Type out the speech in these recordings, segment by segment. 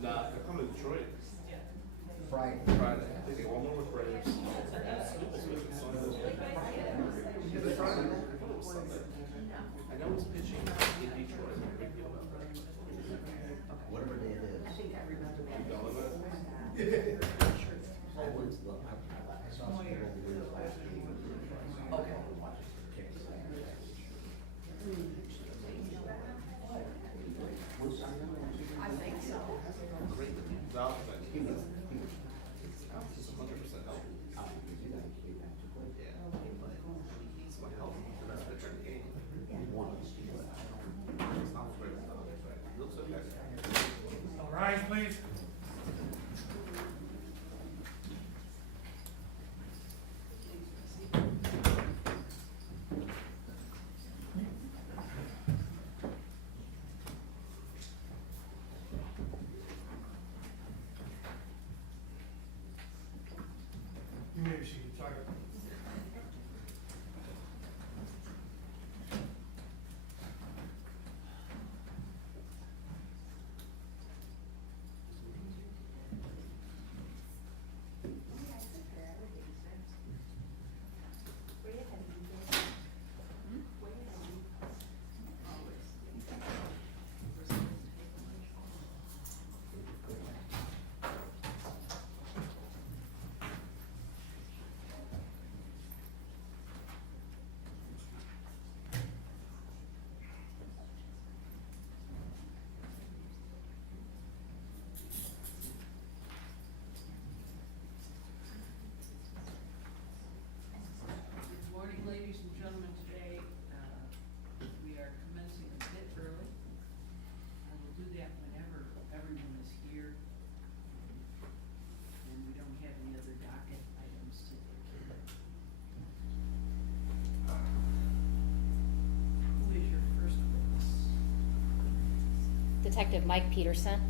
Nah, they're coming to Detroit. Friday. Friday. I think they all know with Braves. Is it Friday? I thought it was Sunday. I know it's pitching in Detroit. I'm a big deal about that. Whatever day it is. You know about it? I went to the, I saw some people who did it last week. Okay. I think so. Great that he's out, but He was, he's 100% healthy. Yeah. He's my health. The best pitcher in the game. It's not great. He looks okay. All rise, please. You may be seated, sorry. Good morning, ladies and gentlemen. Today, we are commencing a bit early. I will do that whenever everyone is here. And we don't have any other docket items to take. Who is your first witness? Detective Mike Peterson.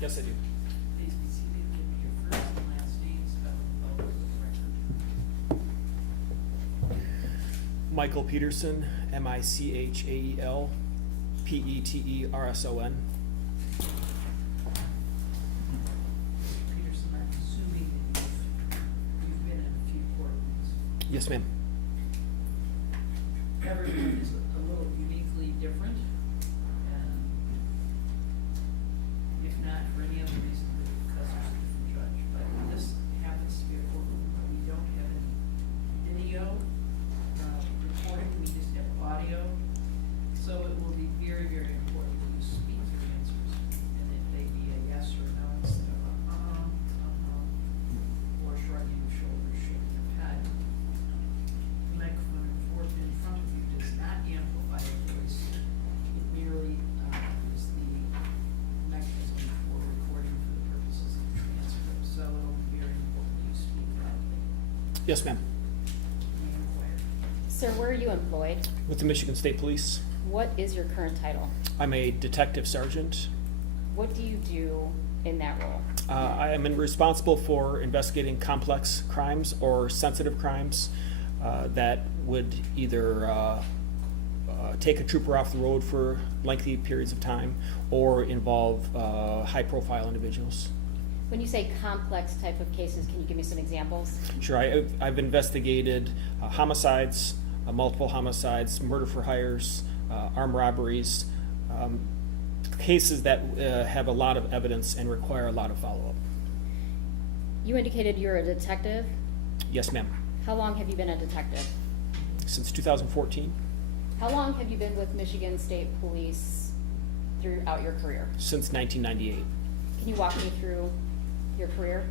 Yes, I do. Please be seated. Give me your first and last name, spell and vote for the record. Michael Peterson, Michael Peterson. Peterson, I'm assuming that you've been in a few courtrooms. Yes, ma'am. Everyone is a little uniquely different. And if not for any other reason, because there's a different judge. But this happens to be a courtroom where we don't have any video recording, we just have audio. So it will be very, very important that you speak your answers. And if they be a yes or no instead of or shrugging your shoulders, shaking your head. The microphone in front of you does not amplify your voice. It merely is the mechanism for recording for the purposes of transcript. So it'll be very important that you speak loudly. Yes, ma'am. Sir, where are you employed? With the Michigan State Police. What is your current title? I'm a detective sergeant. What do you do in that role? I am responsible for investigating complex crimes or sensitive crimes that would either take a trooper off the road for lengthy periods of time or involve high-profile individuals. When you say complex type of cases, can you give me some examples? Sure, I've investigated homicides, multiple homicides, murder for hires, armed robberies, cases that have a lot of evidence and require a lot of follow-up. You indicated you're a detective. Yes, ma'am. How long have you been a detective? Since 2014, How long have you been with Michigan State Police throughout your career? since 1998. Can you walk me through your career?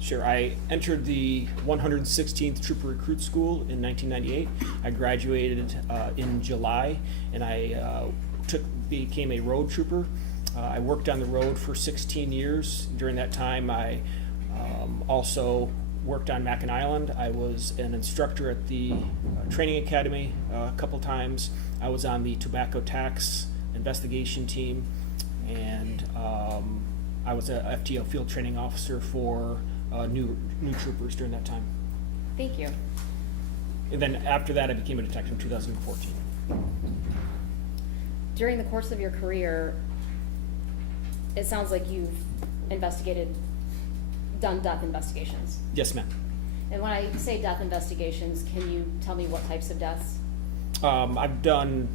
Sure, I entered the 116th Trooper Recruit School in 1998. I graduated in July, and I became a road trooper. I worked on the road for 16 years. During that time, I also worked on Mackinac Island. I was an instructor at the training academy a couple times. I was on the tobacco tax investigation team, and I was a FTO field training officer for new troopers during that time. Thank you. And then after that, I became a detective in 2014. During the course of your career, it sounds like you've done death investigations. Yes, ma'am. And when I say death investigations, can you tell me what types of deaths? I've done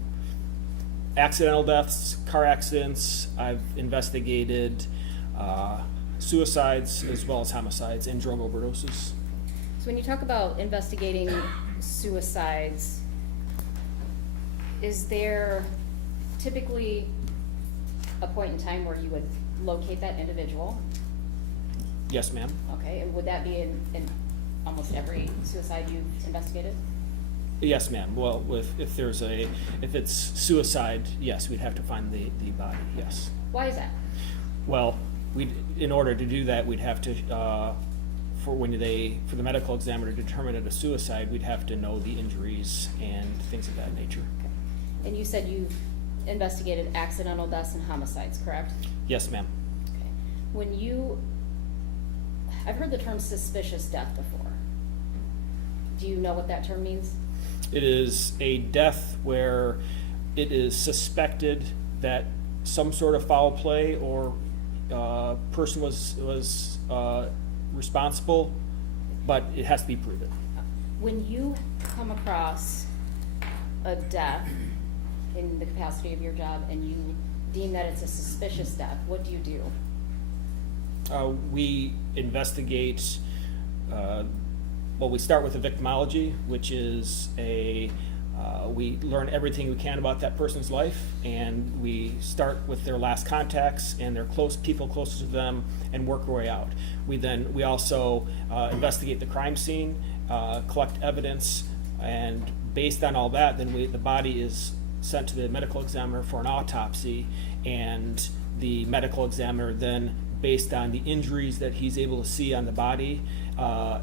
accidental deaths, car accidents. I've investigated suicides as well as homicides and drug overdoses. So when you talk about investigating suicides, is there typically a point in time where you would locate that individual? Yes, ma'am. Okay, and would that be in almost every suicide you've investigated? Yes, ma'am. Well, if it's suicide, yes, we'd have to find the body. Yes. Why is that? Well, in order to do that, we'd have to for the medical examiner to determine it a suicide, we'd have to know the injuries and things of that nature. And you said you've investigated accidental deaths and homicides, correct? Yes, ma'am. Okay. I've heard the term suspicious death before. Do you know what that term means? It is a death where it is suspected that some sort of foul play or person was responsible, but it has to be proven. When you come across a death in the capacity of your job and you deem that it's a suspicious death, what do you do? We investigate, we start with a victimology, which is we learn everything we can about that person's life, and we start with their last contacts and their people closest to them and work our way out. We also investigate the crime scene, collect evidence, and based on all that, then the body is sent to the medical examiner for an autopsy, and the medical examiner then, based on the injuries that he's able to see on the body,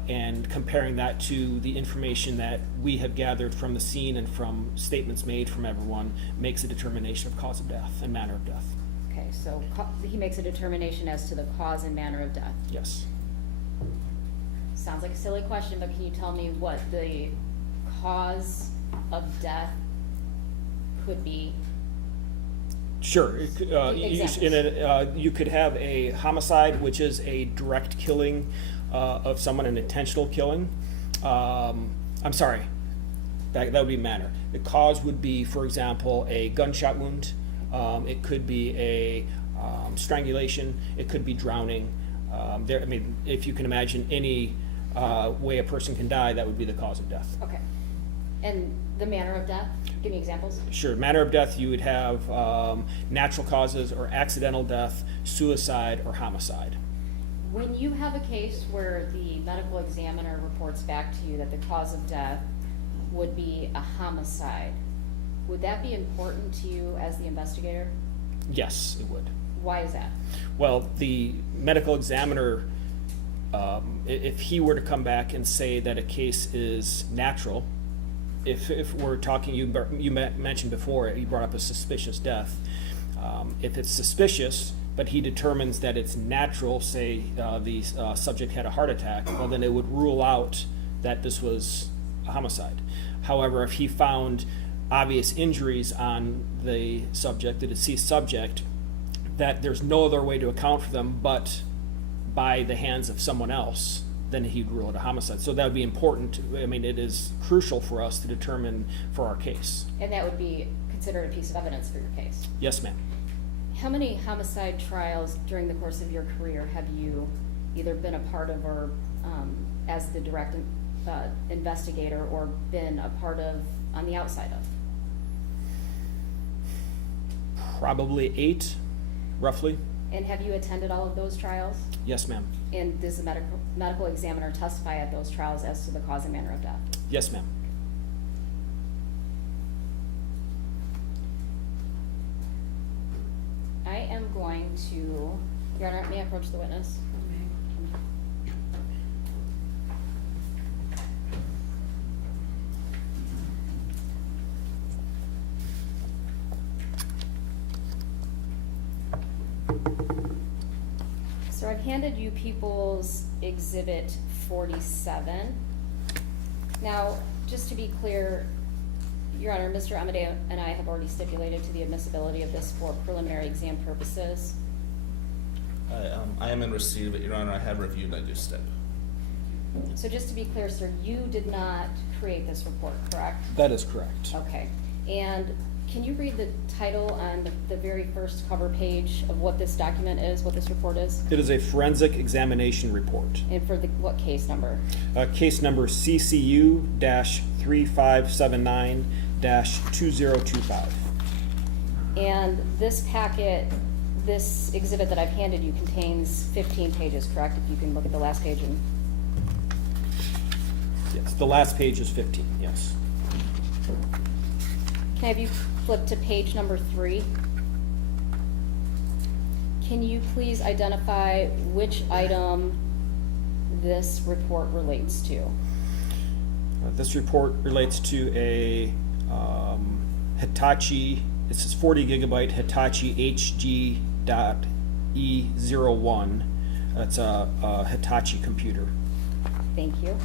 and comparing that to the information that we have gathered from the scene and from statements made from everyone, makes a determination of cause of death and manner of death. Okay, so he makes a determination as to the cause and manner of death. Yes. Sounds like a silly question, but can you tell me what the cause of death could be? Sure. Examples. You could have a homicide, which is a direct killing of someone, an intentional killing. I'm sorry, that would be manner. The cause would be, for example, a gunshot wound. It could be a strangulation. It could be drowning. If you can imagine any way a person can die, that would be the cause of death. Okay. And the manner of death? Give me examples. Sure. Manner of death, you would have natural causes or accidental death, suicide, or homicide. When you have a case where the medical examiner reports back to you that the cause of death would be a homicide, would that be important to you as the investigator? Yes, it would. Why is that? Well, the medical examiner, if he were to come back and say that a case is natural, if we're talking, you mentioned before, you brought up a suspicious death. If it's suspicious, but he determines that it's natural, say the subject had a heart attack, well, then it would rule out that this was a homicide. However, if he found obvious injuries on the subject, the deceased subject, that there's no other way to account for them but by the hands of someone else, then he'd rule it a homicide. So that would be important. I mean, it is crucial for us to determine for our case. And that would be considered a piece of evidence for your case. Yes, ma'am. How many homicide trials during the course of your career have you either been a part of or as the direct investigator or been a part of on the outside of? Probably 8, roughly. And have you attended all of those trials? Yes, ma'am. And does the medical examiner testify at those trials as to the cause and manner of death? Yes, ma'am. I am going to, Your Honor, may I approach the witness? So I've handed you People's Exhibit 47. Now, just to be clear, Your Honor, Mr. Amadeo and I have already stipulated to the admissibility of this for preliminary exam purposes. I am in receipt of it, Your Honor. I have reviewed, I do step. So just to be clear, sir, you did not create this report, correct? That is correct. Okay. And can you read the title on the very first cover page of what this document is, what this report is? It is a forensic examination report. And for what case number? Case number CCU-3579-2025. And this packet, this exhibit that I've handed you contains 15 pages, correct? If you can look at the last page and... Yes, the last page is 15, yes. Can I have you flip to page number 3? Can you please identify which item this report relates to? This report relates to a Hitachi, this is 40 gigabyte Hitachi HG.E01. That's a Hitachi computer. Thank you.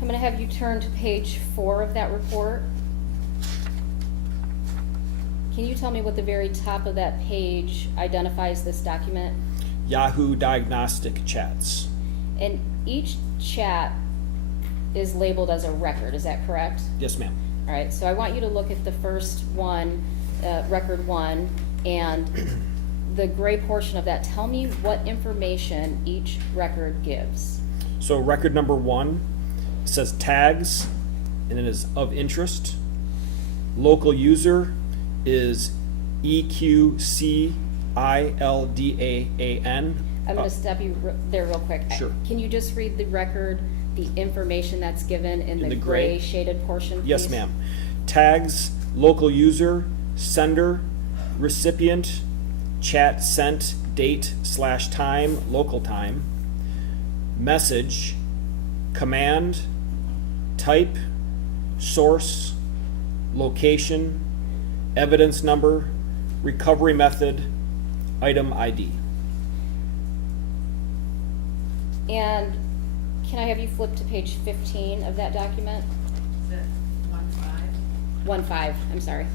I'm going to have you turn to page 4 of that report. Can you tell me what the very top of that page identifies this document? Yahoo Diagnostic Chats. And each chat is labeled as a record, is that correct? Yes, ma'am. All right, so I want you to look at the first one, record 1, and the gray portion of that. Tell me what information each record gives. So record number 1 says tags, and it is of interest. Local user is EQCILDAAN. I'm going to stop you there real quick. Sure. Can you just read the record, the information that's given in the gray gray shaded portion, please? Yes, ma'am. Tags, local user, sender, recipient, chat sent, date/time, local time, message, command, type, source, location, evidence number, recovery method, item ID. And can I have you flip to page 15 of that document? Is that 1-5? 1-5, I'm sorry.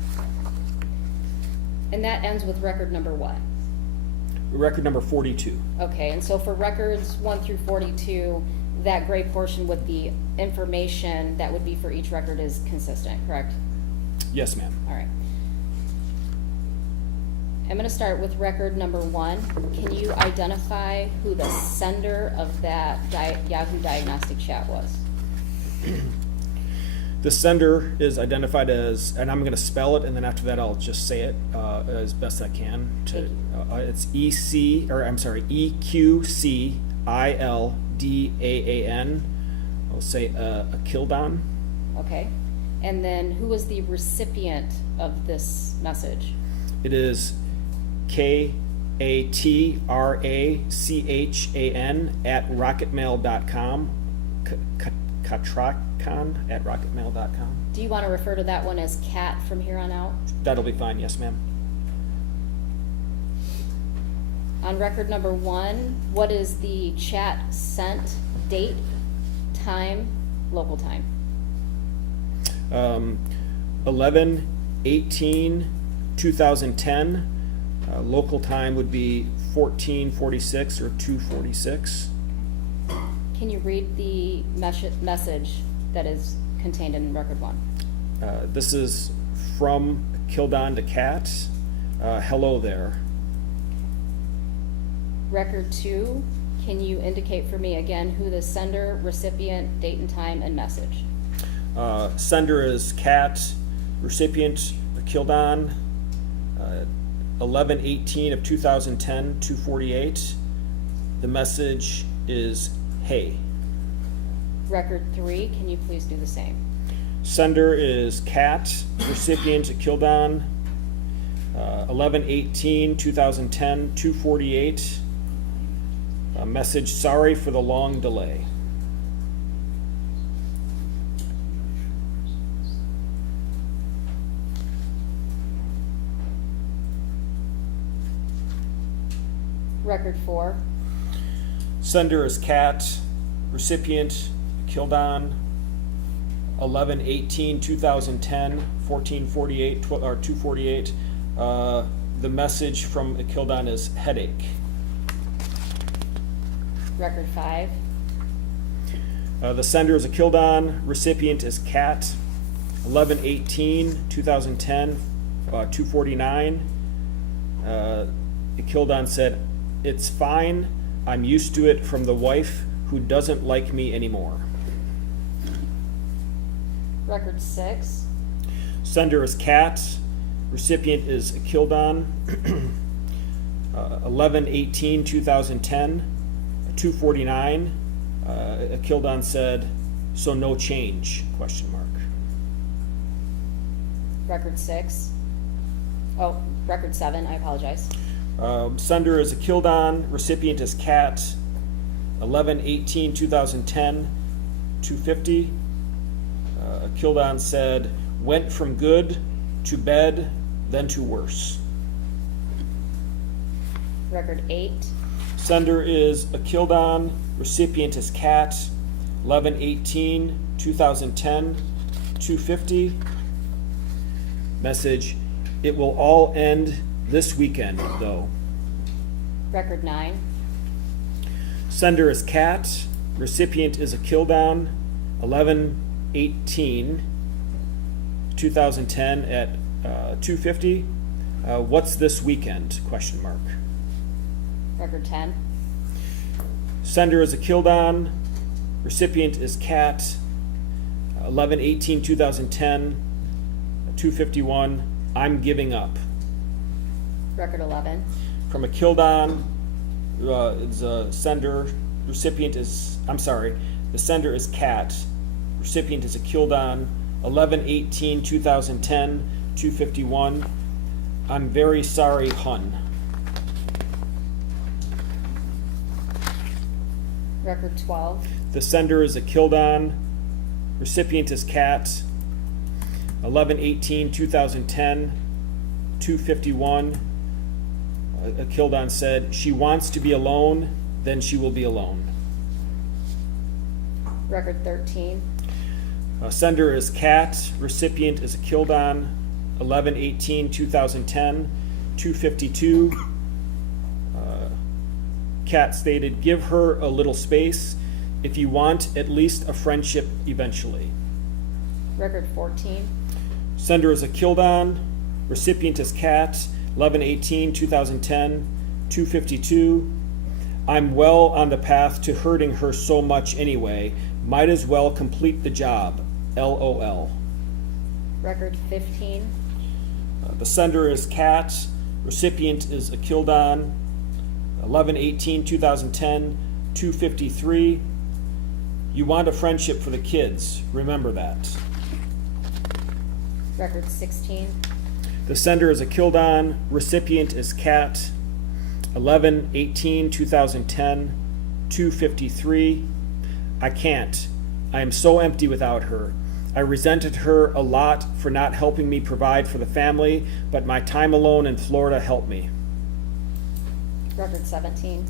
And that ends with record number what? Record number 42. Okay, and so for records 1 through 42, that gray portion with the information that would be for each record is consistent, correct? Yes, ma'am. All right. I'm going to start with record number 1. Can you identify who the sender of that Yahoo Diagnostic Chat was? The sender is identified as, and I'm going to spell it, and then after that I'll just say it as best I can. It's EQCILDAAN. I'll say Akildon. Okay. And then who was the recipient of this message? It is KATRACHAN at rocketmail.com. katrakan@rocketmail.com. Do you want to refer to that one as cat from here on out? That'll be fine, yes, ma'am. On record number 1, what is the chat sent date, time, local time? 11/18/2010. Local time would be 14:46 or 2:46. Can you read the message that is contained in record 1? This is from Kildon to Kat. Hello there. Record 2, can you indicate for me again who the sender, recipient, date and time, and message? Sender is Kat, recipient Kildon, 11/18/2010, 2:48. The message is hey. Record 3, can you please do the same? Sender is Kat, recipient Kildon, 11/18/2010, 2:48. Message, sorry for the long delay. Record 4, Sender is Kat, recipient Kildon, 11/18/2010, 14:48 or 2:48. The message from Kildon is headache. record 5, The sender is Kildon, recipient is Kat, 11/18/2010, 2:49. Kildon said, "It's fine. I'm used to it from the wife who doesn't like me anymore." record 6, Sender is Kat, recipient is Kildon, 11/18/2010, 2:49. Kildon said, "So no change?" Question mark. record 6, oh, record 7, I apologize. Sender is Kildon, recipient is Kat, 11/18/2010, 2:50. Kildon said, "Went from good to bed, then to worse." Record 8, Sender is Kildon, recipient is Kat, 11/18/2010, 2:50. Message, it will all end this weekend, though. record 9, Sender is Kat, recipient is Kildon, 11/18/2010 at 2:50. What's this weekend? Question mark. record 10, Sender is Kildon, recipient is Kat, 11/18/2010, 2:51. I'm giving up. record 11, From Kildon, it's a sender, recipient is, the sender is Kat, recipient is Kildon, 11/18/2010, 2:51. I'm very sorry, hun. record 12, The sender is Kildon, recipient is Kat, 11/18/2010, 2:51. Kildon said, she wants to be alone, then she will be alone. record 13, Sender is Kat, recipient is Kildon, 11/18/2010, 2:52. Kat stated, give her a little space if you want at least a friendship eventually. record 14, Sender is Kildon, recipient is Kat, 11/18/2010, 2:52. I'm well on the path to hurting her so much anyway. Might as well complete the job. LOL. record 15, The sender is Kat, recipient is Kildon, 11/18/2010, 2:53. You want a friendship for the kids, remember that. record 16, The sender is Kildon, recipient is Kat, 11/18/2010, 2:53. I can't. I am so empty without her. I resented her a lot for not helping me provide for the family, but my time alone in Florida helped me. Record 17.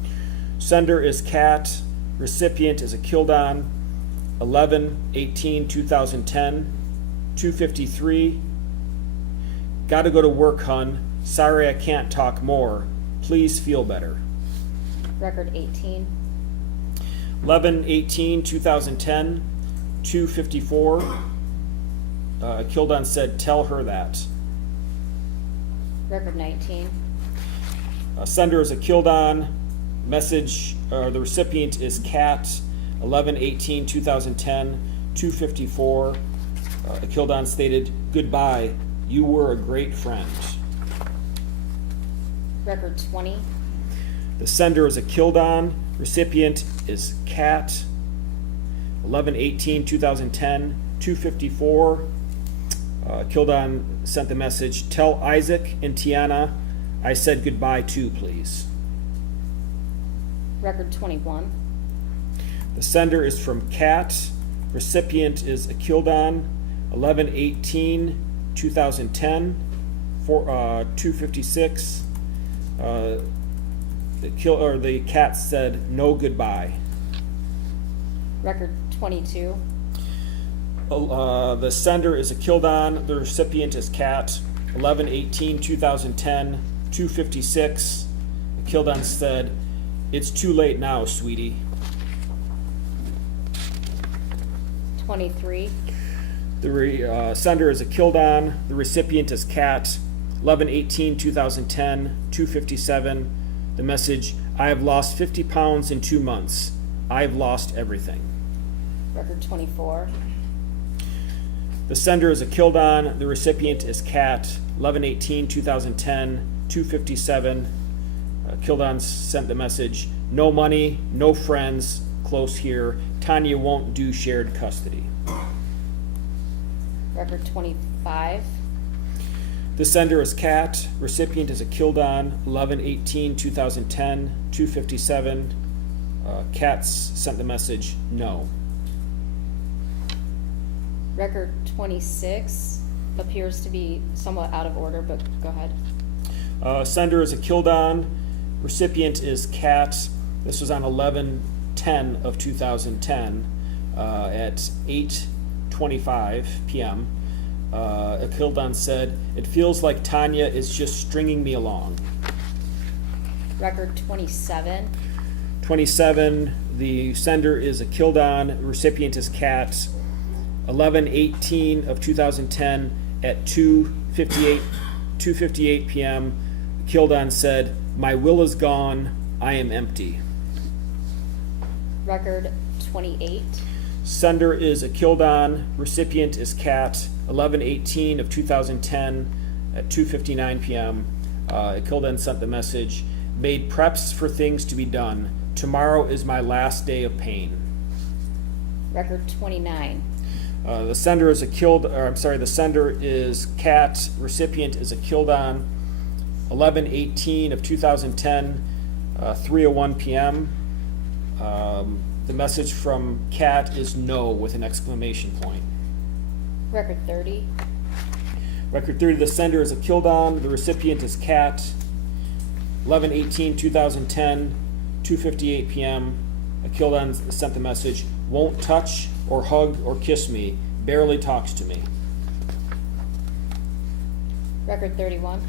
Sender is Kat. Recipient is a Kildon. 11/18/2010. 2:53. Gotta go to work, hun. Sorry I can't talk more. Please feel better. Record 18. 11/18/2010. 2:54. Kildon said, tell her that. Record 19. Sender is a Kildon. Message, the recipient is Kat. 11/18/2010. 2:54. Kildon stated, goodbye. You were a great friend. Record 20. The sender is a Kildon. Recipient is Kat. 11/18/2010. 2:54. Kildon sent the message, tell Isaac and Tiana I said goodbye too, please. Record 21. The sender is from Kat. Recipient is a Kildon. 11/18/2010. 2:56. The cat said no goodbye. Record 22. The sender is a Kildon. The recipient is Kat. 11/18/2010. 2:56. Kildon said, it's too late now, sweetie. 23. The sender is a Kildon. The recipient is Kat. 11/18/2010. 2:57. The message, I have lost 50 pounds in 2 months. I've lost everything. Record 24. The sender is a Kildon. The recipient is Kat. 11/18/2010. 2:57. Kildon sent the message, no money, no friends, close here. Tanya won't do shared custody. Record 25. The sender is Kat. Recipient is a Kildon. 11/18/2010. 2:57. Kat sent the message, no. Record 26 appears to be somewhat out of order, but go ahead. Sender is a Kildon. Recipient is Kat. This was on 11/10/2010 at 8:25 p.m. A Kildon said, it feels like Tanya is just stringing me along. Record 27. 27, the sender is a Kildon. Recipient is Kat. 11/18/2010 at 2:58 p.m. Kildon said, my will is gone, I am empty. Record 28. Sender is a Kildon. Recipient is Kat. 11/18/2010 at 2:59 p.m. Kildon sent the message, made preps for things to be done. Tomorrow is my last day of pain. Record 29. The sender is the sender is Kat. Recipient is a Kildon. 11/18/2010, 3:01 p.m. The message from Kat is no with an exclamation point. Record 30. Record 30, the sender is a Kildon. The recipient is Kat. 11/18/2010, 2:58 p.m. Kildon sent the message, won't touch or hug or kiss me, barely talks to me. Record 31.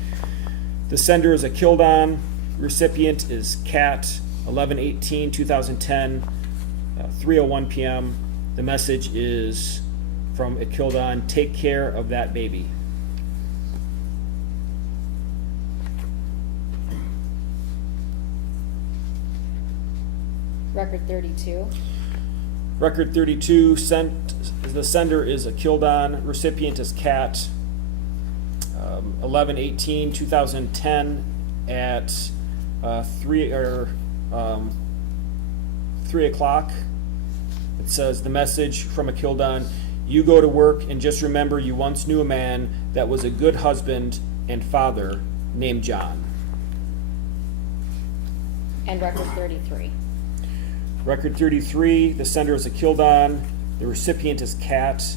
The sender is a Kildon. Recipient is Kat. 11/18/2010, 3:01 p.m. The message is from a Kildon, take care of that baby. Record 32. Record 32, the sender is a Kildon. Recipient is Kat. 11/18/2010 at 3 o'clock. It says the message from a Kildon, you go to work and just remember you once knew a man that was a good husband and father named John. And record 33. Record 33, the sender is a Kildon. The recipient is Kat,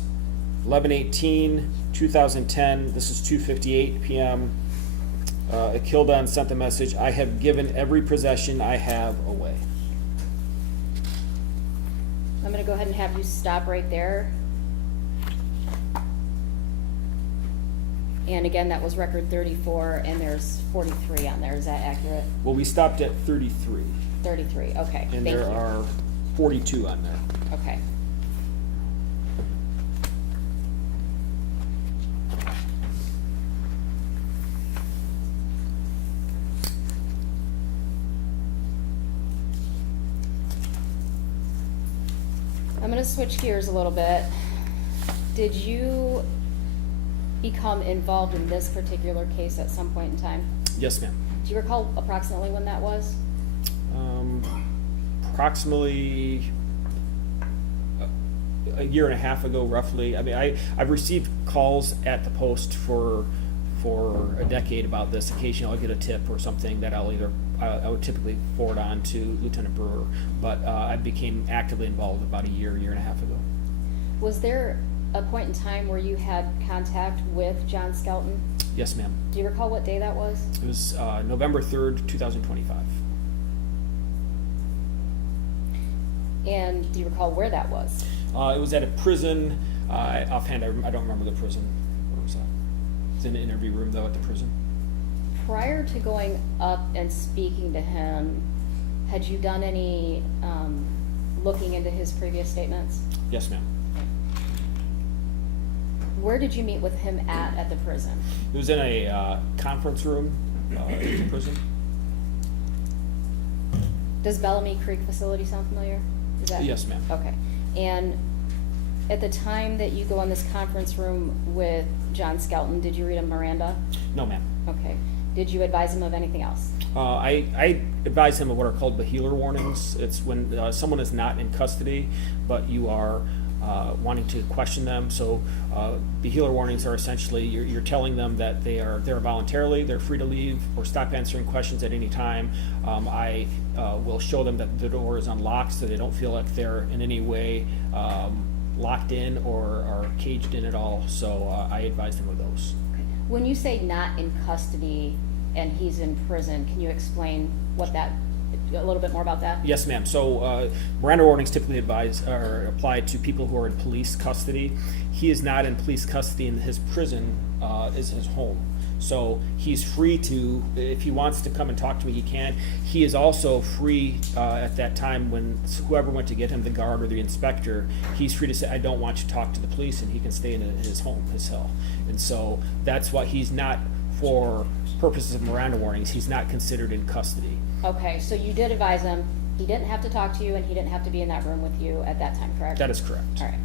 11/18/2010. This is 2:58 p.m. Akildan sent the message, "I have given every possession I have away." I'm gonna go ahead and have you stop right there. And again, that was record 34, and there's 43 on there, is that accurate? Well, we stopped at 33, 33, okay, and thank you. there are 42 on there. Okay. I'm gonna switch gears a little bit. Did you become involved in this particular case at some point in time? Yes, ma'am. Do you recall approximately when that was? Approximately a year and a half ago, roughly. I mean, I've received calls at the post for a decade about this. Occasionally I'll get a tip or something that I would typically forward on to Lieutenant Brewer, but I became actively involved about a year and a half ago. Was there a point in time where you had contact with John Skelton? Yes, ma'am. Do you recall what day that was? It was November 3rd, 2025. And do you recall where that was? It was at a prison. Offhand, I don't remember the prison. Where was that? It's in an interview room, though, at the prison. Prior to going up and speaking to him, had you done any looking into his previous statements? Yes, ma'am. Where did you meet with him at the prison? It was in a conference room in the prison. Does Bellamy Creek facility sound familiar? Is that? Yes, ma'am. Okay. And at the time that you go in this conference room with John Skelton, did you read him Miranda? No, ma'am. Okay. Did you advise him of anything else? I advise him of what are called behealer warnings. It's when someone is not in custody, but you are wanting to question them. So behealer warnings are essentially you're telling them that they're voluntarily, they're free to leave or stop answering questions at any time. I will show them that the door is unlocked so they don't feel like they're in any way locked in or are caged in at all. So I advise them of those. When you say not in custody and he's in prison, can you explain a little bit more about that? Yes, ma'am. So Miranda warnings typically apply to people who are in police custody. He is not in police custody, and his prison is his home. So he's free to, if he wants to come and talk to me, he can. He is also free at that time when whoever went to get him, the guard or the inspector, he's free to say, I don't want you to talk to the police, and he can stay in his home, his cell. And so that's why he's not, for purposes of Miranda warnings, he's not considered in custody. Okay, so you did advise him, he didn't have to talk to you and he didn't have to be in that room with you at that time, correct? That is correct. All right.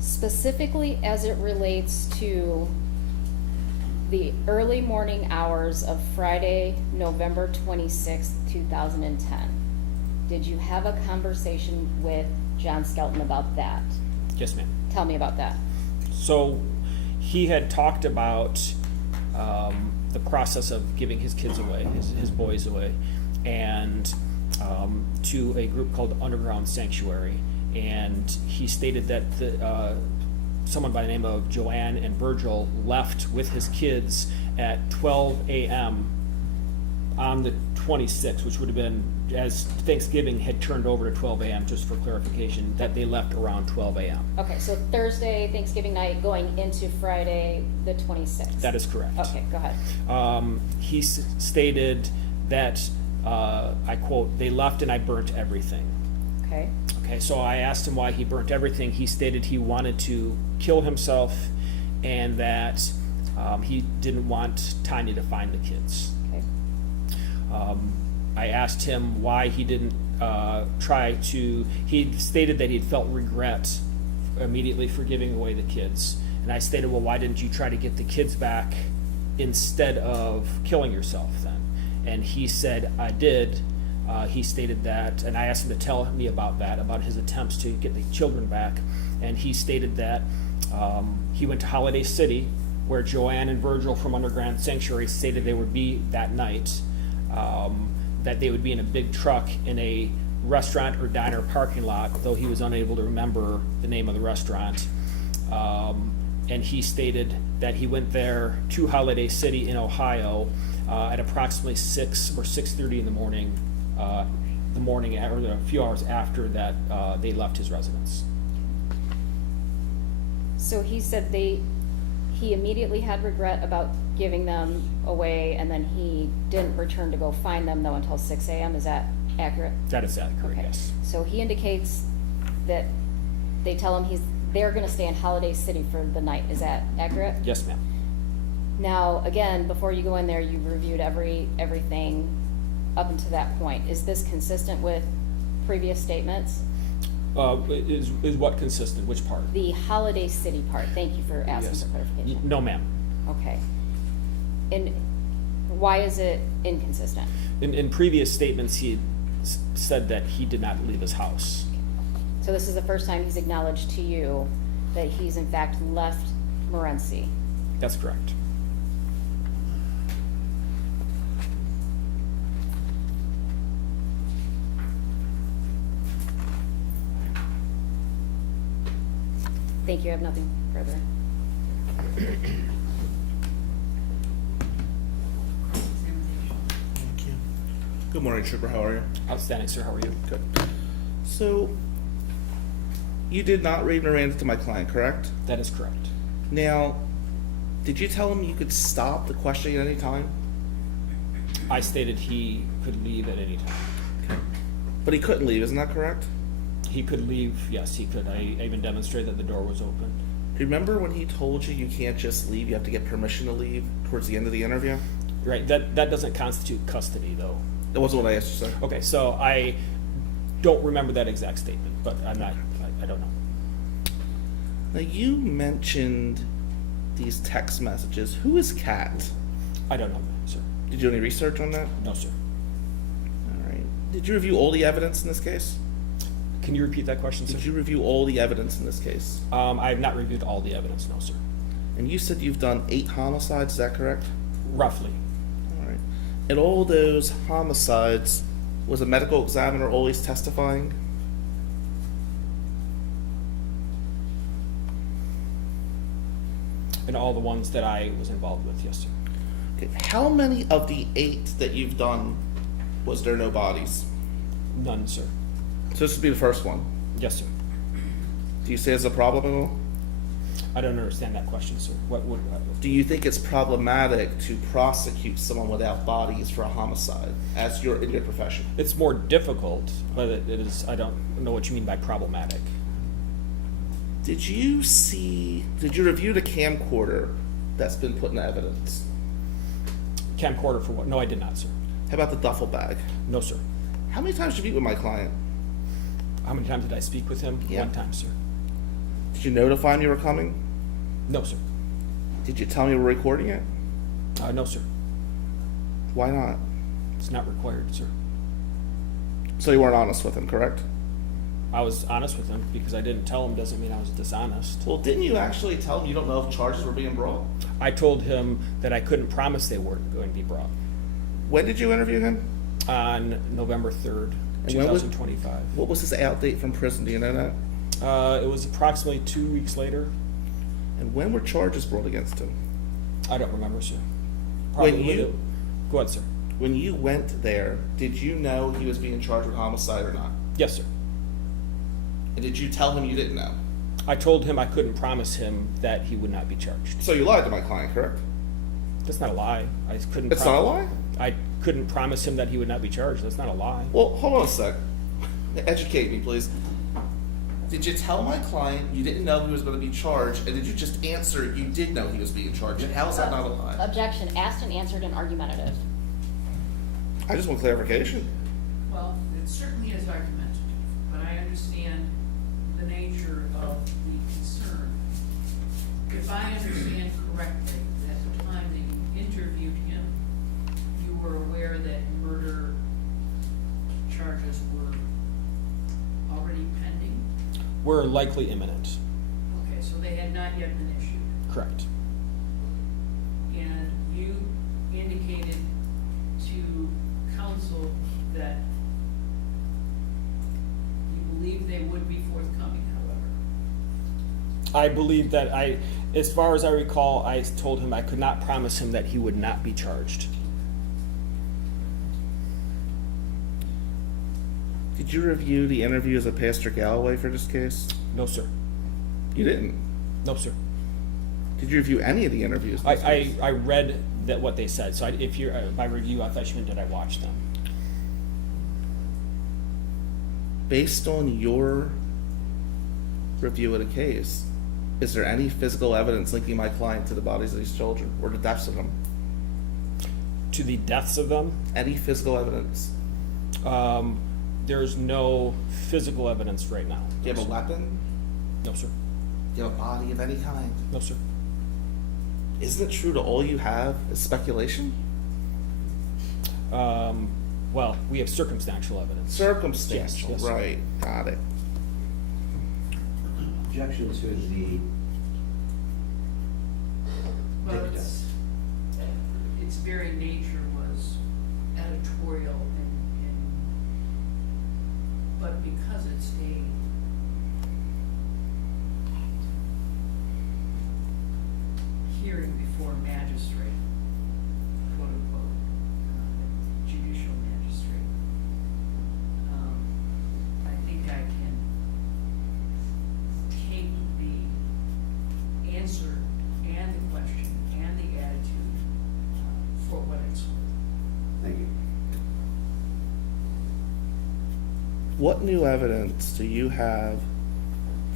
Specifically as it relates to the early morning hours of Friday, November 26th, 2010, did you have a conversation with John Skelton about that? Yes, ma'am. Tell me about that. So he had talked about the process of giving his kids away, his boys away, and to a group called Underground Sanctuary. And he stated that someone by the name of Joanne and Virgil left with his kids at 12 a.m. on the 26th, which would have been, as Thanksgiving had turned over to 12 a.m., just for clarification, that they left around 12 a.m. Okay, so Thursday, Thanksgiving night, going into Friday, the 26th. That is correct. Okay, go ahead. He stated that, I quote, they left and I burnt everything. Okay. Okay, so I asked him why he burnt everything. He stated he wanted to kill himself and that he didn't want Tanya to find the kids. Okay. I asked him why he didn't he stated that he'd felt regret immediately for giving away the kids. And I stated, well, why didn't you try to get the kids back instead of killing yourself then? And he said, I did. He stated that, and I asked him to tell me about that, about his attempts to get the children back. And he stated that he went to Holiday City, where Joanne and Virgil from Underground Sanctuary stated they would be that night, that they would be in a big truck in a restaurant or diner parking lot, though he was unable to remember the name of the restaurant. And he stated that he went there to Holiday City in Ohio at approximately 6 or 6:30 in the morning, or a few hours after that they left his residence. So he said he immediately had regret about giving them away, and then he didn't return to go find them though until 6 a.m. Is that accurate? That is accurate, Okay. yes. So he indicates that they tell him they're gonna stay in Holiday City for the night. Is that accurate? Yes, ma'am. Now, again, before you go in there, you reviewed everything up until that point. Is this consistent with previous statements? Is what consistent, which part? The Holiday City part, thank you for asking Yes. for clarification. No, ma'am. Okay. And why is it inconsistent? In previous statements, he had said that he did not leave his house. So this is the first time he's acknowledged to you that he's in fact left Morenci. That's correct. Thank you, I have nothing further. Thank you. Good morning, Trooper. How are you? Outstanding, sir. How are you? Good. So, you did not read Miranda to my client, correct? That is correct. Now, did you tell him you could stop the questioning at any time? I stated he could leave at any time. Okay. But he couldn't leave, isn't that correct? He could leave, yes, he could. I even demonstrated that the door was open. Do you remember when he told you can't just leave, you have to get permission to leave towards the end of the interview? Right, that doesn't constitute custody, though. That wasn't what I asked you, sir. Okay, so I don't remember that exact statement, but I don't know. Now, you mentioned these text messages. Who is Kat? I don't know, sir. Did you do any research on that? No, sir. All right. Did you review all the evidence in this case? Can you repeat that question, sir? Did you review all the evidence in this case? I have not reviewed all the evidence, no, sir. And you said you've done 8 homicides, is that correct? Roughly. All right. In all those homicides, was a medical examiner always testifying? And all the ones that I was involved with, yes, sir. Okay. How many of the 8 that you've done was there no bodies? None, sir. So this would be the first one. Yes, sir. Do you say it's a problem at all? I don't understand that question, sir. What would, Do you think it's problematic to prosecute someone without bodies for a homicide as in your profession? it's more difficult, but it is, I don't know what you mean by problematic. Did you review the camcorder that's been put in evidence? Camcorder for what? No, I did not, sir. How about the duffel bag? No, sir. How many times did you meet with my client? How many times did I speak with him? Yeah. One time, sir. Did you notify him you were coming? No, sir. Did you tell him you were recording it? No, sir. Why not? It's not required, sir. So you weren't honest with him, correct? I was honest with him because I didn't tell him doesn't mean I was dishonest. Well, didn't you actually tell him you don't know if charges were being brought? I told him that I couldn't promise they weren't going to be brought. When did you interview him? On November 3rd, And when was- 2025. What was his out date from prison? Do you know that? It was approximately 2 weeks later. And when were charges brought against him? I don't remember, sir. When you- Go ahead, sir. When you went there, did you know he was being charged with homicide or not? Yes, sir. And did you tell him you didn't know? I told him I couldn't promise him that he would not be charged. So you lied to my client, correct? That's not a lie. I couldn't. It's not a lie? I couldn't promise him that he would not be charged. That's not a lie. Well, hold on a sec. Educate me, please. Did you tell my client you didn't know he was going to be charged, and did you just answer you did know he was being charged? And how is that not a lie? Objection, asked and answered and argumentative. I just want clarification. Well, it certainly is argumentative, but I understand the nature of the concern. If I understand correctly, at the time that you interviewed him, you were aware that murder charges were already pending? We're likely imminent. Okay, so they had not yet been issued. Correct. And you indicated to counsel that believe they would be forthcoming, however. I believe that as far as I recall, I told him I could not promise him that he would not be charged. Did you review the interviews of Pastor Galloway for this case? No, sir. You didn't. No, sir. Did you review any of the interviews? in this case? I read that what they said, so if you're, by review, I thought you meant did I watch them? Based on your review of the case, is there any physical evidence linking my client to the bodies of these children or the deaths of them? To the deaths of them? Any physical evidence? There's no physical evidence right now. Do you have a weapon? No, sir. Do you have a body of any kind? No, sir. Isn't it true that all you have is speculation? Well, we have circumstantial evidence. Circumstantial, Yes. right, got it. Objection to the Well, dicta. its very nature was editorial and, but because it's a hearing before a magistrate, quote unquote, judicial magistrate, I think I can take the answer and the question and the attitude for what it's worth. Thank you. What new evidence do you have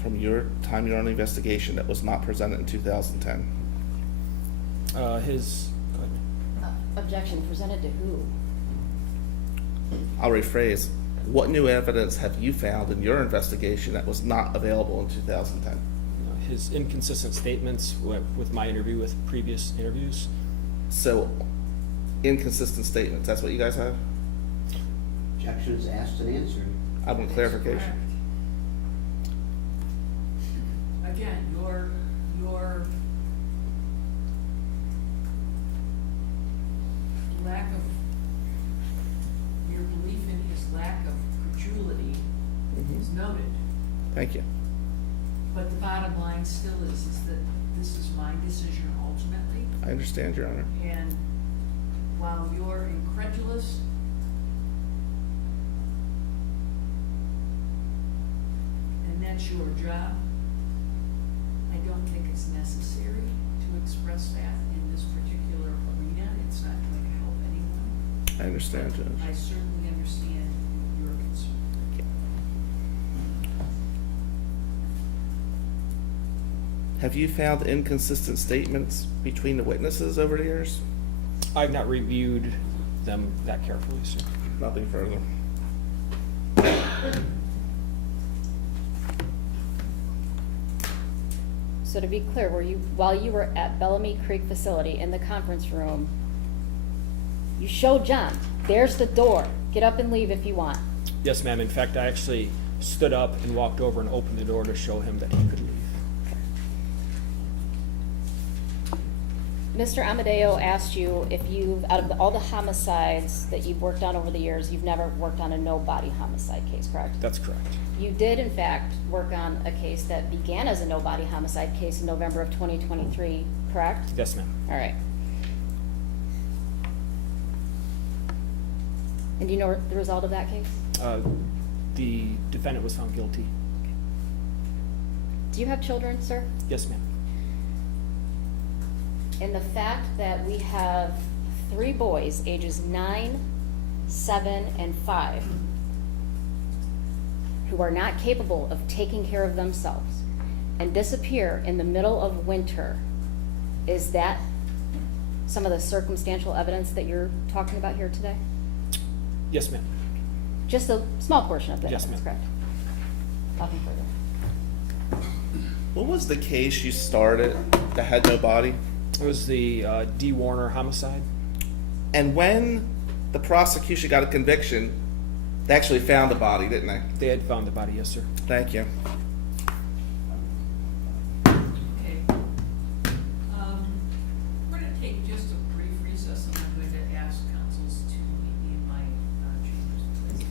from your time you're on the investigation that was not presented in 2010? Go ahead. Objection presented to who? I'll rephrase. What new evidence have you found in your investigation that was not available in 2010? His inconsistent statements with my interview with previous interviews. So, inconsistent statements, that's what you guys have? Objection is asked and answered. I want clarification. Correct. Again, your lack of, your belief in his lack of credulity is noted. Thank you. But the bottom line still is that this is my decision ultimately, I understand, Your Honor. and while you're incredulous, and that's your job, I don't think it's necessary to express that in this particular arena. It's not going to help anyone. I understand, I Judge. certainly understand your concern. Have you found inconsistent statements between the witnesses over the years? I've not reviewed them that carefully, sir. Nothing further. So to be clear, while you were at Bellamy Creek facility in the conference room, you showed John, there's the door, get up and leave if you want. Yes, ma'am. In fact, I actually stood up and walked over and opened the door to show him that he could leave. Mr. Amadeo asked you if out of all the homicides that you've worked on over the years, you've never worked on a no-body homicide case, correct? That's correct. You did, in fact, work on a case that began as a no-body homicide case in November of 2023, correct? Yes, ma'am. All right. And do you know the result of that case? The defendant was found guilty. Do you have children, sir? Yes, ma'am. And the fact that we have 3 boys, ages 9, 7, and 5, who are not capable of taking care of themselves and disappear in the middle of winter, is that some of the circumstantial evidence that you're talking about here today? Yes, ma'am. Just a small portion of the Yes, evidence, ma'am. correct? Nothing further. What was the case you started that had no body? It was the D. Warner homicide. And when the prosecution got a conviction, they actually found the body, didn't they? They had found the body, yes, sir. Thank you. Okay. We're gonna take just a brief recess, and I'm going to ask councils to meet me in my chambers, please.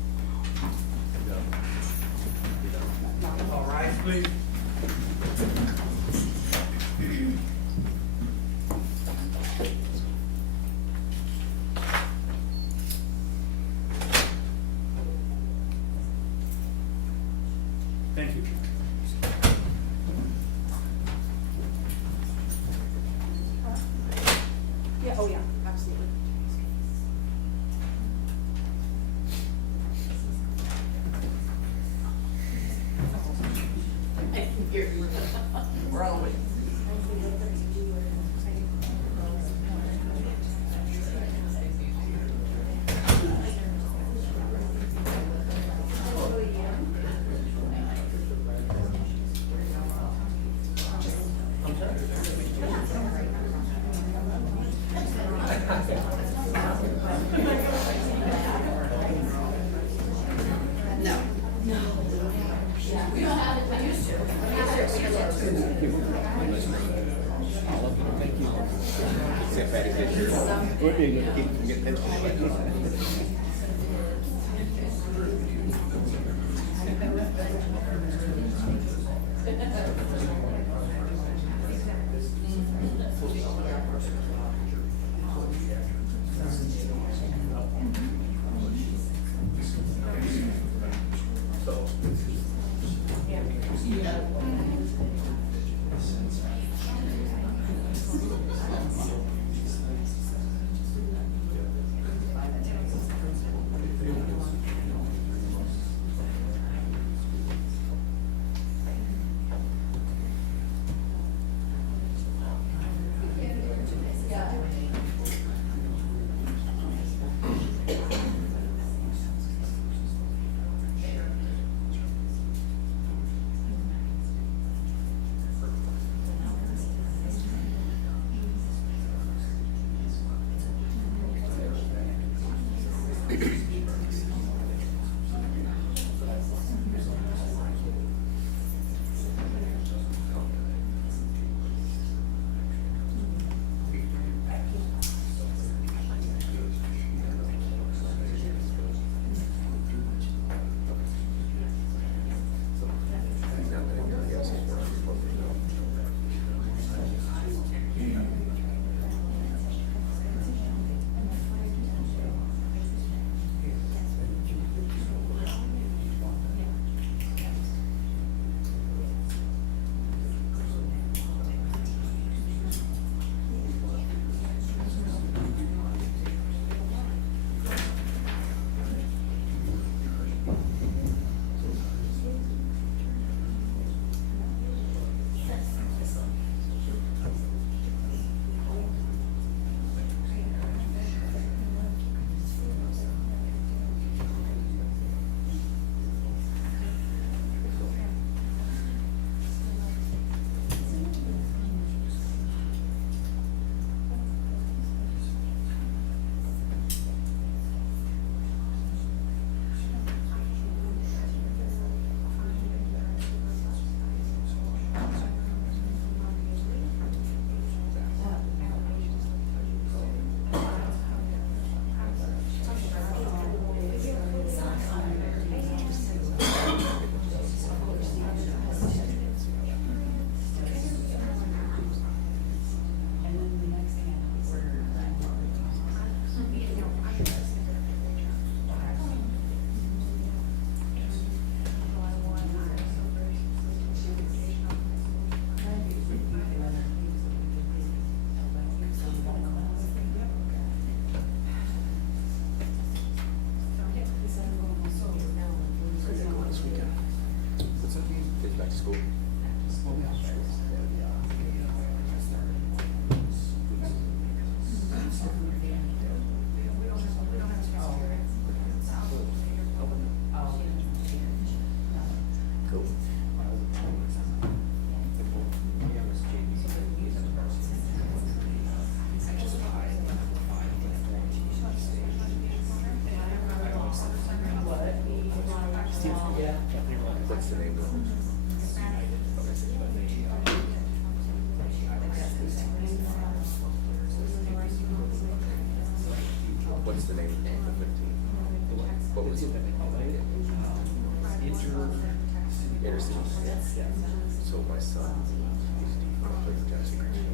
No. We don't have it, I used to. See if Patty did yours. Would be good to keep from getting into back to school. Cool. What's the name of it? What's the name of the 15? What was it? Intercity. So my son, plays John Skelton,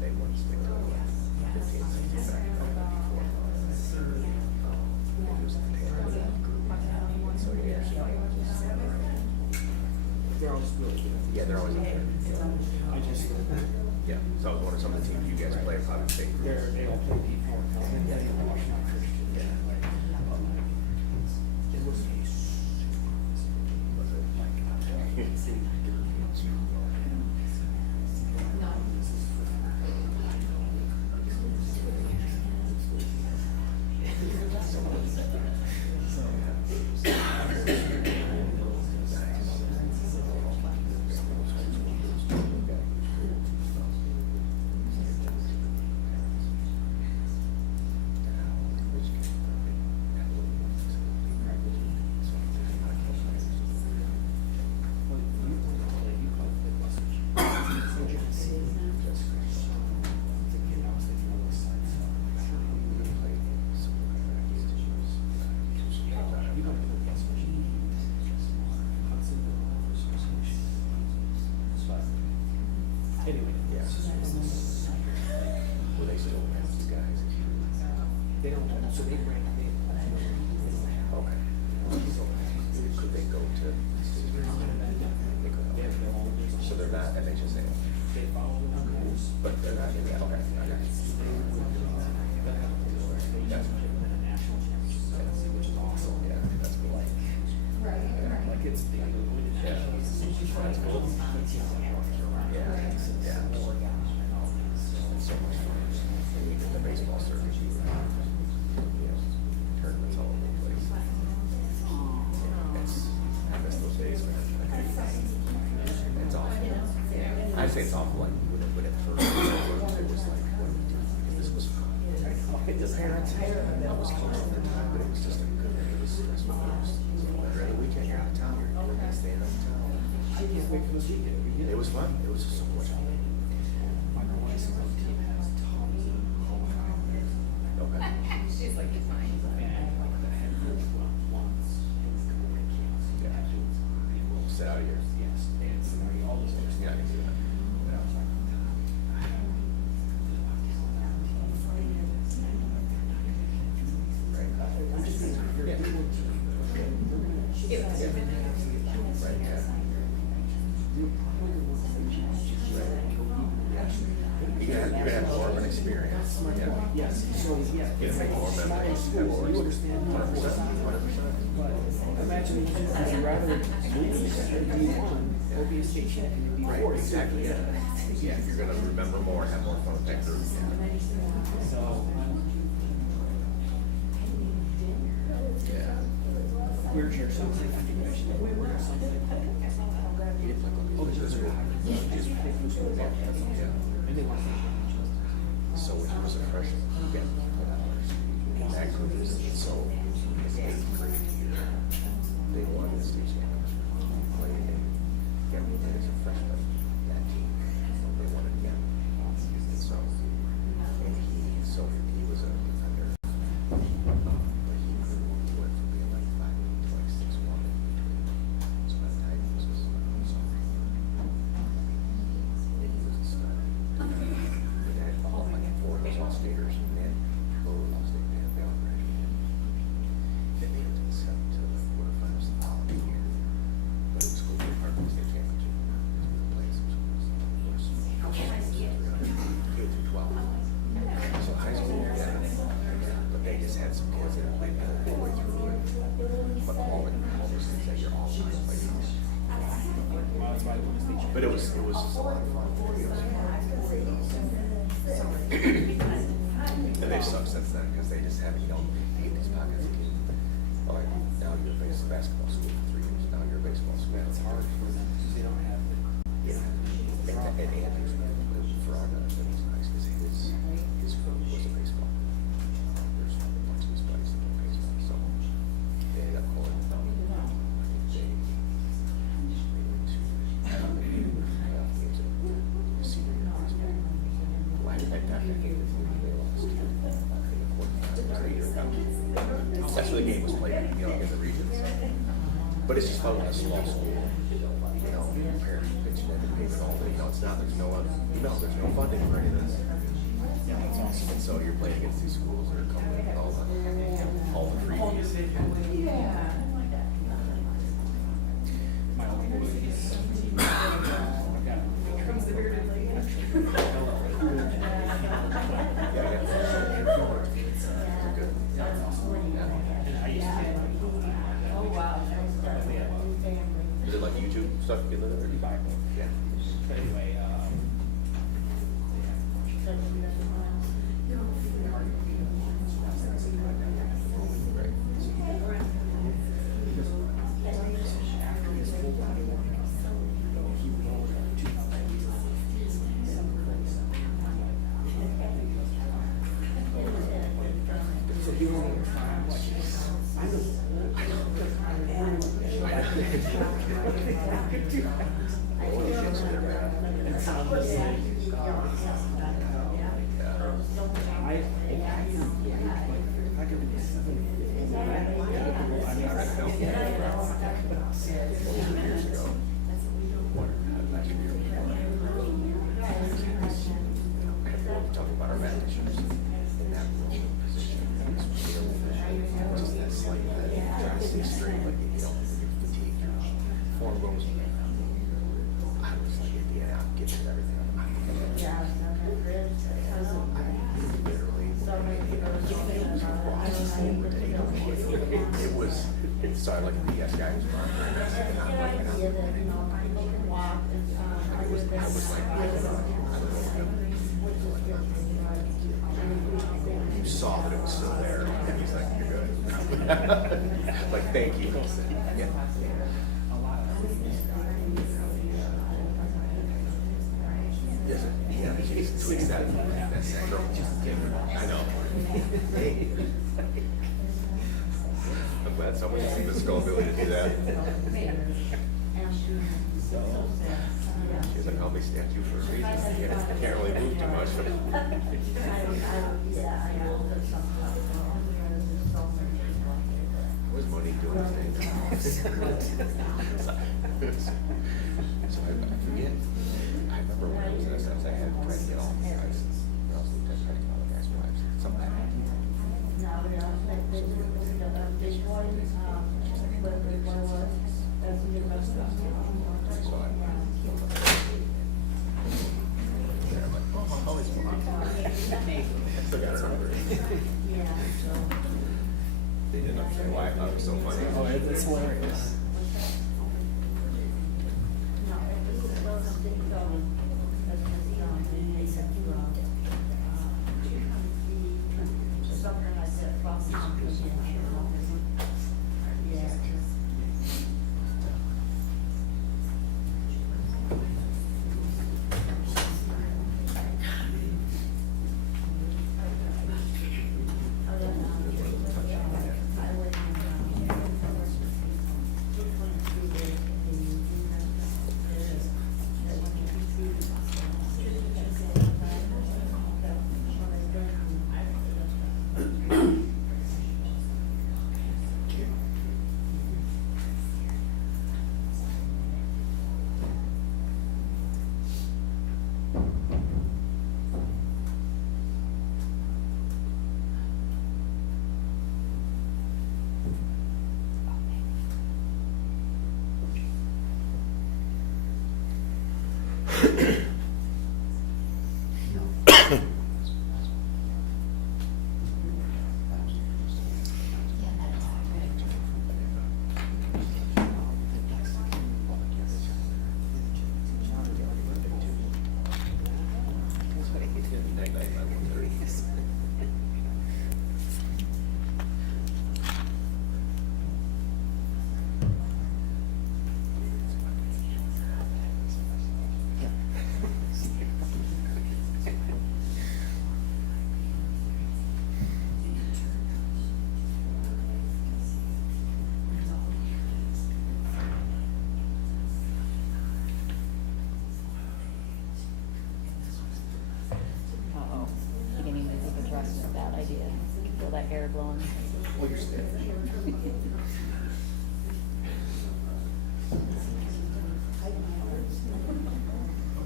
they want to stick to 15, 16 back before. He was in the tampering group. So yeah. They're always really good. Yeah, they're always up there. I just, Yeah, so I was wondering some of the teams you guys play are probably state groups. they all play D4. It was They don't, so they bring, Okay. Could they go to? They could. they have their own. So they're not MHSA, They follow the rules. but they're not, yeah, okay, okay. Yeah. National championship, which is awesome. Yeah, that's cool. Like it's the other way. Yeah. That's cool. Yeah, yeah. It's so much fun. And you get the baseball circuit, you know, tournaments all over the place. I miss those days, man. It's awful. I say it's awful, like, when it first was over, it was like, this was fun. Disappearance, and then it was close all the time, but it was just a good, it was stressful. So every weekend you're out of town, you're gonna stay in town. I can't wait for this weekend. It was fun, it was just so much fun. My wife's team has tons of Okay. She's like, it's fine. the head coach once, it was going to cancel. Yeah. Sit out of here. Yes, and so all those things. Yeah, I can see that. But I was like, Right. I'm just saying, you're Yeah. able to. Right, yeah. You're gonna have more of an experience. Yeah. Yes, so, yeah. You're gonna make more memories, have more You understand? 100%, 100%. But imagine, would you rather lose or be one, or be a state champion and be Right, fourth? exactly, yeah. Yeah, you're gonna remember more, have more fun with that group. So, Yeah. where's your something? Where's something? He didn't play Oh, rugby, just this group. just pick who's going to Yeah. And they want to. So when he was a freshman, he got put out. And that group is so, in the 8th grade year, they won the state championship. Played in, as a freshman, that team, they won it again. And so, he was a defender. But he went from being like 5'8" to like 6'1". So by the time he was a sophomore, and he was a stud. They had all like 4 of us all skaters, and all state band, they all graduated. Then they went to the quarterfinals the following year. But it was cool to be part of the state championship. Because we were playing some schools. K through 12. So high school, yeah. But they just had some kids that played the whole way through it. But all those things that you're all time playing. But it was just a lot of fun. And they've sucked since then because they just haven't, hit these pockets again. Like, now you're a basketball school for 3 years. Now you're a baseball school. It's hard for them because they don't have the. Yeah. And Andrew's for our benefit was nice because his group was a baseball. There's a bunch of his buddies that play baseball. So they ended up calling I think they went to senior year of baseball. Well, at that game, they lost in the quarterfinals a year ago. That's where the game was played, in the regions. But it's just fun with a small school. Parents pitching in and paying all day. It's not, there's no funding for any of this. Yeah, that's awesome. And so you're playing against these schools that are coming in with all the freebies. My only boy is. Yeah, I got that. Good. Yeah. Oh, wow. Is it like YouTube stuff you get there? Yeah. But anyway, Right. after his full body workout, he would only run 2,000 So he won't even try. I'm like, I know. It sounds the same. I could be 7. I'm not right Years ago, last year, I had to talk about our math issues in that position. So I like the BS guy who's monitoring this. And I'm like, I was like, I don't know. You saw that it was still there, and he's like, you're good. Like, thank you. Yeah. Yes, yeah, she's tweets that girl. I know. Hey. I'm glad someone has the physical ability to do that. She's like, I'll be statue for a reason. I can't really move too much. What's money doing thing? So I forget. I remember when I was in a sense, I had to try to get all the guys. I also tried to get all the guys' wives. Something like that. So I'm like, oh, I'm always more. I still got her number. They didn't understand why I thought it was so funny. Oh, it's hilarious. Uh-oh, he didn't even think the dress was a bad idea. You can feel that hair blowing. Well, you're stiff.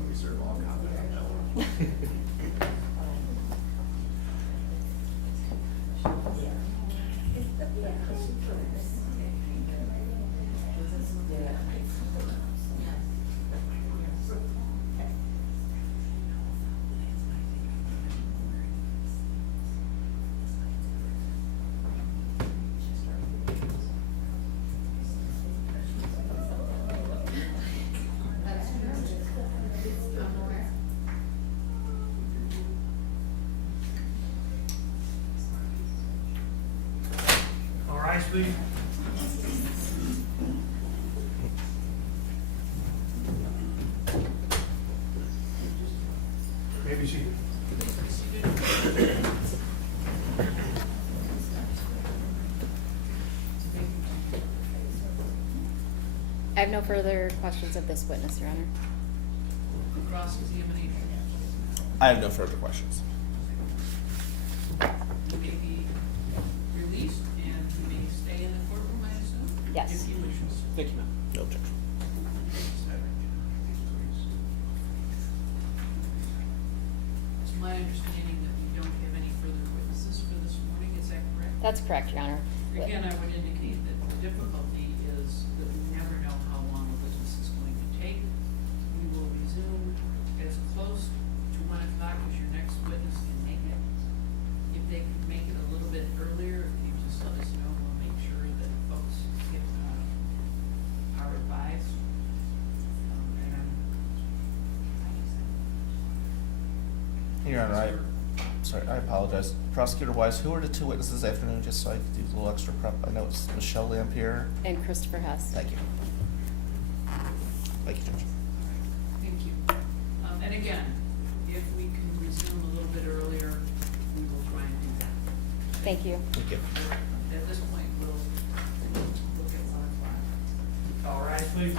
We serve all kinds. All right, please. Maybe she. I have no further questions of this witness, Your Honor. Cross-examination. I have no further questions. You may be released and you may stay in the courtroom, I assume? Yes. If you wish. Thank you, ma'am. No objection. It's my understanding that we don't have any further witnesses for this morning, is that correct? That's correct, Your Honor. Again, I would indicate that the difficulty is that we never know how long a witness is going to take. We will resume as close to 1 o'clock as your next witness can make it. If they can make it a little bit earlier, if you just let us know, we'll make sure that folks get Your Honor, sorry, I apologize. Prosecutor Wise, who are the two witnesses this afternoon, just so I could do a little extra prep? I know it's Michelle Lampier. And Christopher Hess. Thank you. Thank you, Judge. Thank you. And again, if we can resume a little bit earlier, we will try and do that. Thank you. Thank you. At this point, we'll look at 1 o'clock. All rise, please.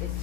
It's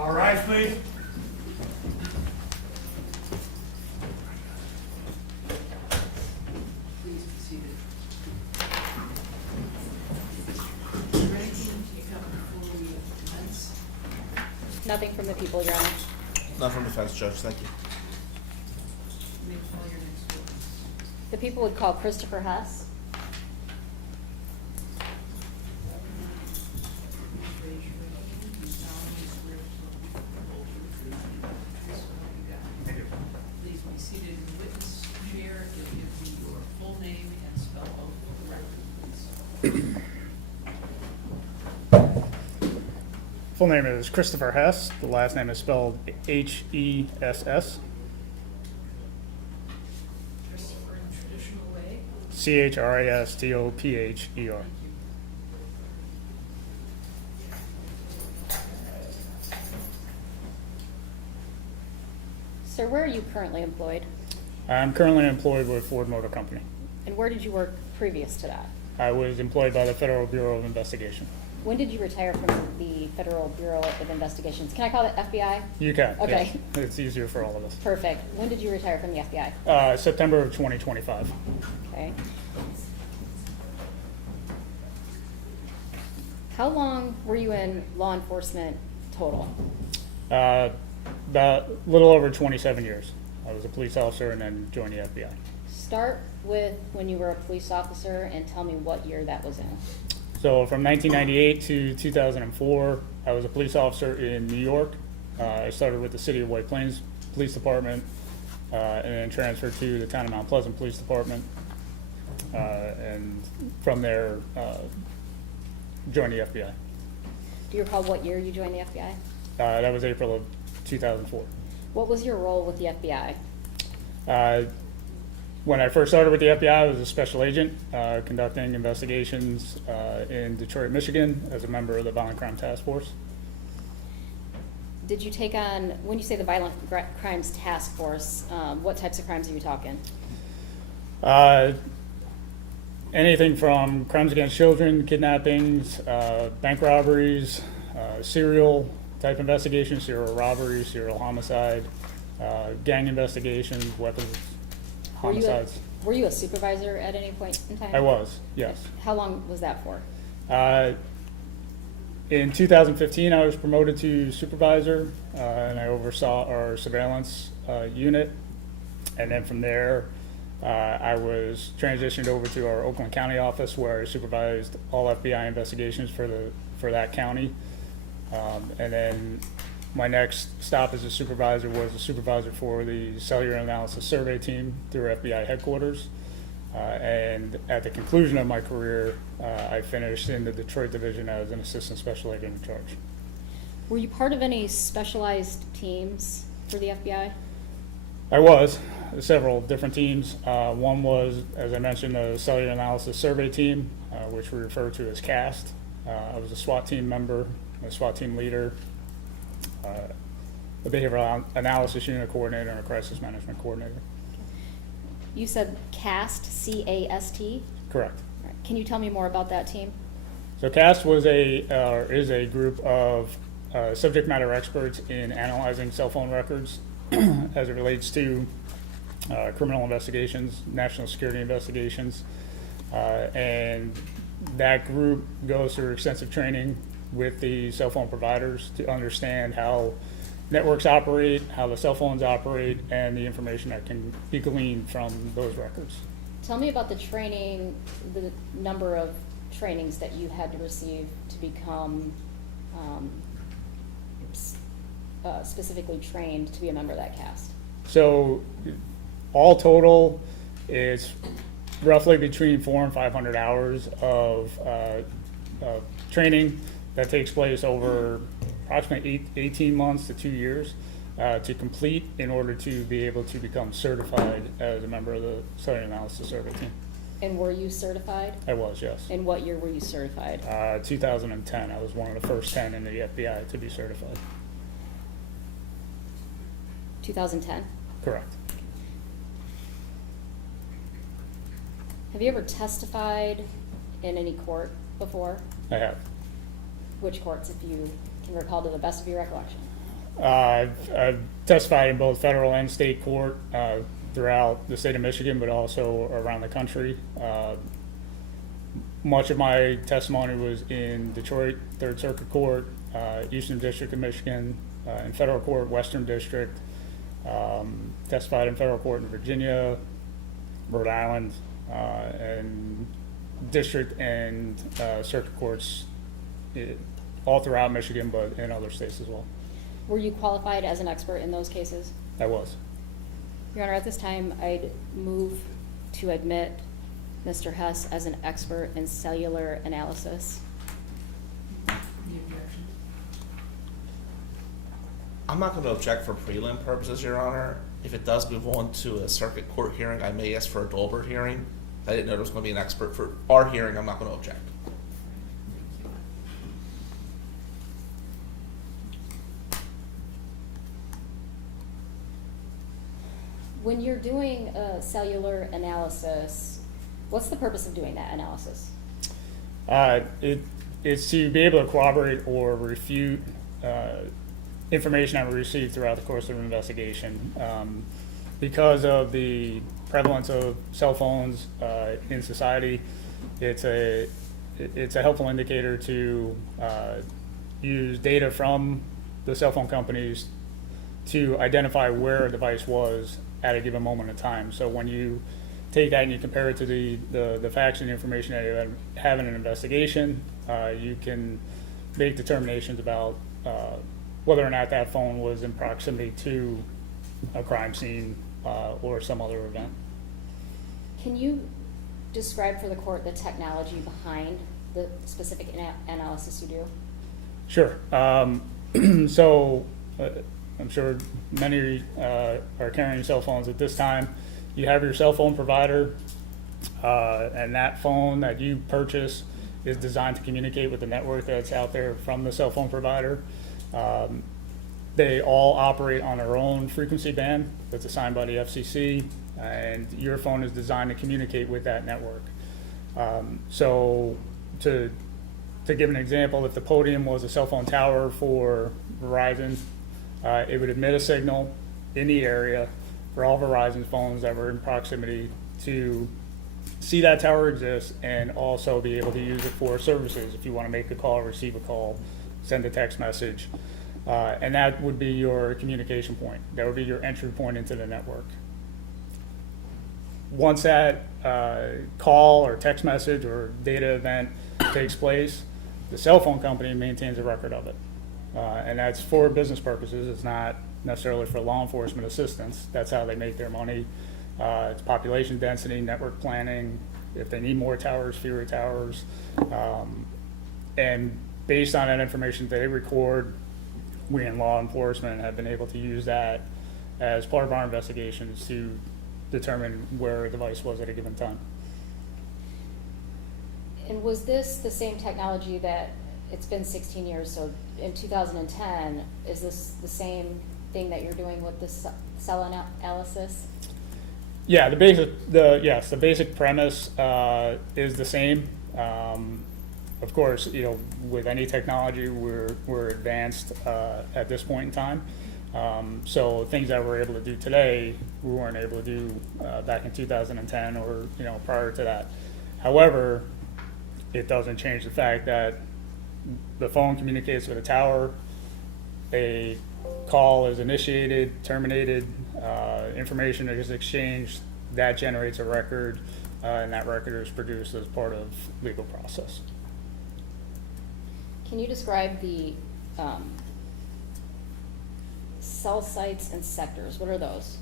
All rise, please. Please be seated. Is there anything to come before we commence? Nothing from the people, Your Honor. Not from defense, Judge, thank you. May call your next witness. The people would call Christopher Hess. Please raise your right hand. Do you solemnly swear to tell the truth, the whole truth, and nothing but the truth, so help you God? I do. Please be seated in the witness chair. Give me your full name and spell out for the record, please. Full name is Christopher Hess. The last name is spelled H-E-S-S. Christopher in the traditional way. C-H-R-I-S-T-O-P-H-E-R. Sir, where are you currently employed? I'm currently employed with Ford Motor Company. And where did you work previous to that? I was employed by the Federal Bureau of Investigation. When did you retire from the Federal Bureau of Investigations? Can I call it FBI? You can. Okay. Yeah. It's easier for all of us. Perfect. When did you retire from the FBI? September of 2025. Okay. How long were you in law enforcement total? About a little over 27 years. I was a police officer and then joined the FBI. Start with when you were a police officer and tell me what year that was in. So from 1998 to 2004, I was a police officer in New York. I started with the City of White Plains Police Department and then transferred to the Town of Mount Pleasant Police Department. And from there, joined the FBI. Do you recall what year you joined the FBI? That was April of 2004. What was your role with the FBI? When I first started with the FBI, I was a special agent conducting investigations in Detroit, Michigan as a member of the Violent Crime Task Force. Did you take on, when you say the Violent Crimes Task Force, what types of crimes are you talking? Anything from crimes against children, kidnappings, bank robberies, serial type investigations, serial robberies, serial homicide, gang investigations, weapons, homicides. Were you a supervisor at any point in time? I was, yes. How long was that for? In 2015, I was promoted to supervisor, and I oversaw our surveillance unit. And then from there, I was transitioned over to our Oakland County office, where I supervised all FBI investigations for that county. And then my next stop as a supervisor was a supervisor for the cellular analysis survey team through FBI headquarters. And at the conclusion of my career, I finished in the Detroit division as an assistant special agent in charge. Were you part of any specialized teams for the FBI? I was, several different teams. One was, as I mentioned, the cellular analysis survey team, which we refer to as CAST. I was a SWAT team member, a SWAT team leader, a behavioral analysis unit coordinator, and a crisis management coordinator. You said CAST, C-A-S-T? Correct. All right. Can you tell me more about that team? So CAST was is a group of subject matter experts in analyzing cell phone records as it relates to criminal investigations, national security investigations, and that group goes through extensive training with the cell phone providers to understand how networks operate, how the cell phones operate, and the information that can be gleaned from those records. Tell me about the training, the number of trainings that you had to receive to become specifically trained to be a member of that CAST. So all total is roughly between 400 and 500 hours of training that takes place over approximately 18 months to 2 years to complete in order to be able to become certified as a member of the cellular analysis survey team. And were you certified? I was, yes. In what year were you certified? 2010. I was one of the first 10 in the FBI to be certified. 2010? Correct. Have you ever testified in any court before? I have. Which courts, if you can recall to the best of your recollection? I've testified in both federal and state court throughout the state of Michigan, but also around the country. Much of my testimony was in Detroit, Third Circuit Court, Eastern District of Michigan, in federal court, Western District, testified in federal court in Virginia, Rhode Island, and district and circuit courts all throughout Michigan, but in other states as well. Were you qualified as an expert in those cases? I was. Your Honor, at this time, I'd move to admit Mr. Hess as an expert in cellular analysis. The objection. I'm not going to object for prelim purposes, Your Honor. If it does move on to a circuit court hearing, I may ask for a Dolbert hearing. I didn't know there was going to be an expert for our hearing. I'm not going to object. When you're doing a cellular analysis, what's the purpose of doing that analysis? It's to be able to corroborate or refute information that we received throughout the course of an investigation. Because of the prevalence of cell phones in society, it's a helpful indicator to use data from the cell phone companies to identify where a device was at a given moment in time. So when you take that and you compare it to the facts and information that you have in an investigation, you can make determinations about whether or not that phone was in proximity to a crime scene or some other event. Can you describe for the court the technology behind the specific analysis you do? Sure. So I'm sure many are carrying cell phones at this time. You have your cell phone provider, and that phone that you purchase is designed to communicate with the network that's out there from the cell phone provider. They all operate on their own frequency band that's assigned by the FCC, and your phone is designed to communicate with that network. So to give an example, if the podium was a cell phone tower for Verizon, it would emit a signal in the area for all Verizon phones that were in proximity to see that tower exist and also be able to use it for services if you want to make a call, receive a call, send a text message. And that would be your communication point. That would be your entry point into the network. Once that call or text message or data event takes place, the cell phone company maintains a record of it. And that's for business purposes. It's not necessarily for law enforcement assistance. That's how they make their money. It's population density, network planning, if they need more towers, fewer towers. And based on that information they record, we in law enforcement have been able to use that as part of our investigations to determine where a device was at a given time. And was this the same technology that, it's been 16 years, so in 2010, is this the same thing that you're doing with the cell analysis? Yeah, the basic premise is the same. Of course, with any technology, we're advanced at this point in time. So things that we're able to do today, we weren't able to do back in 2010 or prior to that. However, it doesn't change the fact that the phone communicates with a tower, a call is initiated, terminated, information is exchanged, that generates a record, and that record is produced as part of legal process. Can you describe the cell sites and sectors? What are those?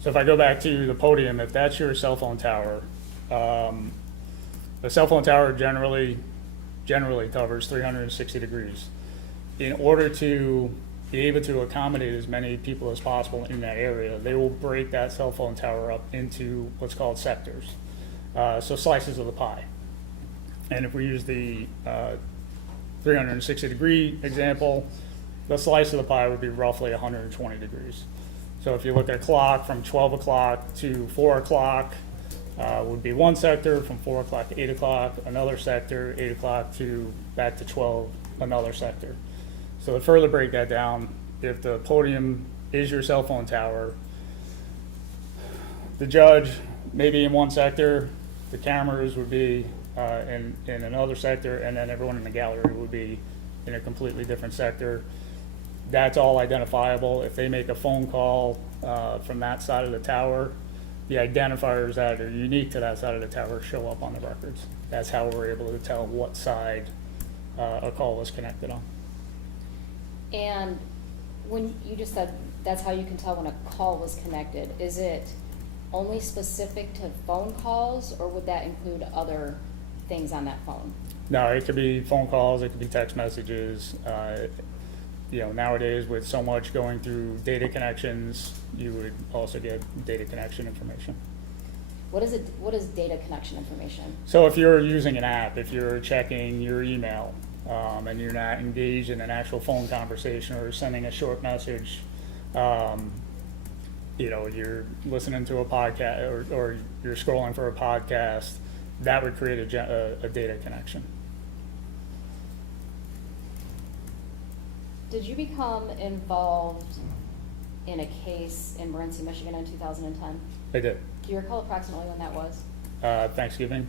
So if I go back to the podium, if that's your cell phone tower, the cell phone tower generally covers 360 degrees. In order to be able to accommodate as many people as possible in that area, they will break that cell phone tower up into what's called sectors, so slices of the pie. And if we use the 360 degree example, the slice of the pie would be roughly 120 degrees. So if you look at a clock from 12 o'clock to 4 o'clock, would be one sector, from 4 o'clock to 8 o'clock, another sector, 8 o'clock to back to 12, another sector. So to further break that down, if the podium is your cell phone tower, the judge may be in one sector, the cameras would be in another sector, and then everyone in the gallery would be in a completely different sector. That's all identifiable. If they make a phone call from that side of the tower, the identifiers that are unique to that side of the tower show up on the records. That's how we're able to tell what side a call was connected on. And when you just said that's how you can tell when a call was connected, is it only specific to phone calls, or would that include other things on that phone? No, it could be phone calls, it could be text messages. Nowadays with so much going through data connections, you would also get data connection information. What is it? What is data connection information? So if you're using an app, if you're checking your email, and you're not engaged in an actual phone conversation or sending a short message, you're listening to a podcast or you're scrolling for a podcast, that would create a data connection. Did you become involved in a case in Morenci, Michigan in 2010? I did. Do you recall approximately when that was? Thanksgiving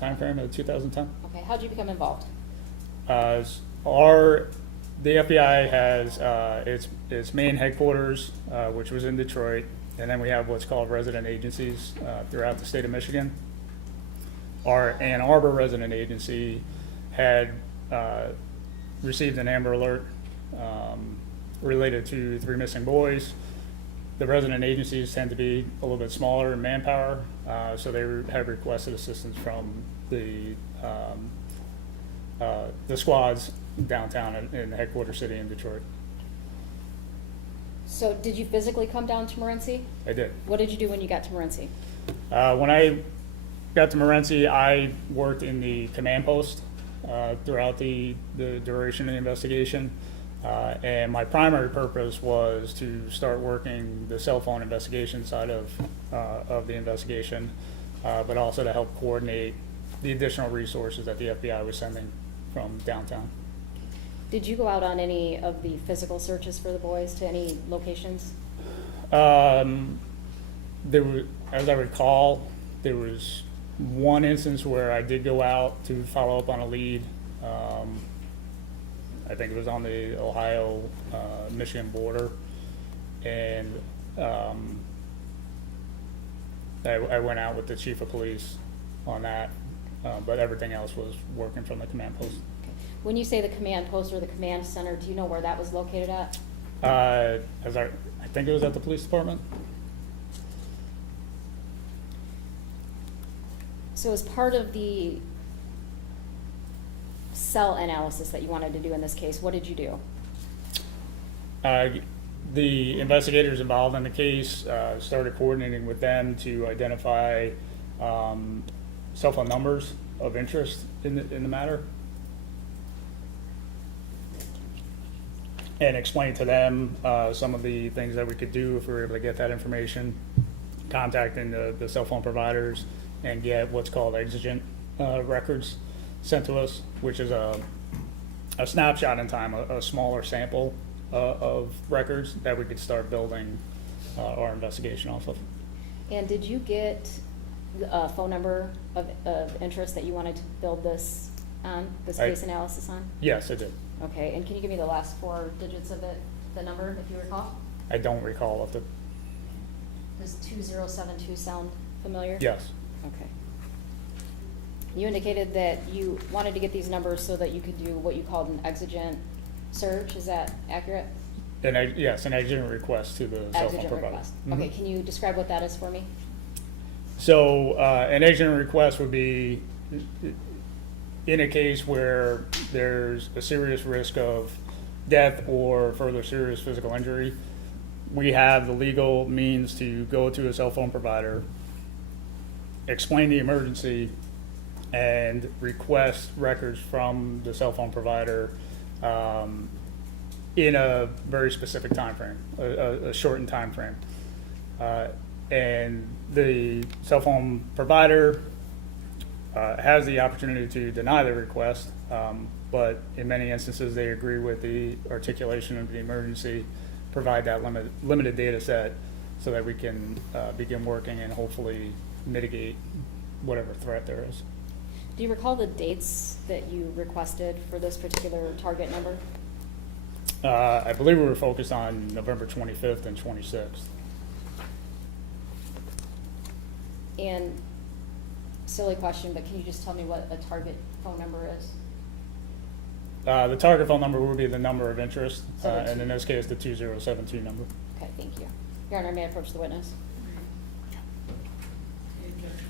timeframe of 2010. Okay, how'd you become involved? The FBI has its main headquarters, which was in Detroit, and then we have what's called resident agencies throughout the state of Michigan. Our Ann Arbor resident agency had received an Amber Alert related to 3 missing boys. The resident agencies tend to be a little bit smaller in manpower, so they have requested assistance from the squads downtown in the headquarters city in Detroit. So did you physically come down to Morenci? I did. What did you do when you got to Morenci? When I got to Morenci, I worked in the command post throughout the duration of the investigation. And my primary purpose was to start working the cell phone investigation side of the investigation, but also to help coordinate the additional resources that the FBI was sending from downtown. Did you go out on any of the physical searches for the boys to any locations? There was, as I recall, there was one instance where I did go out to follow up on a lead. I think it was on the Ohio-Michigan border, and I went out with the chief of police on that, but everything else was working from the command post. When you say the command post or the command center, do you know where that was located at? I think it was at the police department. So as part of the cell analysis that you wanted to do in this case, what did you do? The investigators involved in the case started coordinating with them to identify cell phone numbers of interest in the matter, and explain to them some of the things that we could do if we were able to get that information, contacting the cell phone providers, and get what's called exigent records sent to us, which is a snapshot in time, a smaller sample of records that we could start building our investigation off of. And did you get a phone number of interest that you wanted to build this on, this case analysis on? Yes, I did. Okay, and can you give me the last 4 digits of it, the number, if you recall? I don't recall if Does 2072 sound familiar? yes. Okay. You indicated that you wanted to get these numbers so that you could do what you called an exigent search. Is that accurate? Yes, an exigent request to the cell phone Exigent provider. request. Mhm. Okay, can you describe what that is for me? So an exigent request would be in a case where there's a serious risk of death or further serious physical injury. We have the legal means to go to a cell phone provider, explain the emergency, and request records from the cell phone provider in a very specific time frame, a shortened time frame. And the cell phone provider has the opportunity to deny the request, but in many instances, they agree with the articulation of the emergency, provide that limited data set so that we can begin working and hopefully mitigate whatever threat there is. Do you recall the dates that you requested for this particular target number? I believe we were focused on November 25th and 26th. And, silly question, but can you just tell me what a target phone number is? The target phone number would be the number of interest, So the and in this case, the 2072 number. Okay, thank you. Your Honor, may I approach the witness? Any objection?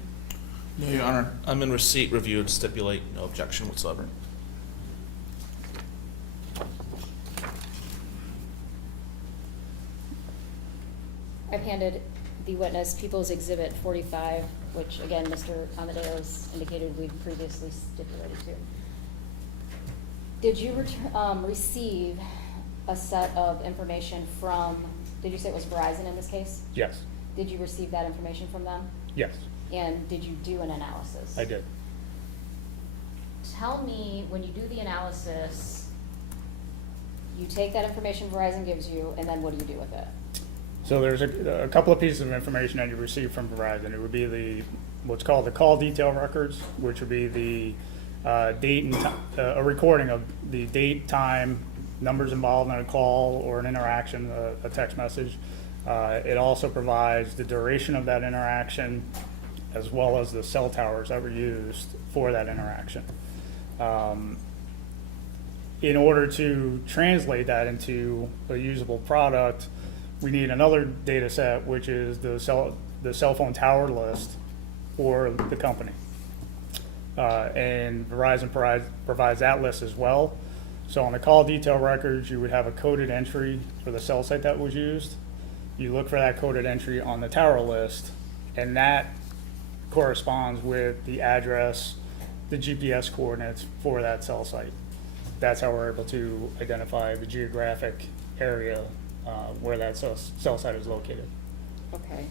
No, Your Honor. I'm in receipt, review, and stipulate no objection whatsoever. I've handed the witness People's Exhibit 45, which again, Mr. Amadeo's indicated we've previously stipulated to. Did you receive a set of information from, did you say it was Verizon in this case? Yes, Did you receive that information from them? yes, And did you do an analysis? I did. Tell me, when you do the analysis, you take that information Verizon gives you, and then what do you do with it? So there's a couple of pieces of information that you receive from Verizon. It would be what's called the call detail records, which would be the date and a recording of the date, time, numbers involved in a call or an interaction, a text message. It also provides the duration of that interaction, as well as the cell towers that were used for that interaction. In order to translate that into a usable product, we need another data set, which is the cell phone tower list for the company. And Verizon provides that list as well. So on the call detail records, you would have a coded entry for the cell site that was used. You look for that coded entry on the tower list, and that corresponds with the address, the GPS coordinates for that cell site. That's how we're able to identify the geographic area where that cell site is located. Okay.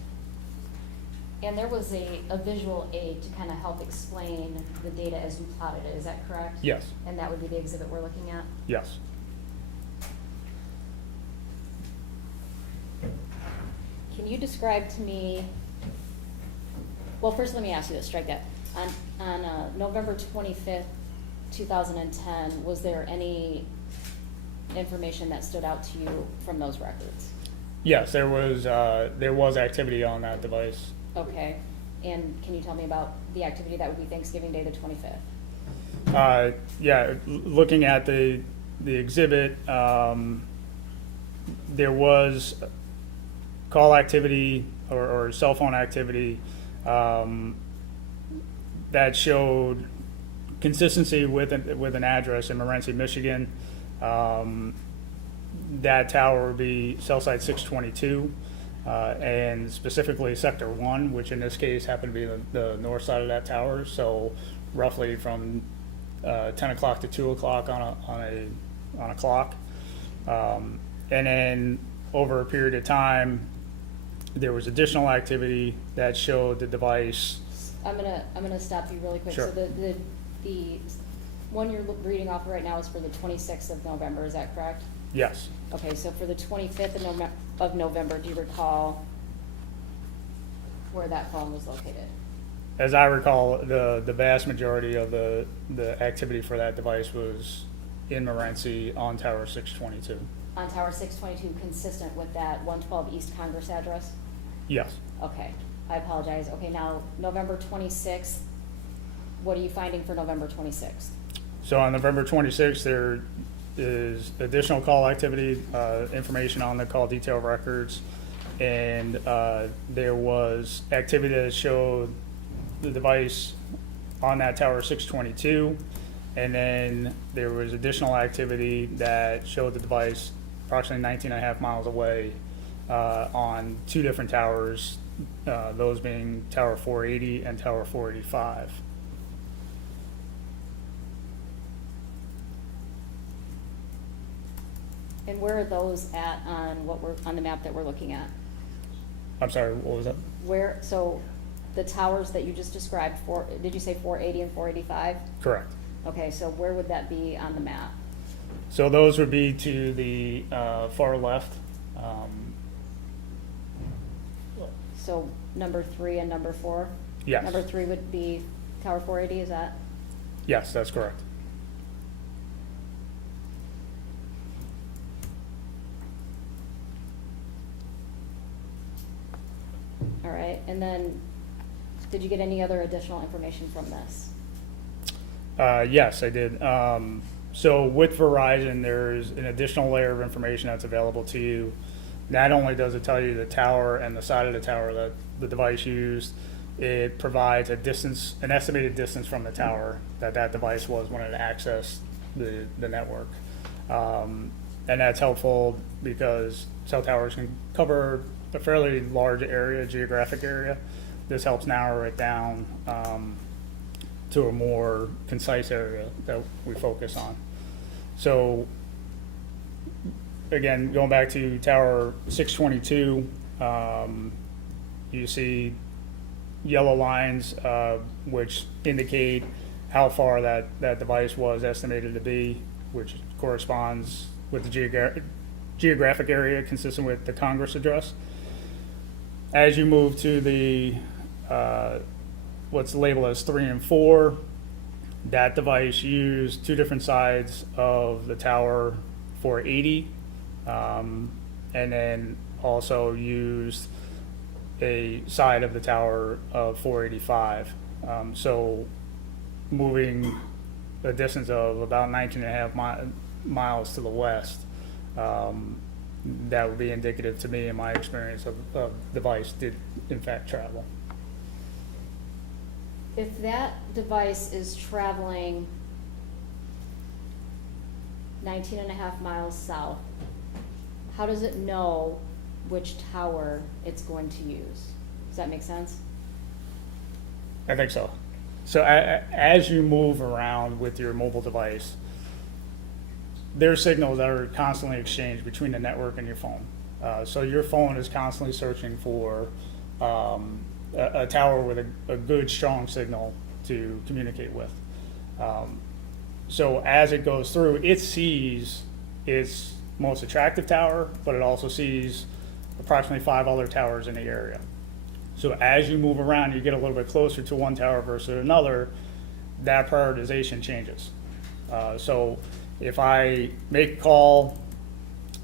And there was a visual aid to kind of help explain the data as you plotted it, is that correct? Yes, And that would be the exhibit we're looking at? yes. Can you describe to me, well, first let me ask you this, strike that. On November 25th, 2010, was there any information that stood out to you from those records? Yes, there was activity on that device. Okay, and can you tell me about the activity that would be Thanksgiving Day, the 25th? Yeah, looking at the exhibit, there was call activity or cell phone activity that showed consistency with an address in Morenci, Michigan. That tower would be cell site 622, and specifically sector 1, which in this case happened to be the north side of that tower. So roughly from 10 o'clock to 2 o'clock on a clock, and then over a period of time, there was additional activity that showed the device. I'm gonna stop you really quick. Sure. So the one you're reading off right now is for the 26th of November, is that correct? Yes, Okay, so for the 25th of November, do you recall where that phone was located? as I recall, the vast majority of the activity for that device was in Morenci on tower 622. On Tower 622, consistent with that 112 East Congress address? Yes. Okay, I apologize. Okay, now, November 26th, what are you finding for November 26th? So on November 26th, there is additional call activity, information on the call detail records, and there was activity that showed the device on that tower 622, and then there was additional activity that showed the device approximately 19 and a half miles away on two different towers, those being Tower 480 and Tower 485. And where are those at on the map that we're looking at? I'm sorry, what was that? So the towers that you just described, did you say 480 and 485? Correct. Okay, so where would that be on the map? So those would be to the far left. So number 3 and number 4? Yes. Number 3 would be Tower 480, is that? Yes, that's correct. All right, and then, did you get any other additional information from this? Yes, I did. So with Verizon, there's an additional layer of information that's available to you. Not only does it tell you the tower and the side of the tower that the device used, it provides a distance, an estimated distance from the tower that that device was when it accessed the network. And that's helpful because cell towers can cover a fairly large area, geographic area. This helps narrow it down to a more concise area that we focus on. So again, going back to Tower 622, you see yellow lines which indicate how far that device was estimated to be, which corresponds with the geographic area consistent with the Congress address. As you move to the what's labeled as 3 and 4, that device used 2 different sides of the tower 480, and then also used a side of the tower of 485. So moving a distance of about 19.5 miles to the west, that would be indicative to me in my experience of the device did in fact travel. If that device is traveling 19.5 miles south, how does it know which tower it's going to use? Does that make sense? I think so. So as you move around with your mobile device, there are signals that are constantly exchanged between the network and your phone. So your phone is constantly searching for a tower with a good, strong signal to communicate with. So as it goes through, it sees its most attractive tower, but it also sees approximately 5 other towers in the area. So as you move around, you get a little bit closer to one tower versus another, that prioritization changes. So if I make a call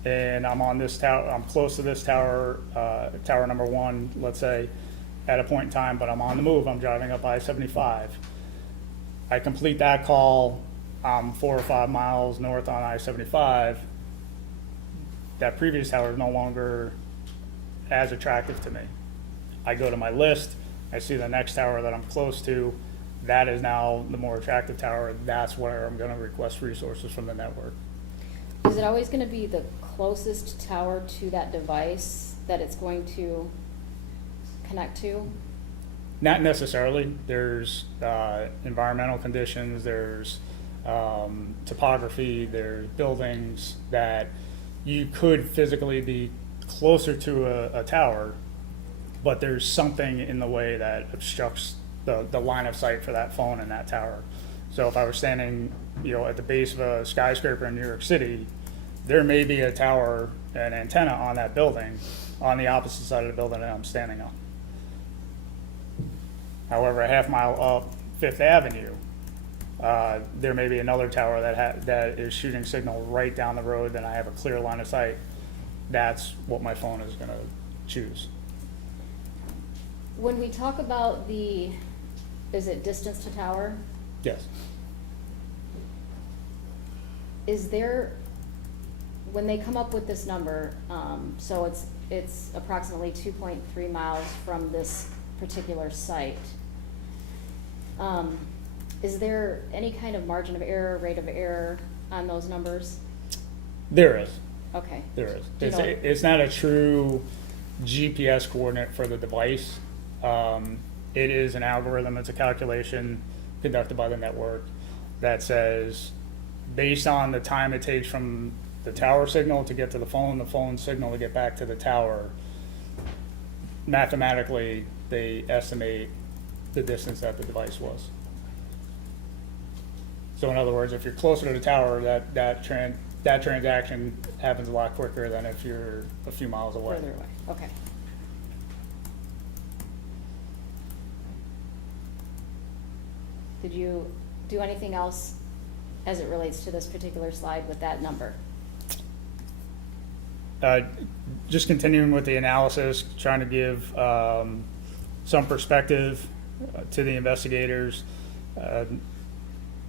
and I'm on this tower, I'm close to this tower, tower number 1, let's say, at a point in time, but I'm on the move, I'm driving up I-75. I complete that call, I'm 4 or 5 miles north on I-75. That previous tower is no longer as attractive to me. I go to my list, I see the next tower that I'm close to, that is now the more attractive tower, that's where I'm gonna request resources from the network. Is it always gonna be the closest tower to that device that it's going to connect to? Not necessarily. There's environmental conditions, there's topography, there's buildings that you could physically be closer to a tower, but there's something in the way that obstructs the line of sight for that phone and that tower. So if I was standing, at the base of a skyscraper in New York City, there may be a tower, an antenna on that building, on the opposite side of the building that I'm standing on. However, a half mile up Fifth Avenue, there may be another tower that is shooting signal right down the road, and I have a clear line of sight. That's what my phone is going to choose. When we talk about is it distance to tower? Yes. Is there, when they come up with this number, so it's approximately 2.3 miles from this particular site, is there any kind of margin of error, rate of error on those numbers? There is. Okay. There is. Do you know- It's not a true GPS coordinate for the device. It is an algorithm, it's a calculation conducted by the network that says, based on the time it takes from the tower signal to get to the phone signal to get back to the tower, mathematically, they estimate the distance that the device was. So in other words, if you're closer to the tower, that transaction happens a lot quicker than if you're a few miles away. Further away, okay. Did you do anything else as it relates to this particular slide with that number? Just continuing with the analysis, trying to give some perspective to the investigators.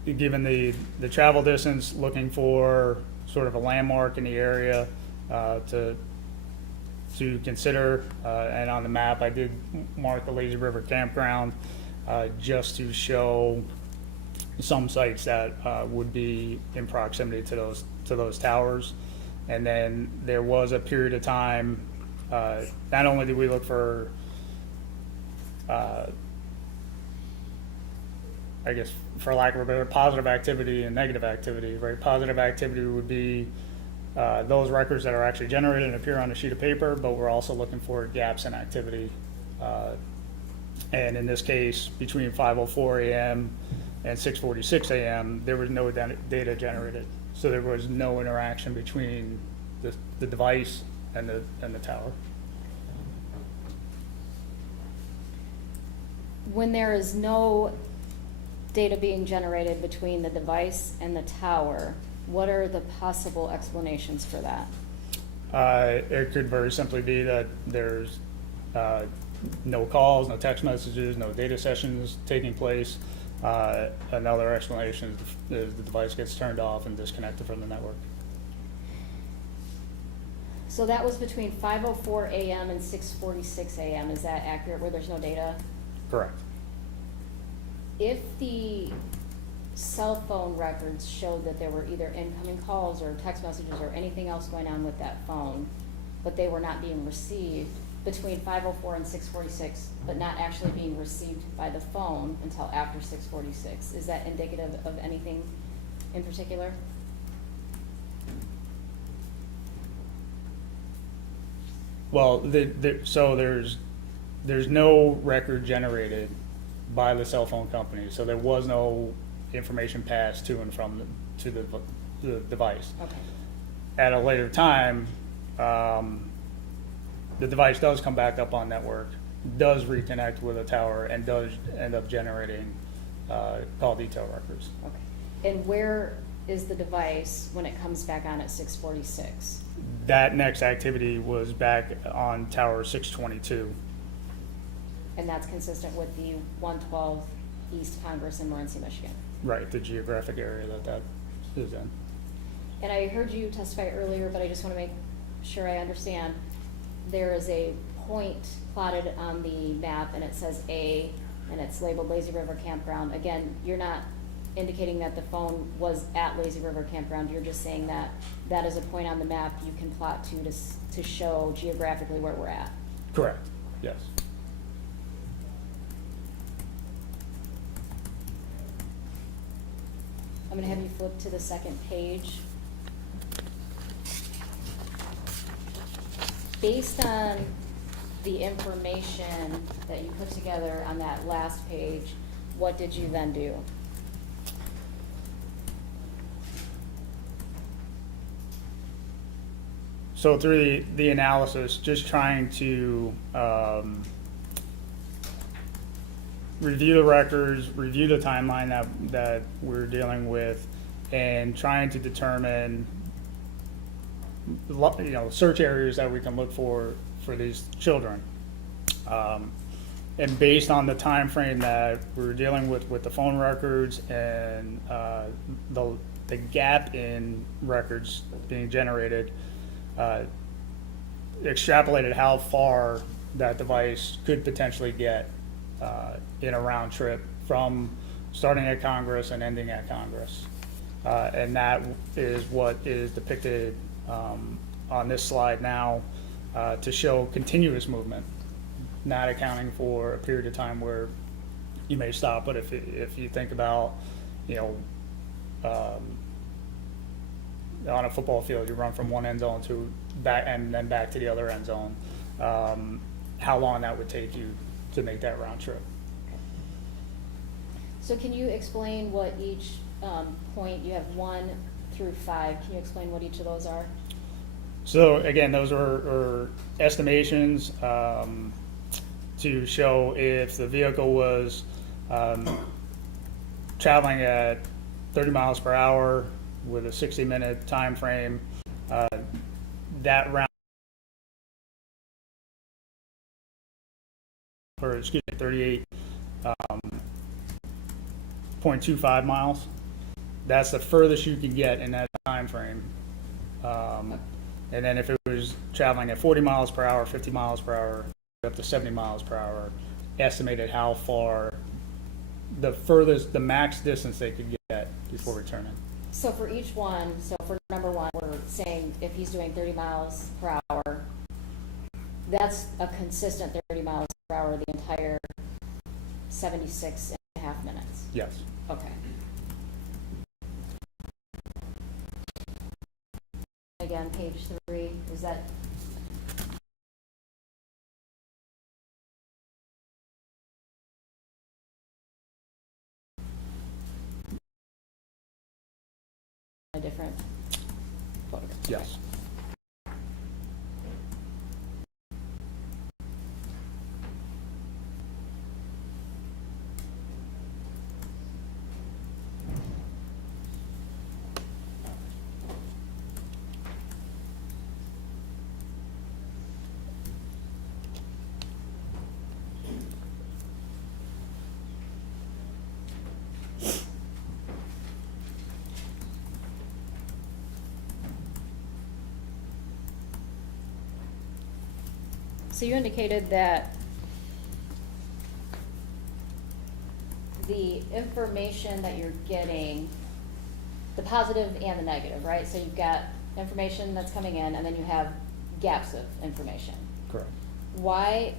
Given the travel distance, looking for sort of a landmark in the area to consider. And on the map, I did mark the Lazy River Campground just to show some sites that would be in proximity to those towers. And then there was a period of time, not only did we look for, I guess, for lack of a better, positive activity and negative activity, right? Positive activity would be those records that are actually generated and appear on a sheet of paper, but we're also looking for gaps in activity. And in this case, between 5:04 a.m. and 6:46 a.m., there was no data generated. So there was no interaction between the device and the tower. When there is no data being generated between the device and the tower, what are the possible explanations for that? It could very simply be that there's no calls, no text messages, no data sessions taking place. Another explanation is the device gets turned off and disconnected from the network. So that was between 5:04 a.m. and 6:46 a.m. Is that accurate, where there's no data? Correct. If the cell phone records showed that there were either incoming calls or text messages or anything else going on with that phone, but they were not being received between 5:04 and 6:46, but not actually being received by the phone until after 6:46, is that indicative of anything in particular? Well, so there's no record generated by the cell phone company, so there was no information passed to and from to the device. Okay. At a later time, the device does come back up on network, does reconnect with a tower, and does end up generating call detail records. Okay. And where is the device when it comes back on at 6:46? That next activity was back on tower 622. And that's consistent with the 112 East Congress in Morenci, Michigan? Right, the geographic area that is in. And I heard you testify earlier, but I just want to make sure I understand. There is a point plotted on the map, and it says A, and it's labeled Lazy River Campground. Again, you're not indicating that the phone was at Lazy River Campground. You're just saying that that is a point on the map you can plot to show geographically where we're at. Correct, yes. I'm going to have you flip to the second page. Based on the information that you put together on that last page, what did you then do? So through the analysis, just trying to review the records, review the timeline that we're dealing with, and trying to determine search areas that we can look for these children. And based on the time frame that we're dealing with the phone records and the gap in records being generated, extrapolated how far that device could potentially get in a round trip from starting at Congress and ending at Congress. And that is what is depicted on this slide now to show continuous movement, not accounting for a period of time where you may stop. But if you think about, on a football field, you run from one end zone to back and then back to the other end zone, how long that would take you to make that round trip. So can you explain what each point, you have 1 through 5. Can you explain what each of those are? So again, those are estimations to show if the vehicle was traveling at 30 miles per hour with a 60-minute time frame. That round, or excuse me, 38.25 miles. That's the furthest you can get in that time frame. And then if it was traveling at 40 miles per hour, 50 miles per hour, up to 70 miles per hour, estimated how far the furthest, the max distance they could get before returning. So for each one, so for number 1, we're saying if he's doing 30 miles per hour, that's a consistent 30 miles per hour the entire 76 and a half minutes. Yes. Okay. Again, page 3, is that? A different photograph? Yes. So you indicated that the information that you're getting, the positive and the negative, right? So you've got information that's coming in, and then you have gaps of information. Correct. Why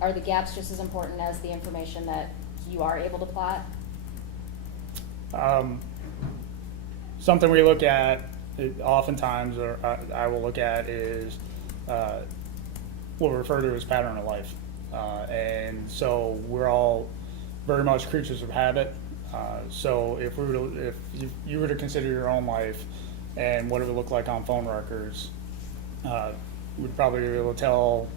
are the gaps just as important as the information that you are able to plot? Something we look at oftentimes, or I will look at, is what we refer to as pattern of life. And so we're all very much creatures of habit. So if you were to consider your own life and what it would look like on phone records, we'd probably be able to tell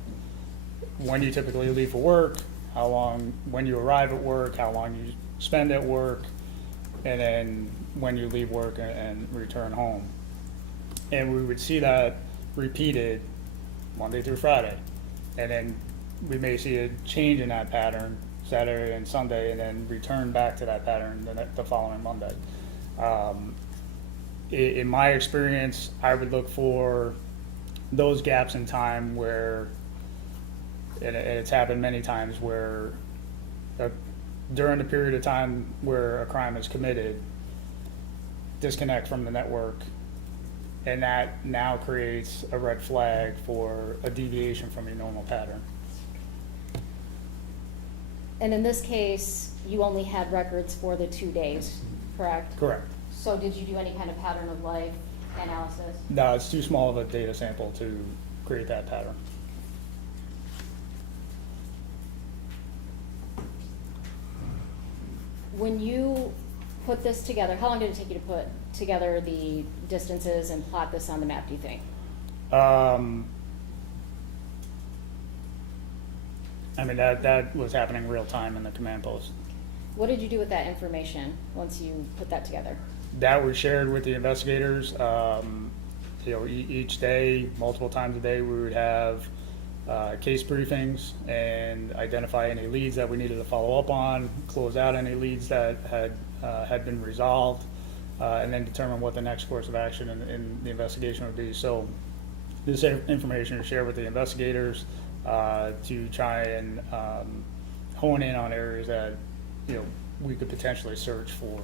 when you typically leave for work, how long, when you arrive at work, how long you spend at work, and then when you leave work and return home. And we would see that repeated Monday through Friday. And then we may see a change in that pattern Saturday and Sunday, and then return back to that pattern the following Monday. In my experience, I would look for those gaps in time where, and it's happened many times, where during the period of time where a crime is committed, disconnect from the network, and that now creates a red flag for a deviation from your normal pattern. And in this case, you only had records for the 2 days, correct? Correct. So did you do any kind of pattern of life analysis? No, it's too small of a data sample to create that pattern. When you put this together, how long did it take you to put together the distances and plot this on the map, do you think? I mean, that was happening real time in the command post. What did you do with that information once you put that together? That was shared with the investigators. Each day, multiple times a day, we would have case briefings and identify any leads that we needed to follow up on, close out any leads that had been resolved, and then determine what the next course of action in the investigation would be. So this information is shared with the investigators to try and hone in on areas that we could potentially search for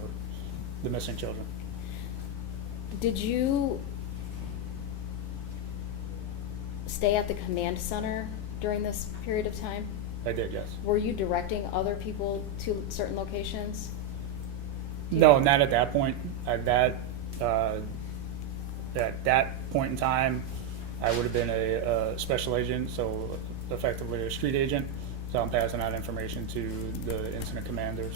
the missing children. Did you stay at the command center during this period of time? I did, yes. Were you directing other people to certain locations? No, not at that point. At that point in time, I would have been a special agent, so effectively a street agent. So I'm passing out information to the incident commanders.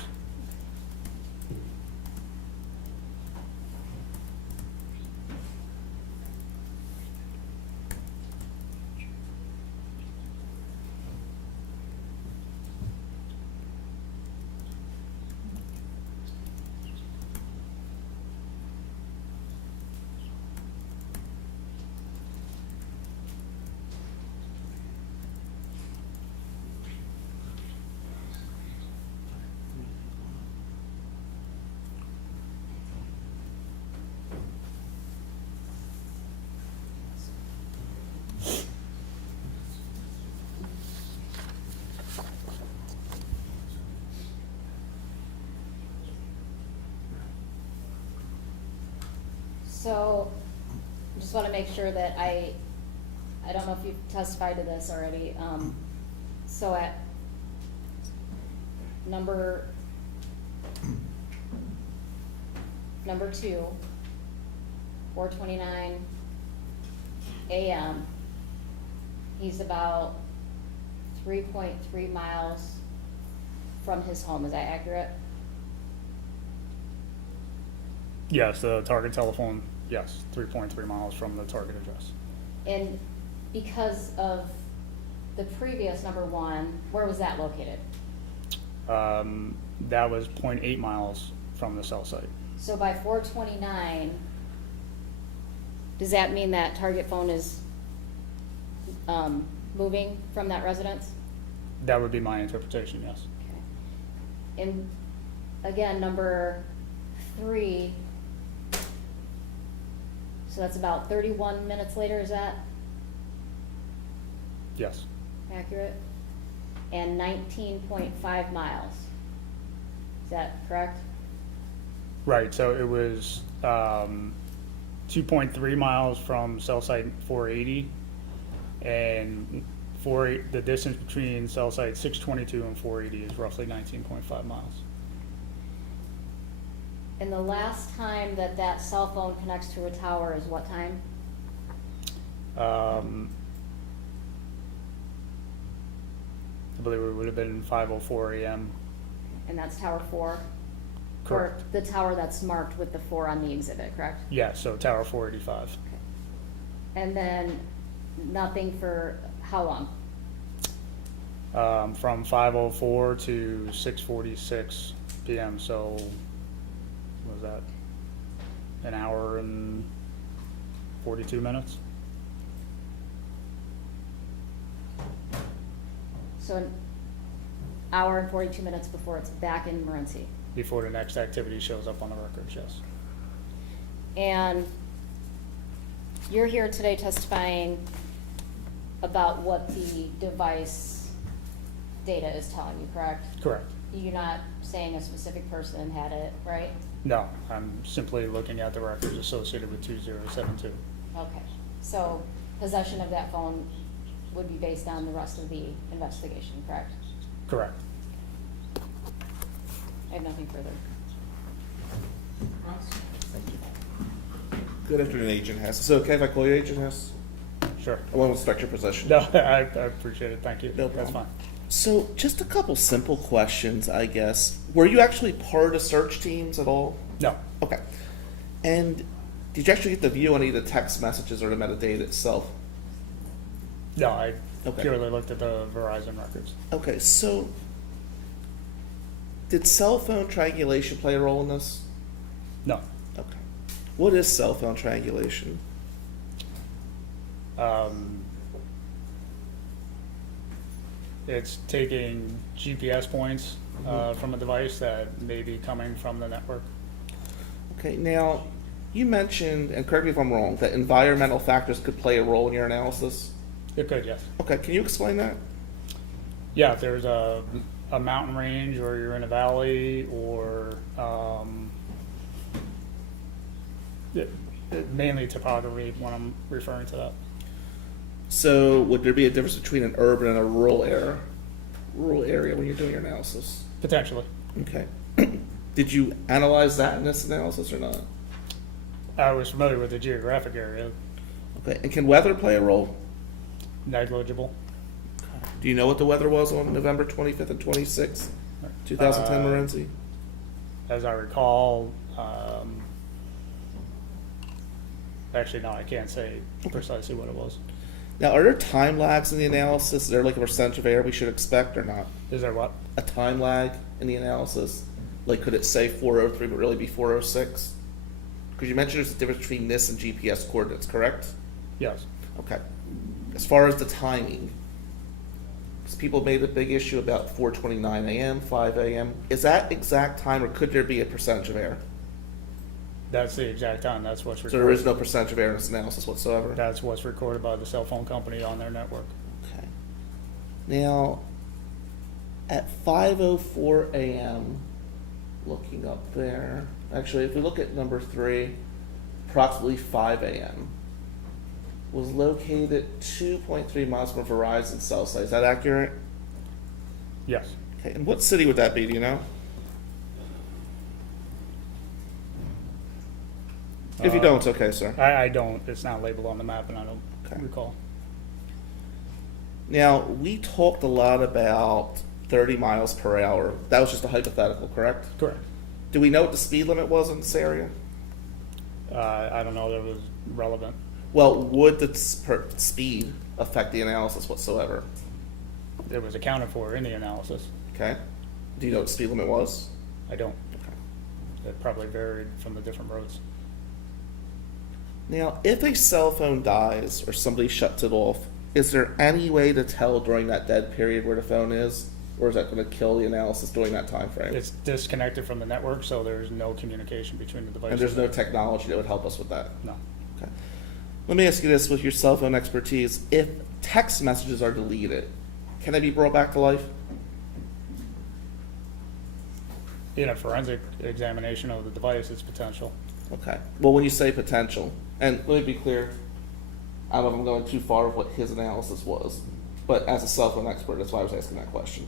So, just wanna make sure that I don't know if you've testified to this already, so at number 2, 4:29 AM, he's about 3.3 miles from his home, is that accurate? Yes, the target telephone, yes, 3.3 miles from the target address. And because of the previous number 1, where was that located? That was 0.8 miles from the cell site. So by 4:29, does that mean that target phone is moving from that residence? That would be my interpretation, yes. Okay. And again, number 3, so that's about 31 minutes later, is that Yes, accurate? And 19.5 miles, is that correct? right, so it was 2.3 miles from cell site 480, and the distance between cell site 622 and 480 is roughly 19.5 miles. And the last time that that cell phone connects to a tower is what time? I believe it would have been 5:04 a.m. And that's tower 4? Correct. Or the tower that's marked with the 4 on the exhibit, correct? Yeah, so tower 485. And then nothing for how long? From 5:04 to 6:46 p.m. So what was that? An hour and 42 minutes? So an hour and 42 minutes before it's back in Morenci. Before the next activity shows up on the records, yes. And you're here today testifying about what the device data is telling you, correct? Correct. You're not saying a specific person had it, right? No, I'm simply looking at the records associated with 2072. Okay, so possession of that phone would be based on the rest of the investigation, correct? Correct. I have nothing further. Ross? Good afternoon, Agent Hess. Is it okay if I call you Agent Hess? Sure. I want to inspect your possession. No, I appreciate it. Thank you. No That's problem. fine. So, just a couple simple questions, I guess. Were you actually part of search teams at all? No, Okay. And did you actually get the view on either the text messages or the metadata itself? no, I Okay. purely looked at the Verizon records. Okay, so did cell phone triangulation play a role in this? No. Okay. What is cell phone triangulation? It's taking GPS points from a device that may be coming from the network. Okay, now you mentioned, and correct me if I'm wrong, that environmental factors could play a role in your analysis. It could, yes. Okay, can you explain that? Yeah, if there's a mountain range, or you're in a valley, or mainly topography when I'm referring to that. So, would there be a difference between an urban and a rural area? Rural area when you're doing your analysis? Potentially. Okay. Did you analyze that in this analysis or not? I was familiar with the geographic area. Okay, and can weather play a role? Negligible. Do you know what the weather was on November 25th and 26th, 2010, Morenci? As I recall, actually, no, I can't say precisely what it was. Now, are there time lags in the analysis? Is there like a percentage of error we should expect or not? Is there what? A time lag in the analysis? Like, could it say 403 but really be 406? Because you mentioned there's a difference between this and GPS coordinates, correct? Yes. Okay. As far as the timing, because people made a big issue about 4:29 a.m., 5 a.m. Is that exact time, or could there be a percentage of error? That's the exact time. That's what's So recorded. there is no percentage of error in this analysis whatsoever? That's what's recorded by the cell phone company on their network. Okay. Now, at 5:04 a.m., looking up there, actually, if we look at number 3, approximately 5 a.m., was located 2.3 miles from Verizon's cell site. Is that accurate? Yes. Okay, and what city would that be, do you know? If you don't, it's okay, sir. I don't, it's not labeled on the map and I don't Okay. recall. Now, we talked a lot about 30 miles per hour. That was just a hypothetical, correct? Correct. Do we know what the speed limit was in this area? I don't know that it was relevant. Well, would the speed affect the analysis whatsoever? It was accounted for in the analysis. Okay. Do you know what the speed limit was? I don't. Okay. It probably varied from the different roads. Now, if a cell phone dies or somebody shuts it off, is there any way to tell during that dead period where the phone is? Or is that going to kill the analysis during that time frame? It's disconnected from the network, so there's no communication between the devices. And there's no technology that would help us with that? No. Okay. Let me ask you this, with your cell phone expertise, if text messages are deleted, can they be brought back to life? In a forensic examination of the device, it's potential. Okay. Well, when you say potential, and let me be clear, I don't know if I'm going too far of what his analysis was, but as a cell phone expert, that's why I was asking that question.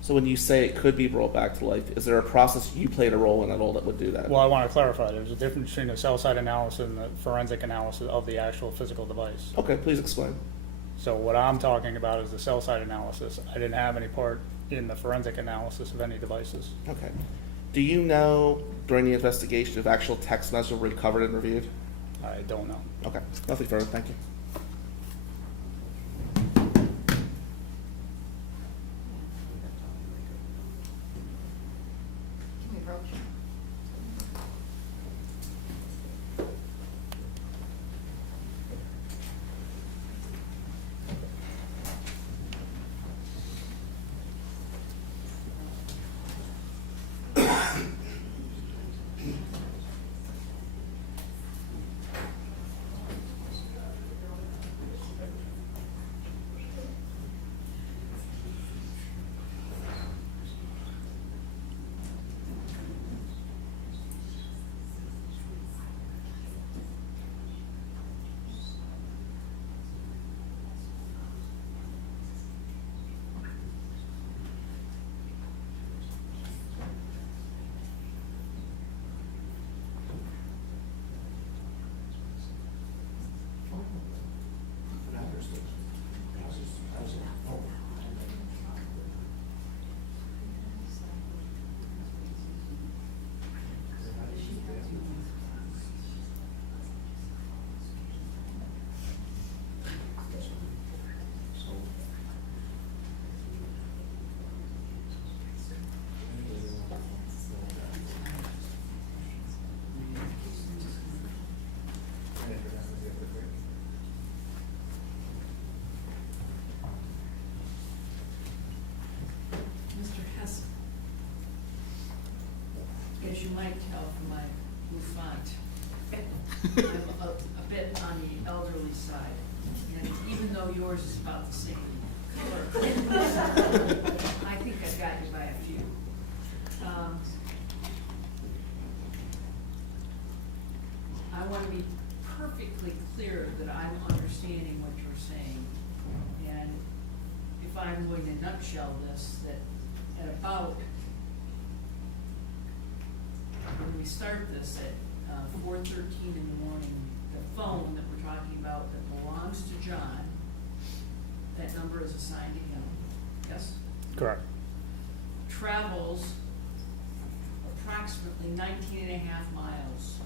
So when you say it could be brought back to life, is there a process you played a role in at all that would do that? Well, I want to clarify, there's a difference between the cell site analysis and the forensic analysis of the actual physical device. Okay, please explain. So what I'm talking about is the cell site analysis. I didn't have any part in the forensic analysis of any devices. Okay. Do you know during the investigation if actual text messages were recovered and reviewed? I don't know. Okay, nothing further, thank you. Can we approach? Mr. Hess, as you might tell from my bouffant, I'm a bit on the elderly side. And even though yours is about the same color, I think I got you by a few. I want to be perfectly clear that I'm understanding what you're saying. And if I'm going to nutshell this, that at about, when we start this at 4:13 in the morning, the phone that we're talking about that belongs to John, that number is assigned to him, yes? Correct. Travels approximately 19 and a half miles.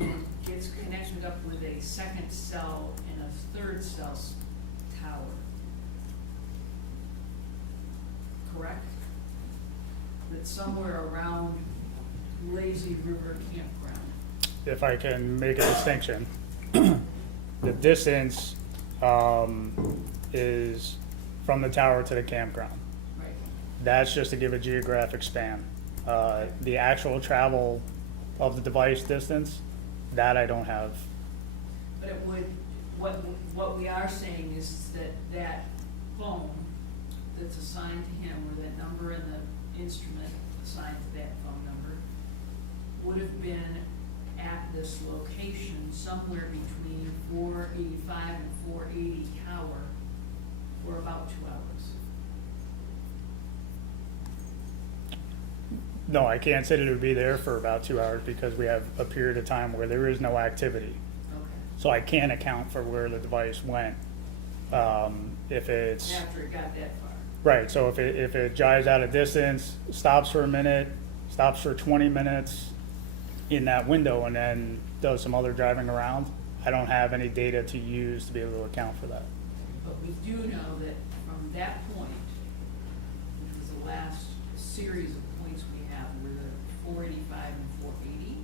And gets connected up with a second cell and a third cell tower. Correct? That's somewhere around Lazy River Campground. If I can make a distinction, the distance is from the tower to the campground. Right. That's just to give a geographic span. The actual travel of the device distance, that I don't have. But it would, what we are saying is that that phone that's assigned to him, or that number in the instrument assigned to that phone number, would have been at this location somewhere between 485 and 480 tower for about 2 hours. No, I can't say that it would be there for about 2 hours because we have a period of time where there is no activity. Okay. So I can't account for where the device went. If it's, After it got that far. right, so if it jives out a distance, stops for a minute, stops for 20 minutes in that window and then does some other driving around, I don't have any data to use to be able to account for that. But we do know that from that point, which was the last series of points we have, were the 485 and 480,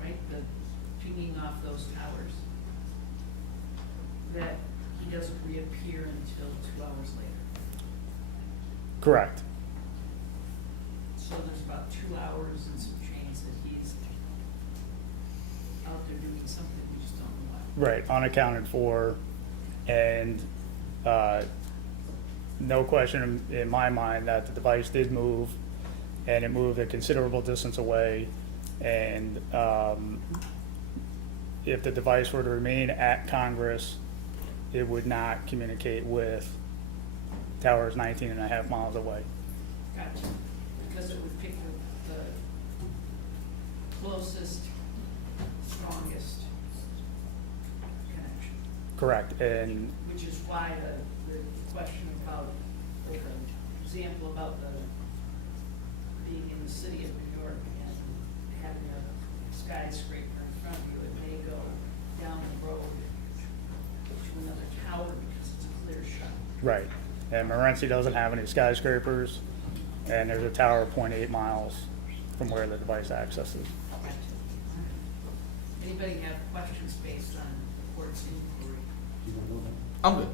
right? The pinging off those towers, that he doesn't reappear until 2 hours later. Correct. So there's about 2 hours and some change that he's out there doing something, we just don't know what. Right, unaccounted for, and no question in my mind that the device did move, and it moved a considerable distance away, and if the device were to remain at Congress, it would not communicate with towers 19 and a half miles away. Gotcha. Because it would pick the closest, strongest connection. Correct, and Which is why the question about, or the example about the being in the city of New York and having a skyscraper in front of you, it may go down the road to another tower because it's a clear shot. right, and Morenci doesn't have any skyscrapers, and there's a tower 0.8 miles from where the device accesses. Anybody have questions based on the court's inquiry? I'm good.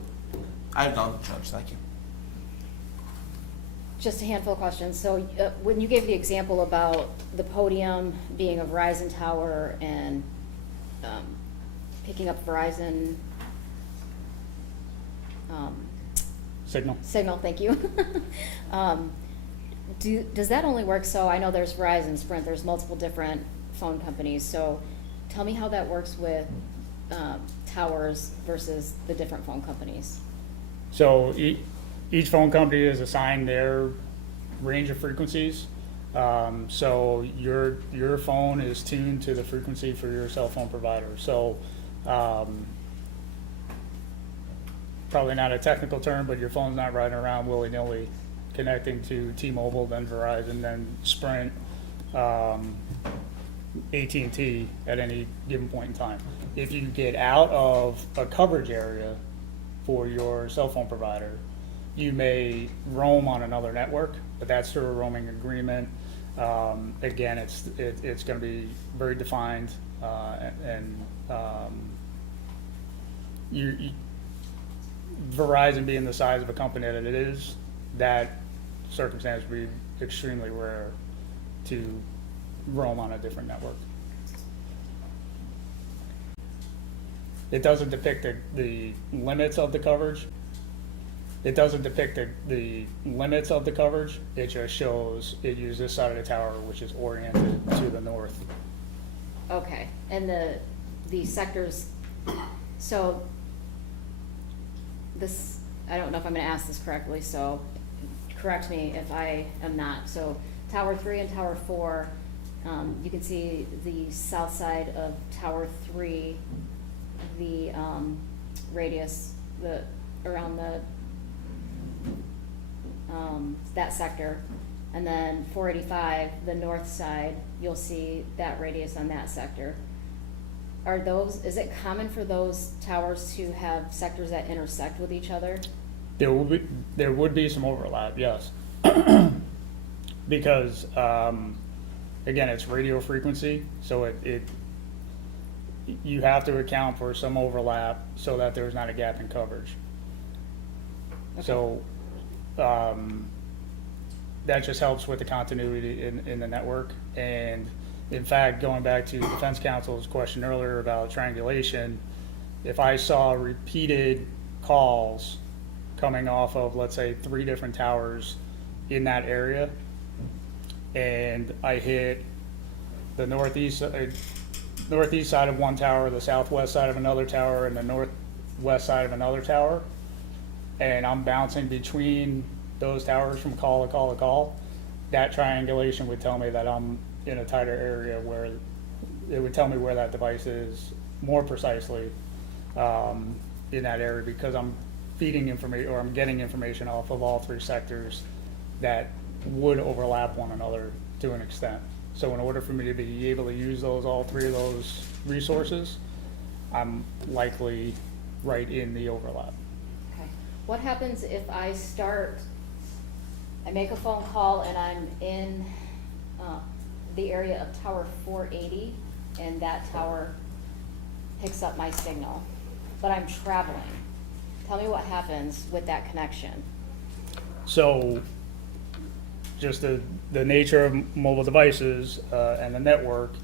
I have none, Judge, thank you. Just a handful of questions. So when you gave the example about the podium being a Verizon tower and picking up Verizon Signal. signal, thank you. Does that only work? So I know there's Verizon, Sprint, there's multiple different phone companies. So tell me how that works with towers versus the different phone companies. So each phone company is assigned their range of frequencies. So your phone is tuned to the frequency for your cell phone provider. So probably not a technical term, but your phone's not riding around willy-nilly connecting to T-Mobile, then Verizon, then Sprint, AT&T at any given point in time. If you get out of a coverage area for your cell phone provider, you may roam on another network, but that's through a roaming agreement. Again, it's going to be very defined, Verizon being the size of a company that it is, that circumstance would be extremely rare to roam on a different network. It doesn't depict the limits of the coverage. It doesn't depict the limits of the coverage. It just shows it uses this side of the tower, which is oriented to the north. Okay, and the sectors, so this, I don't know if I'm gonna ask this correctly, so correct me if I am not. So Tower 3 and Tower 4, you can see the south side of Tower 3, the radius, around that sector. And then 485, the north side, you'll see that radius on that sector. Is it common for those towers to have sectors that intersect with each other? There would be some overlap, yes. Because, again, it's radio frequency, so you have to account for some overlap so that there's not a gap in coverage. Okay. So, that just helps with the continuity in the network. And in fact, going back to Defense Counsel's question earlier about triangulation, if I saw repeated calls coming off of, let's say, 3 different towers in that area, and I hit the northeast side of one tower, the southwest side of another tower, and the northwest side of another tower. And I'm bouncing between those towers from call to call to call. That triangulation would tell me that I'm in a tighter area where it would tell me where that device is more precisely in that area, because I'm feeding information, or I'm getting information off of all three sectors that would overlap one another to an extent. So in order for me to be able to use all three of those resources, I'm likely right in the overlap. Okay. What happens if I make a phone call and I'm in the area of tower 480 and that tower picks up my signal, but I'm traveling? Tell me what happens with that connection. So just the nature of mobile devices and the network,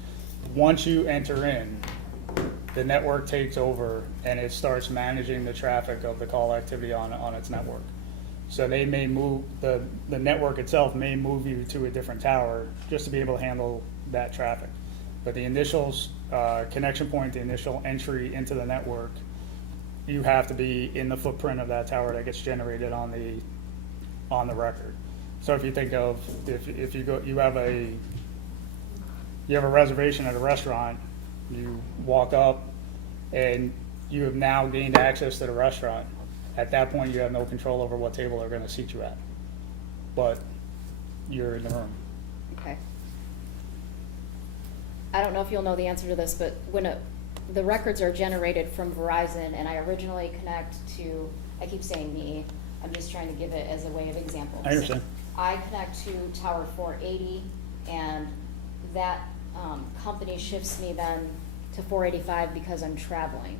once you enter in, the network takes over and it starts managing the traffic of the call activity on its network. So they may move, the network itself may move you to a different tower just to be able to handle that traffic. But the initial connection point, the initial entry into the network, you have to be in the footprint of that tower that gets generated on the record. So if you think of, if you go, you have a reservation at a restaurant, you walk up and you have now gained access to the restaurant. At that point, you have no control over what table they're gonna seat you at, but you're in the room. Okay. I don't know if you'll know the answer to this, but when the records are generated from Verizon and I originally connect to, I keep saying me, I'm just trying to give it as a way of example. I understand. I connect to tower 480 and that company shifts me then to 485 because I'm traveling.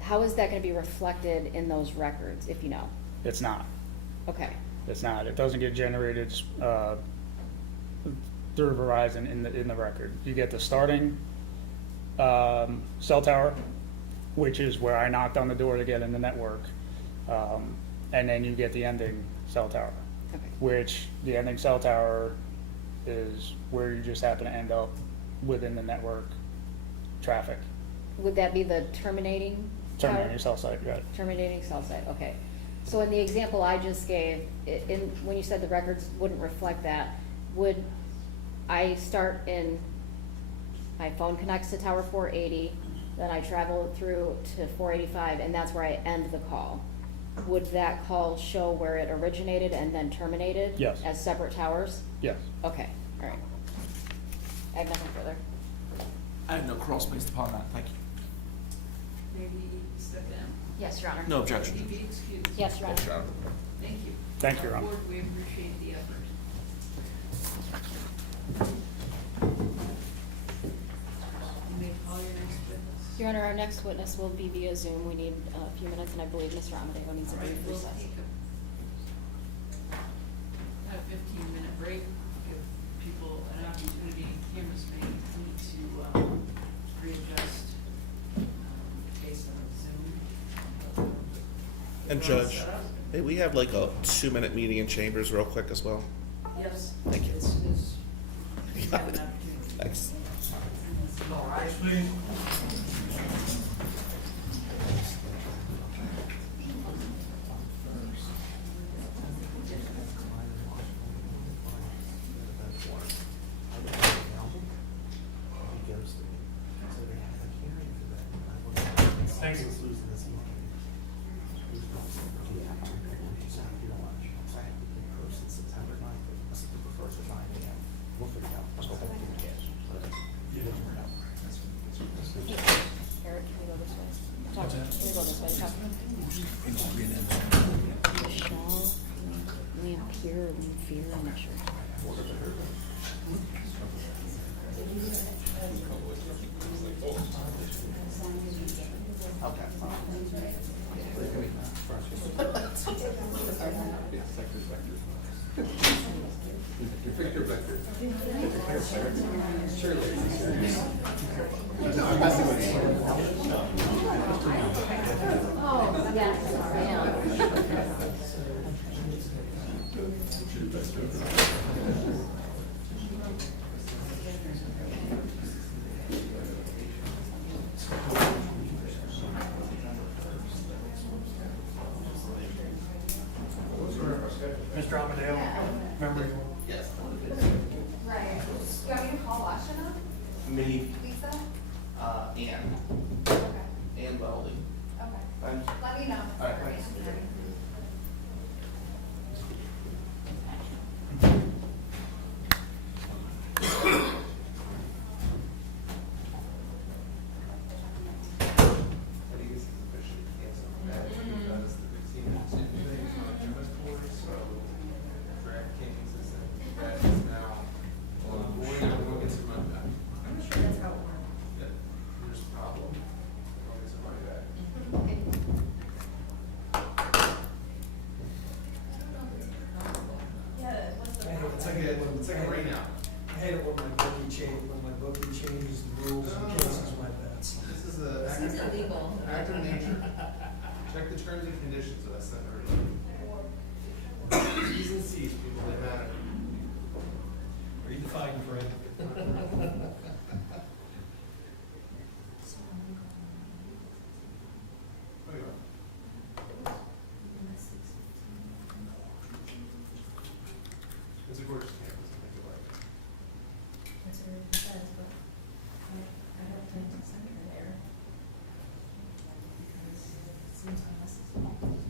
How is that gonna be reflected in those records, if you know? It's not. Okay, It's not. It doesn't get generated through Verizon in the record. You get the starting cell tower, which is where I knocked on the door to get in the network, and then you get the ending cell tower, okay. which the ending cell tower is where you just happen to end up within the network traffic. Would that be the terminating tower? Terminating cell site, right? Terminating cell site, okay. So in the example I just gave, when you said the records wouldn't reflect that, would I start in, my phone connects to tower 480, then I travel through to 485, and that's where I end the call. Would that call show where it originated and then terminated? Yes. As separate towers? Yes. Okay, all right. I have nothing further. I have no crawl space upon that, thank you. Maybe step down. Yes, Your Honor. No objection. Maybe be excused. Yes, Your Honor. Yes, Your Honor. Thank you. Thank you, Your Honor. Board, we appreciate the effort. You may call your next witness. Your Honor, our next witness will be via Zoom. We need a few minutes, and I believe Mr. Amadeo needs a All right, brief we'll recess. take a 15-minute break, give people an opportunity, cameras may need to readjust based on Zoom. And We're all Judge, set up? hey, we have like a 2-minute meeting in chambers real quick as well. Yes. Thank you. As soon as we Got have an it. opportunity. Thanks. All right, please. Thank you. Eric, can we go this way? Talk, can we go this way? Talk. Michelle, Liam Pier, or Liam Fear, I'm not sure. Oh, yes, I am. Dromedale, memory. Yes. Right. Do you want me to call Washington? Me, Lisa? Ann, Okay. Ann Welding. Okay. Thanks. Let me know. All right, thanks. I think this is officially canceled, that, because the routine activities on Gemma's course, so DraftKings is, that is now, well, boy, everyone gets their money back. I'm sure that's how it works. Yeah, there's a problem, everyone gets their money back. It's like a rain out. I hate it when my bookie changes the rules and cancels my bets. This is a. This is illegal. Act of nature. Check the terms and conditions that I sent earlier. T's and C's, people, they matter. Read the fine print. Oh, you are. It's a gorgeous campus, I think you'll like it. That's what it says, but I don't think to send her there. Because it seems unnecessary.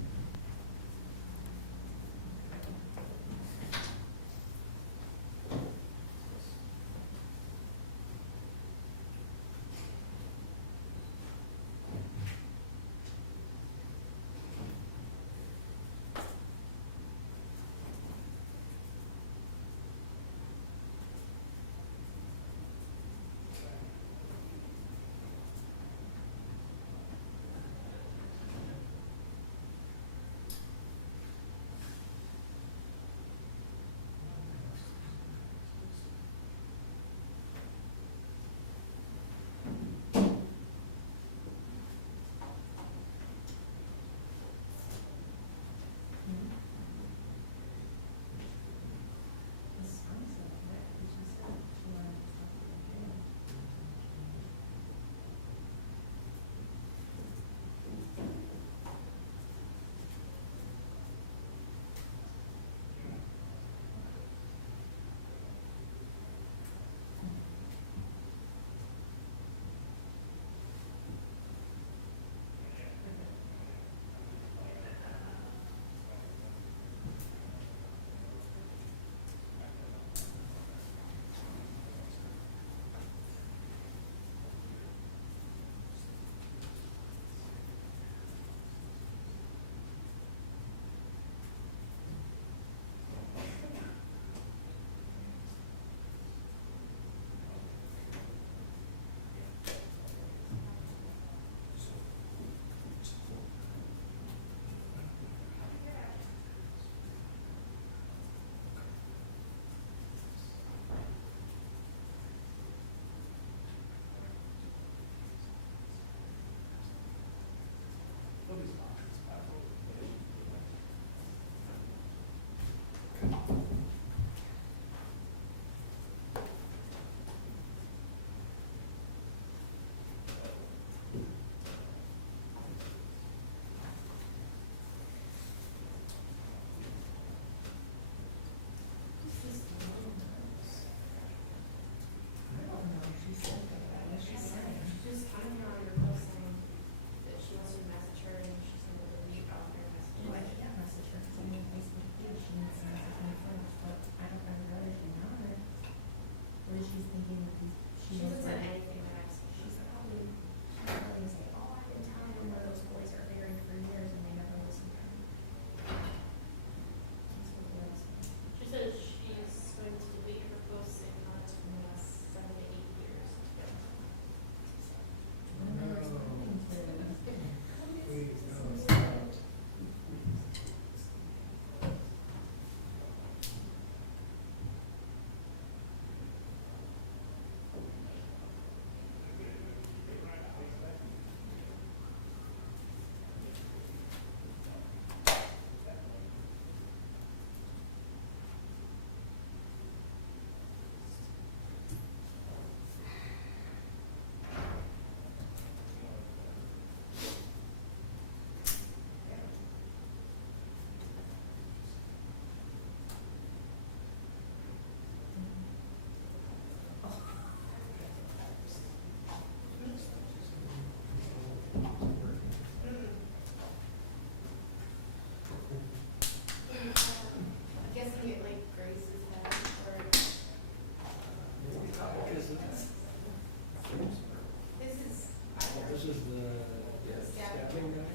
is the Yes. stabbing guy?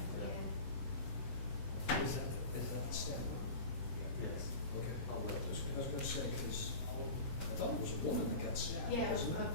Is that the stabbing? Yes. Okay. I'll let you. I was gonna say, because I thought it was a woman that got stabbed, Yeah, wasn't it?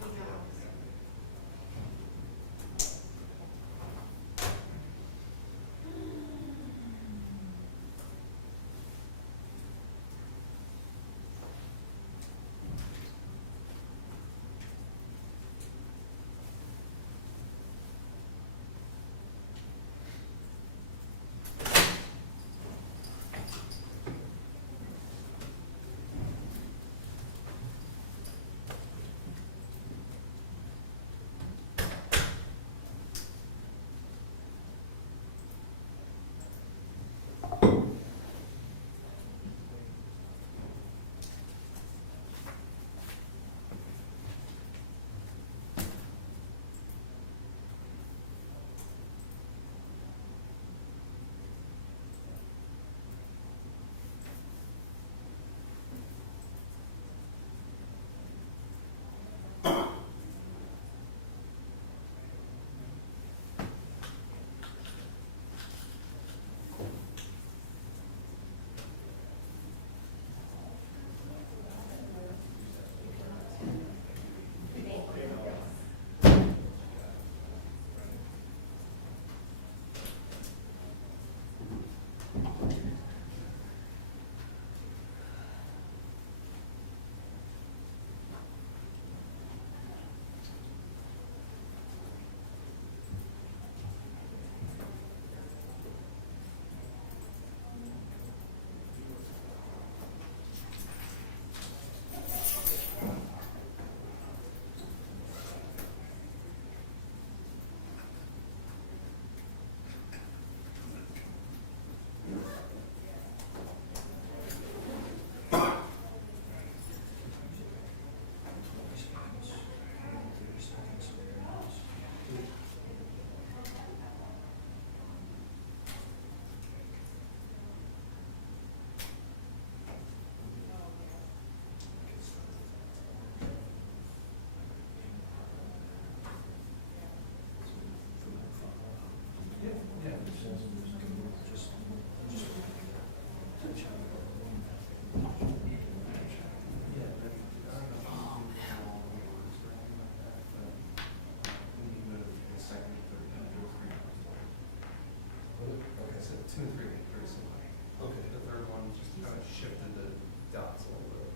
Two and three, very similar. Okay. The third one just kind of shifted the dots a little bit.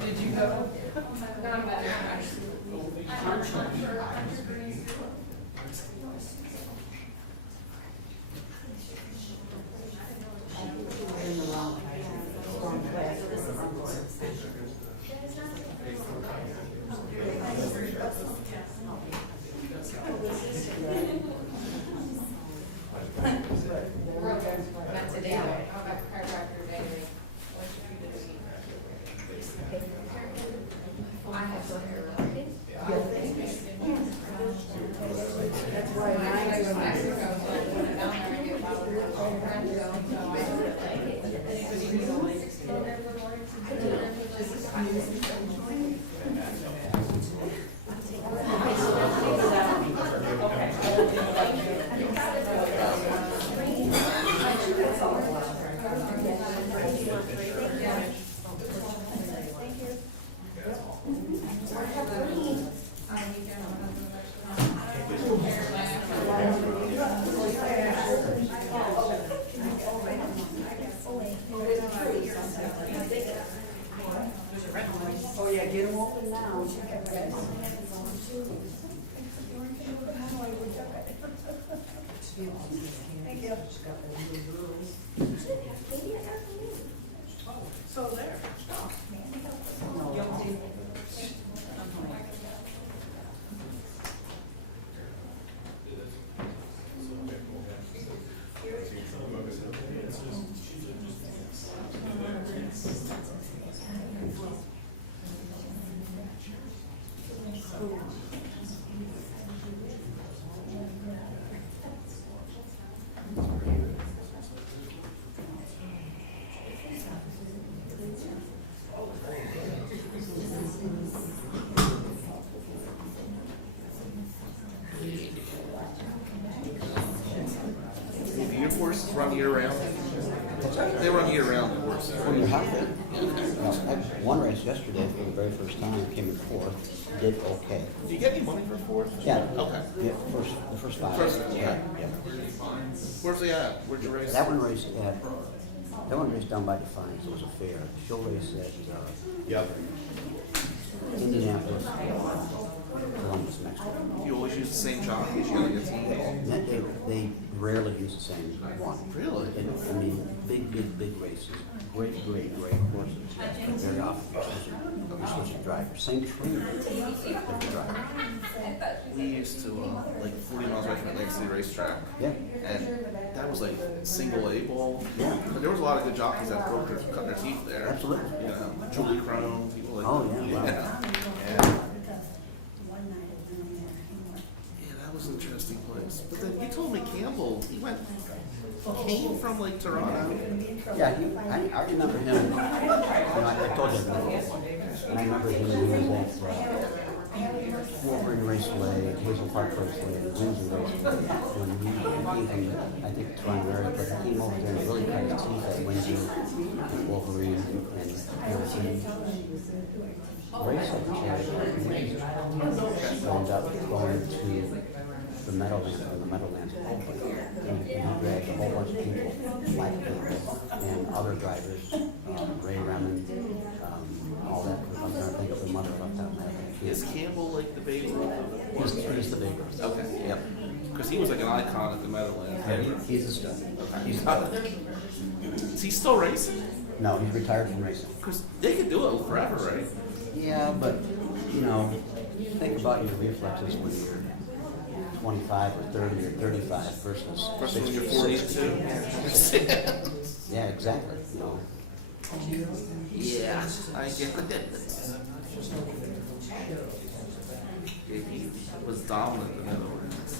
Did you go? Not today, I'll have chiropractor day. I have some hair. That's why I go to Mexico, so I went down there and get a bottle of friends Oh, yeah, get them open now. Thank you. So races run year round? They run year round courses. When you're hot, well, I had one race yesterday for the very first time, came in fourth, did okay. Do you get any money for fourth? Yeah. Okay. Yeah, the first five. First, Yeah, yeah. Where's he at? Where'd you race? That one raced down by Defiance, it was a fair. She'll race at, Yep. Indianapolis, Columbus, Mexico. You always use the same jockeys? You gotta get team? And they rarely use the same one. Really? I mean, big races, great horses. But very often you're switching drivers, same trainer, different driver. We used to, like 40 miles away from Atlantic City Racetrack. Yeah. And that was like single A ball. Yeah. But there was a lot of good jockeys that cut their teeth there. Absolutely. You know, Julie Crone, people like Oh, that. yeah, wow. Yeah, that was an interesting place. But then you told me Campbell, he came from like Toronto. Yeah, I remember him, you know, I told you that, and I remember him when he was at Wolverine Raceway, Hazel Park Raceway, Windsor Raceway, when he came, I think it's Ron Merritt, but he came over there and really cut his teeth at Windsor, Wolverine, and he raced at wound up going to the Meadowlands of Oakland. And he dragged a whole bunch of people, Mike people, and other drivers, Ray Remen, all that. I'm trying to think of the mother left out. Is Campbell like the Babe Ruth? He's the big one. Okay. Yep. Because he was like an icon at the Meadowlands. Yeah, he's a stud. Okay. He's Is he still racing? No, he's retired from racing. Because they could do it forever, right? Yeah, but, you know, think about your reflexes when you're 25 or 30 or 35 versus First when 60 you're or 42. Yeah, exactly, you know. Yeah, I get it. Yeah, he was dominant in the Netherlands.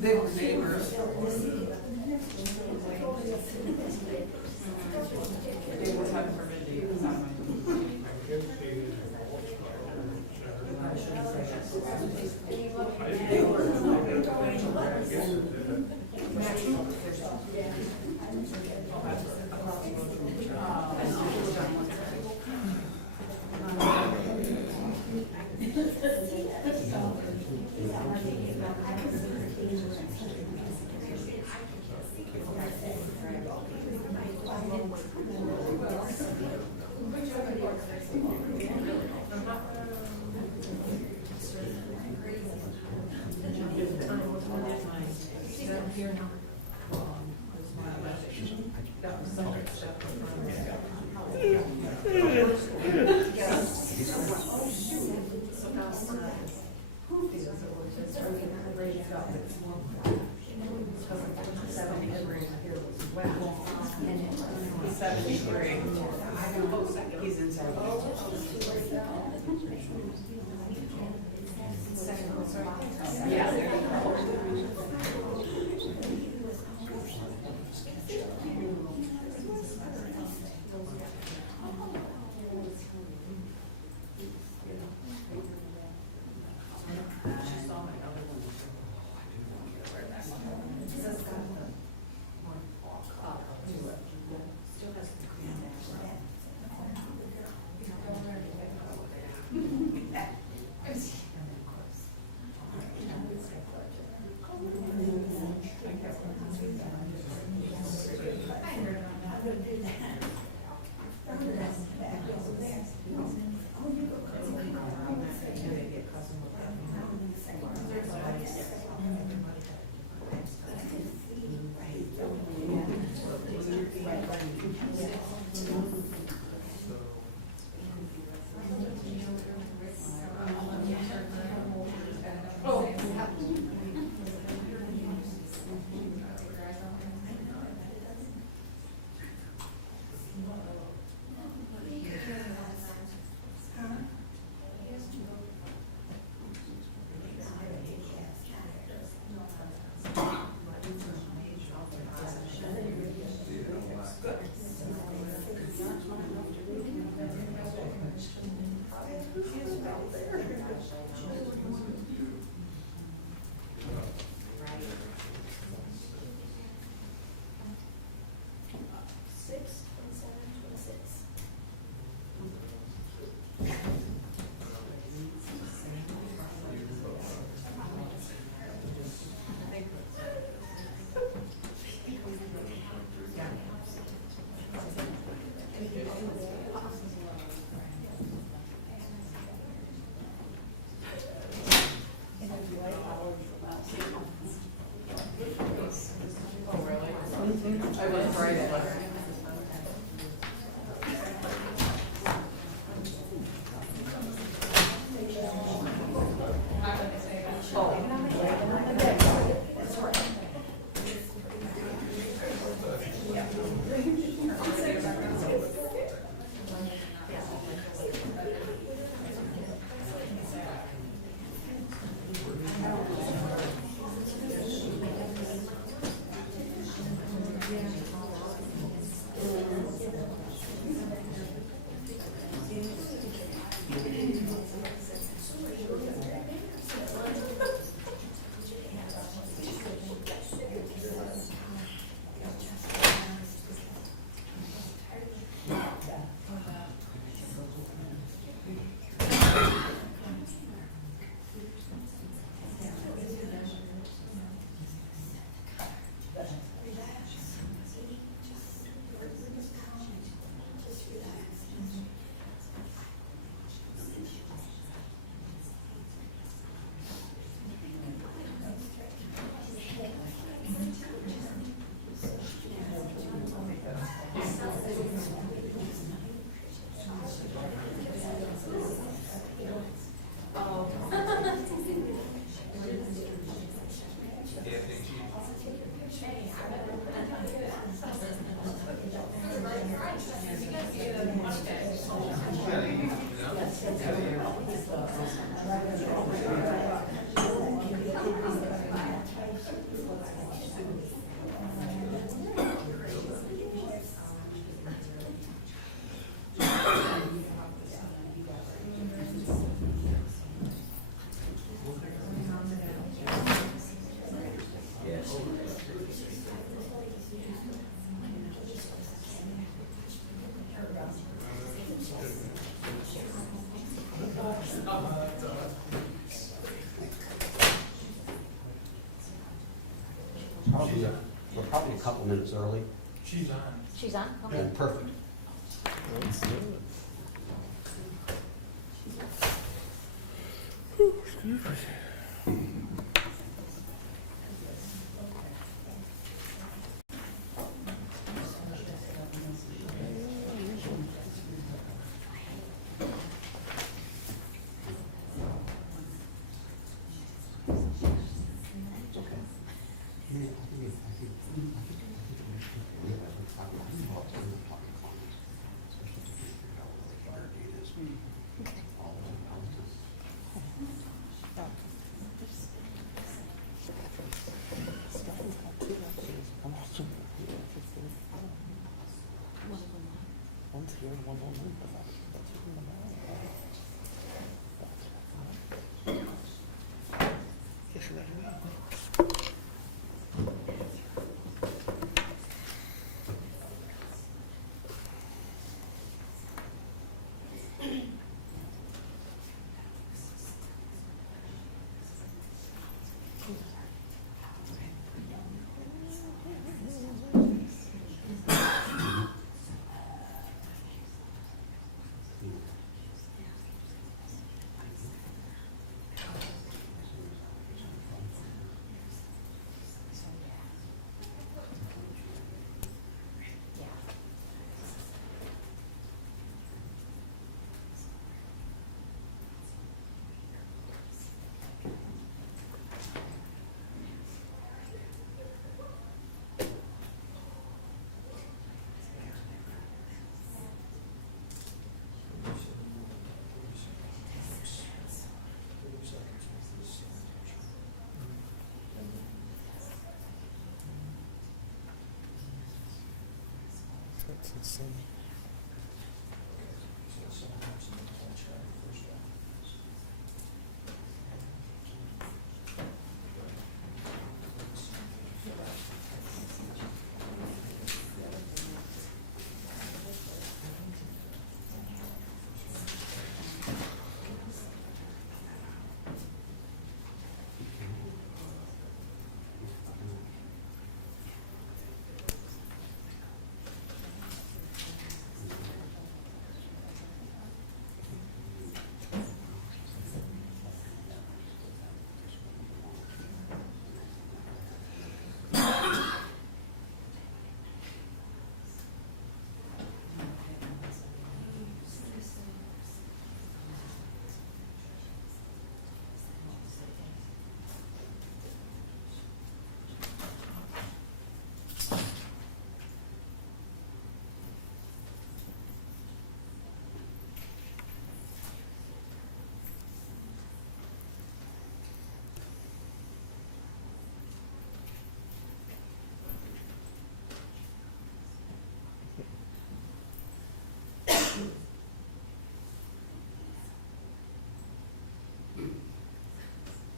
They were neighbors. They were having for midday. We're probably a couple minutes early. She's on. She's on? Okay. And perfect. Let's do it. That's insane.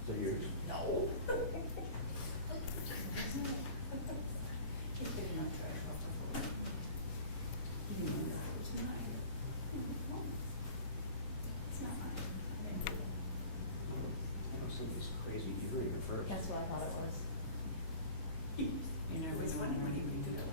So yours? No. I know somebody's crazy earring first. That's what I thought it was. You know, it's funny when you picked it up.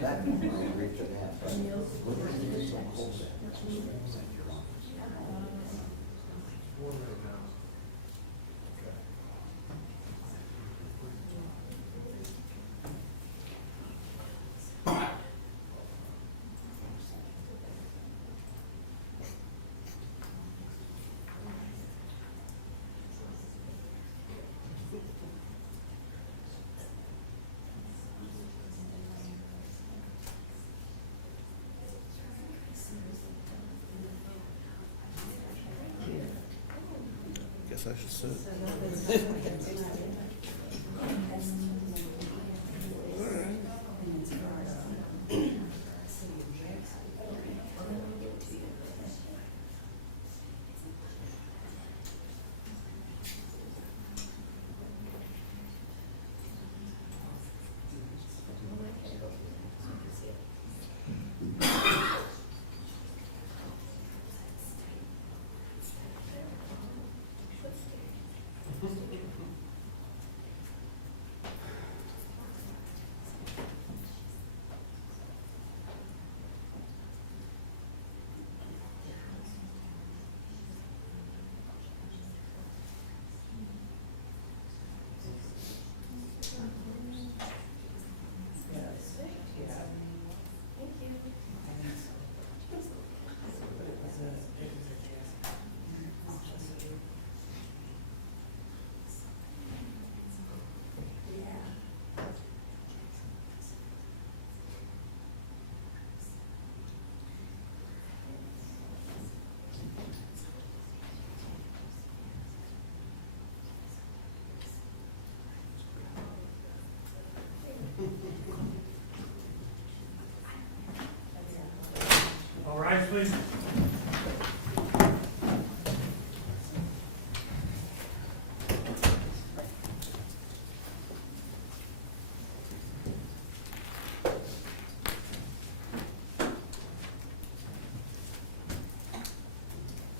That, I agree to that, but what if you get so close at your office? One right now. Okay. Guess I should sit. rise, please.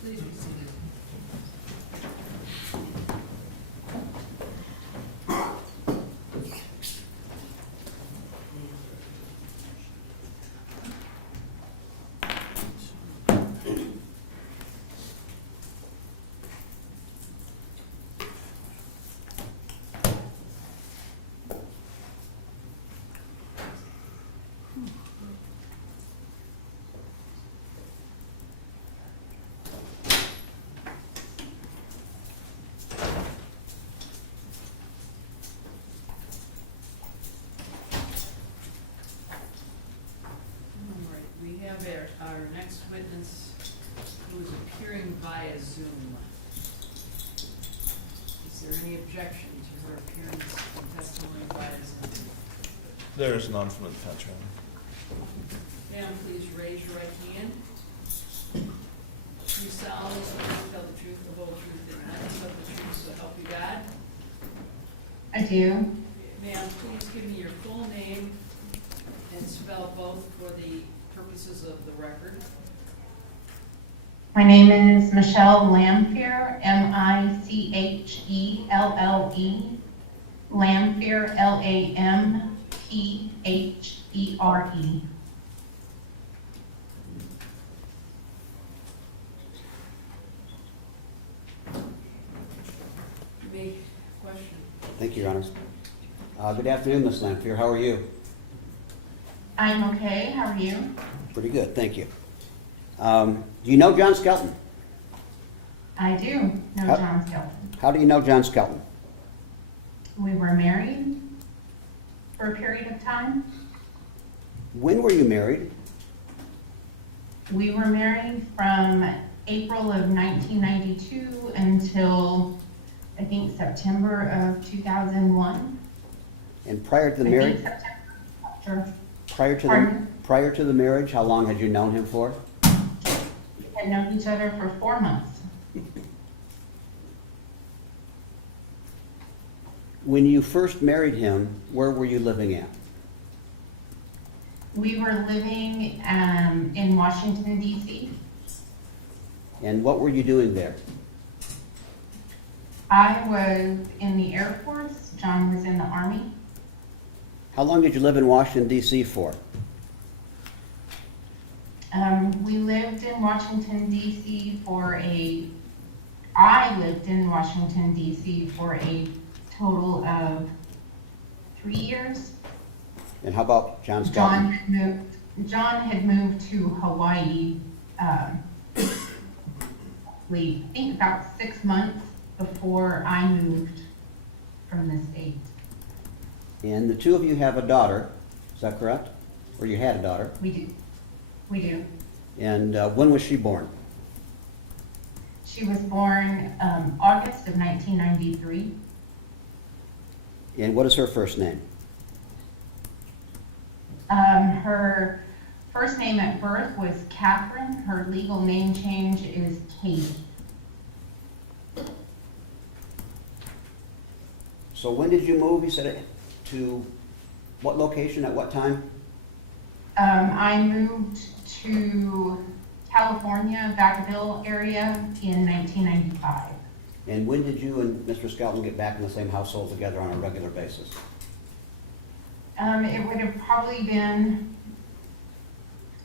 Please be seated. All right, we have our next witness who is appearing via Zoom. Is there any objection to her appearance and testimony via Zoom? There is none from the defense, Your Honor. Ma'am, please raise your right hand. You solemnly swear to tell the truth, the whole truth, and nothing but the truth, so help you God? I do. Ma'am, please give me your full name and spell both for the purposes of the record. My name is Michelle Lampier, Michelle, Lampier, Lamphere. Make question. Thank you, Your Honor. Good afternoon, Ms. Lamphere. How are you? I'm okay, how are you? Pretty good, thank you. Do you know John Skelton? I do know How- John Skelton. How do you know John Skelton? We were married for a period of time. When were you married? We were married from April of 1992 until, I think, September of 2001. And prior to the I marriage, think September. Sure. Pardon? prior to the marriage, how long had you known him for? We had known each other for 4 months. When you first married him, where were you living at? We were living in Washington, D.C. And what were you doing there? I was in the Air Force. John was in the Army. How long did you live in Washington, D.C. for? We lived in Washington, D.C. I lived in Washington, D.C. for a total of 3 years. And how about John Skelton? John had moved to Hawaii, I think about 6 months before I moved from the state. And the two of you have a daughter, is that correct? Or you had a daughter? We do. And when was she born? She was born August of 1993. And what is her first name? Her first name at birth was Catherine. Her legal name change is Katie. So when did you move, you said, to what location at what time? I moved to California, Vacaville area in 1995. And when did you and Mr. Skelton get back in the same household together on a regular basis? It would have probably been,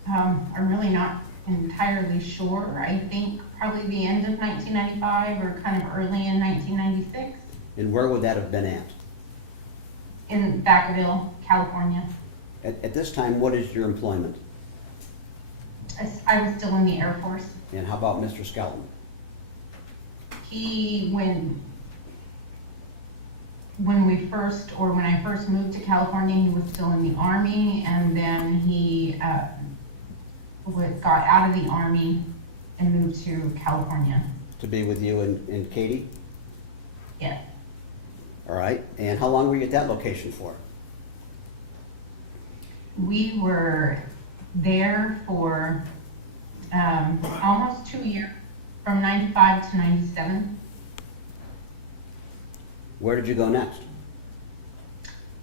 I'm really not entirely sure. I think probably the end of 1995 or kind of early in 1996 And where would that have been at? in Vacaville, California. At this time, what is your employment? I was still in the Air Force. And how about Mr. Skelton? When I first moved to California, he was still in the Army, and then he got out of the Army and moved to California. To be with you and Katie? Yes. All right. And how long were you at that location for? We were there for almost 2 years, from 95 to 97. Where did you go next?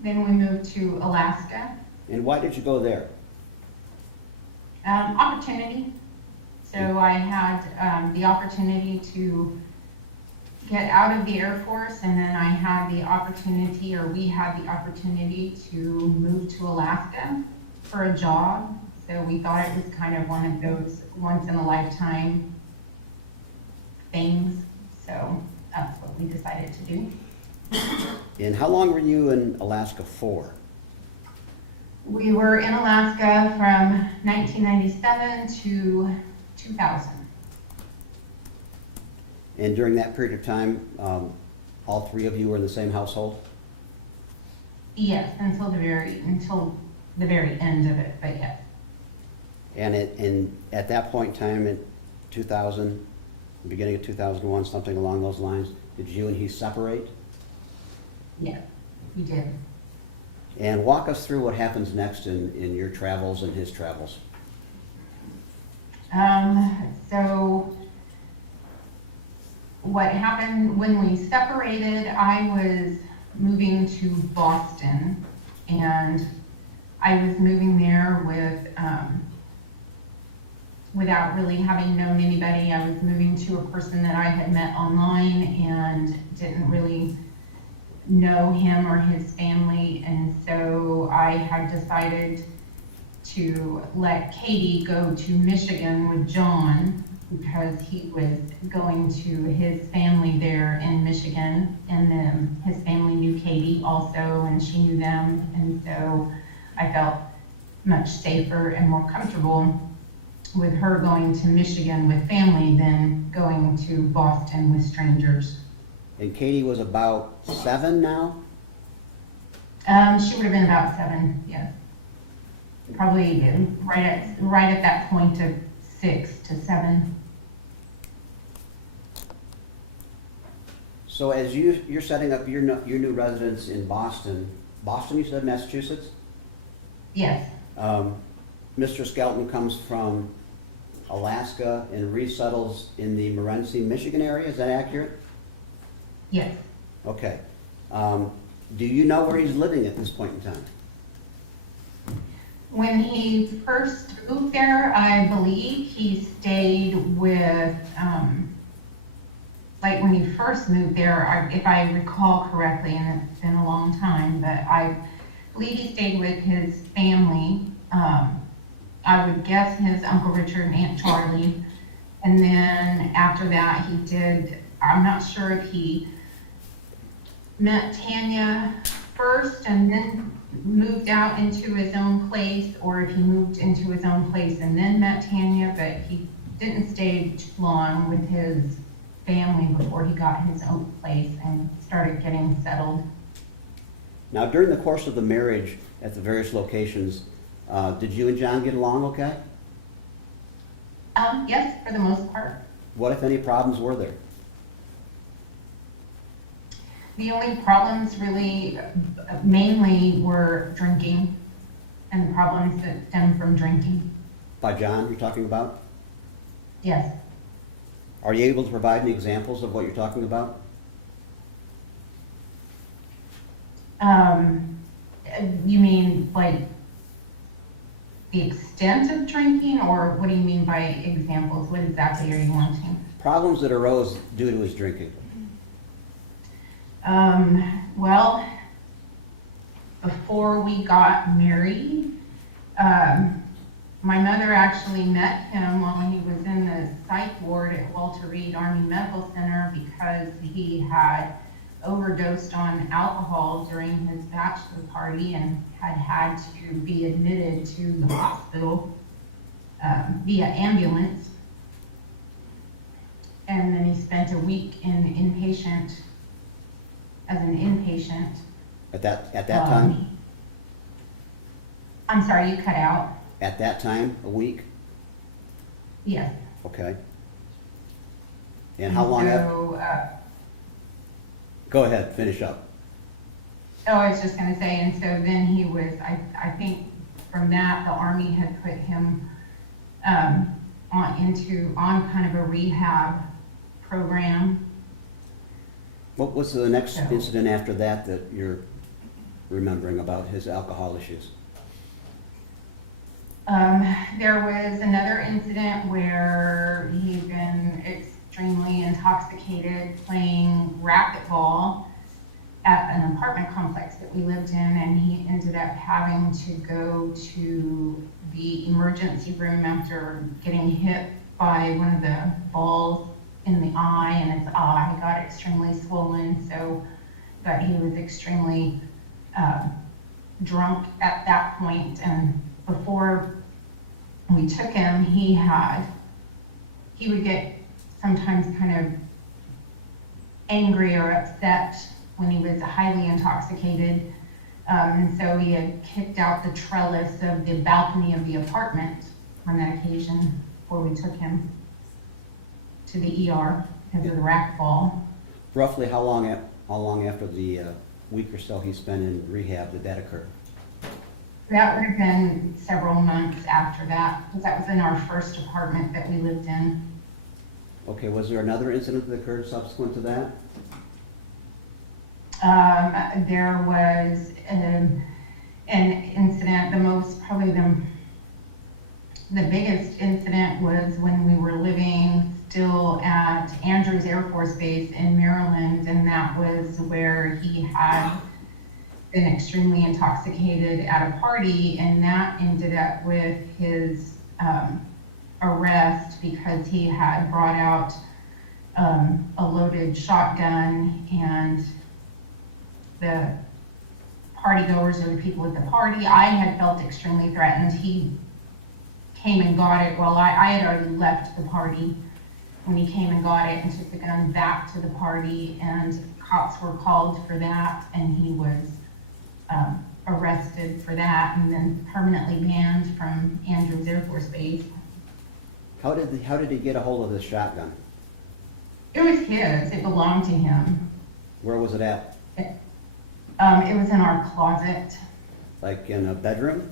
Then we moved to Alaska. And why did you go there? Opportunity. So I had the opportunity to get out of the Air Force, and then I had the opportunity, or we had the opportunity to move to Alaska for a job. So we thought it was kind of one of those once in a lifetime things. So that's what we decided to do. And how long were you in Alaska for? We were in Alaska from 1997 to 2000. And during that period of time, all three of you were in the same household? Yes, until the very end of it, but yes. And at that point in time, in 2000, beginning of 2001, something along those lines, did you and he separate? Yes, we did. And walk us through what happens next in your travels and his travels. So what happened when we separated, I was moving to Boston, and I was moving there without really having known anybody. I was moving to a person that I had met online and didn't really know him or his family, and so I had decided to let Katie go to Michigan with John because he was going to his family there in Michigan, and then his family knew Katie also, and she knew them, and so I felt much safer and more comfortable with her going to Michigan with family than going to Boston with strangers. And Katie was about 7 now? She would have been about 7, yes. Probably right at that point of 6 to 7. So as you're setting up your new residence in Boston, you said, Massachusetts? Yes, Mr. Skelton comes from Alaska and resettles in the Morenci, Michigan area, is that accurate? yes. Okay. Do you know where he's living at this point in time? When he first moved there, I believe he stayed with, like when he first moved there, if I recall correctly, and it's been a long time, but I believe he stayed with his family. I would guess his Uncle Richard and Aunt Charlie. And then after that, he did, I'm not sure if he met Tanya first and then moved out into his own place, or if he moved into his own place and then met Tanya, but he didn't stay too long with his family before he got his own place and started getting settled. Now, during the course of the marriage at the various locations, did you and John get along okay? Yes, for the most part. What, if any, problems were there? The only problems really mainly were drinking and the problems that stem from drinking. By John, you're talking about? Yes. Are you able to provide any examples of what you're talking about? You mean like the extent of drinking, or what do you mean by examples? What exactly are you wanting? Problems that arose due to his drinking. Well, before we got married, my mother actually met him while he was in the psych ward at Walter Reed Army Medical Center because he had overdosed on alcohol during his bachelor party and had to be admitted to the hospital via ambulance. And then he spent a week as an inpatient. At that time? I'm sorry, you cut out. At that time, a week? Yes. Okay. And how long? So, Go ahead, finish up. I was just gonna say, and so then he was, I think from that, the Army had put him on kind of a rehab program. What was the next So- incident after that that you're remembering about his alcohol issues? There was another incident where he'd been extremely intoxicated playing racquetball at an apartment complex that we lived in, and he ended up having to go to the emergency room after getting hit by one of the balls in the eye, and his eye got extremely swollen, so that he was extremely drunk at that point. And before we took him, he would get sometimes kind of angry or upset when he was highly intoxicated. And so he had kicked out the trellis of the balcony of the apartment on that occasion before we took him to the ER because of the racquetball. Roughly how long after the week or so he spent in rehab did that occur? That would have been several months after that, because that was in our first apartment that we lived in. Okay, was there another incident that occurred subsequent to that? There was an incident, probably the biggest incident was when we were living still at Andrews Air Force Base in Maryland, and that was where he had been extremely intoxicated at a party, and that ended up with his arrest because he had brought out a loaded shotgun, and the partygoers or the people at the party, I had felt extremely threatened. He came and got it. Well, I had already left the party when he came and got it and took the gun back to the party, and cops were called for that, and he was arrested for that and then permanently banned from Andrews Air Force Base. How did he get a hold of this shotgun? It was his. It belonged to him. Where was it at? It was in our closet, Like in a bedroom?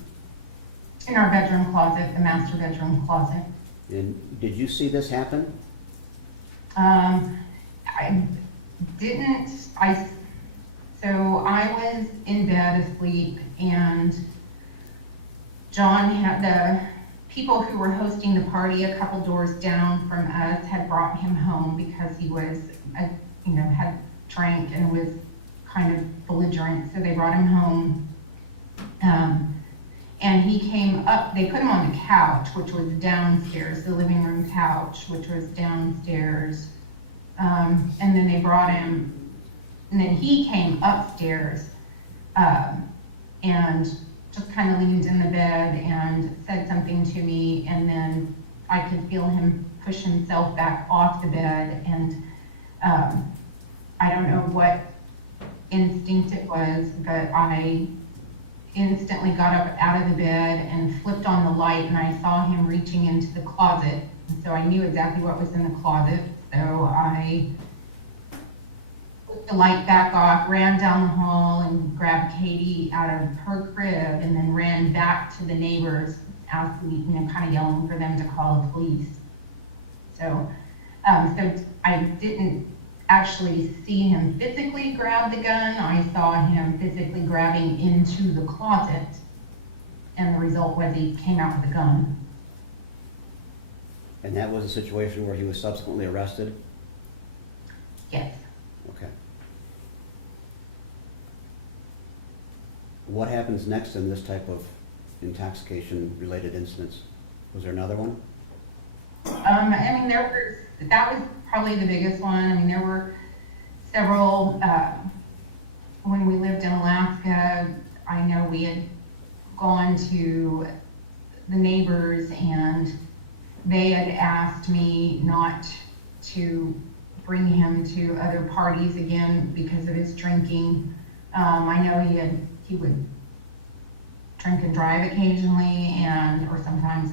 in our bedroom closet, the master bedroom closet. And did you see this happen? I didn't, so I was in bed asleep, and John had the people who were hosting the party a couple doors down from us had brought him home because he was, had drank and was kind of belligerent, so they brought him home. And he came up, they put him on the couch, which was downstairs, the living room couch, which was downstairs. And then they brought him, and then he came upstairs and just kind of leaned in the bed and said something to me, and then I could feel him push himself back off the bed, and I don't know what instinct it was, but I instantly got up out of the bed and flipped on the light, and I saw him reaching into the closet, and so I knew exactly what was in the closet. So I put the light back off, ran down the hall and grabbed Katie out of her crib, and then ran back to the neighbors, kind of yelling for them to call the police. So I didn't actually see him physically grab the gun. I saw him physically grabbing into the closet, and the result was he came out with a gun. And that was a situation where he was subsequently arrested? Yes. Okay. What happens next in this type of intoxication-related incidents? Was there another one? That was probably the biggest one. There were several, when we lived in Alaska, I know we had gone to the neighbors, and they had asked me not to bring him to other parties again because of his drinking. I know he would drink and drive occasionally, or sometimes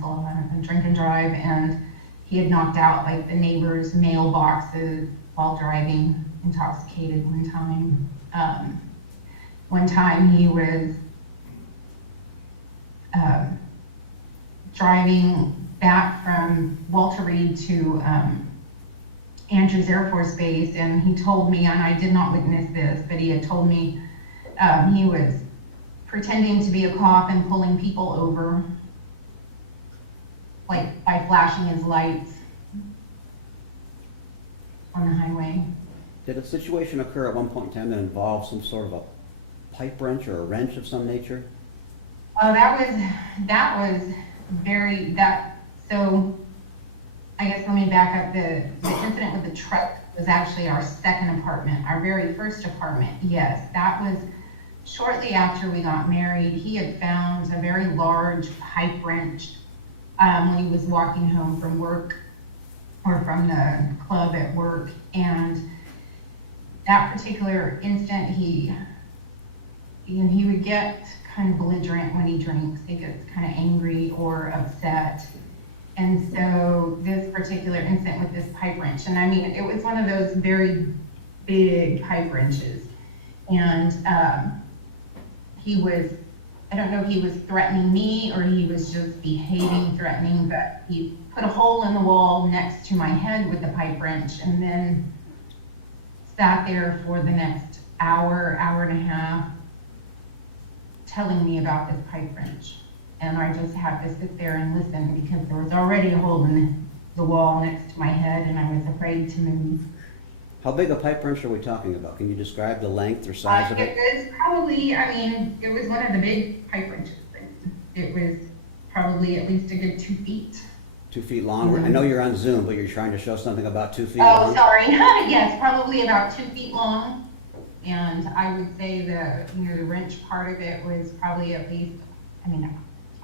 drink and drive, and he had knocked out like the neighbors' mailboxes while driving intoxicated one time. One time he was driving back from Walter Reed to Andrews Air Force Base, and he told me, and I did not witness this, but he had told me he was pretending to be a cop and pulling people over, like by flashing his lights on the highway. Did a situation occur at one point in time that involved some sort of a pipe wrench or a wrench of some nature? Oh, that was so I guess let me back up. The incident with the truck was actually our second apartment. Our very first apartment, yes, that was shortly after we got married. He had found a very large pipe wrench when he was walking home from work or from the club at work. And that particular instant, he would get kind of belligerent when he drinks. He gets kind of angry or upset. And so this particular incident with this pipe wrench, and I mean, it was one of those very big pipe wrenches. And he was, I don't know if he was threatening me or he was just behaving threatening, but he put a hole in the wall next to my head with the pipe wrench and then sat there for the next hour, hour and a half, telling me about this pipe wrench. And I just had to sit there and listen because there was already a hole in the wall next to my head and I was afraid to move. How big a pipe wrench are we talking about? Can you describe the length or size of it? It was probably, I mean, it was one of the big pipe wrenches. It was probably at least a good 2 feet. 2 feet long? I know you're on Zoom, but you're trying to show something about 2 feet Oh, long? sorry. Yes, probably about 2 feet long. And I would say the wrench part of it was probably at least, I mean,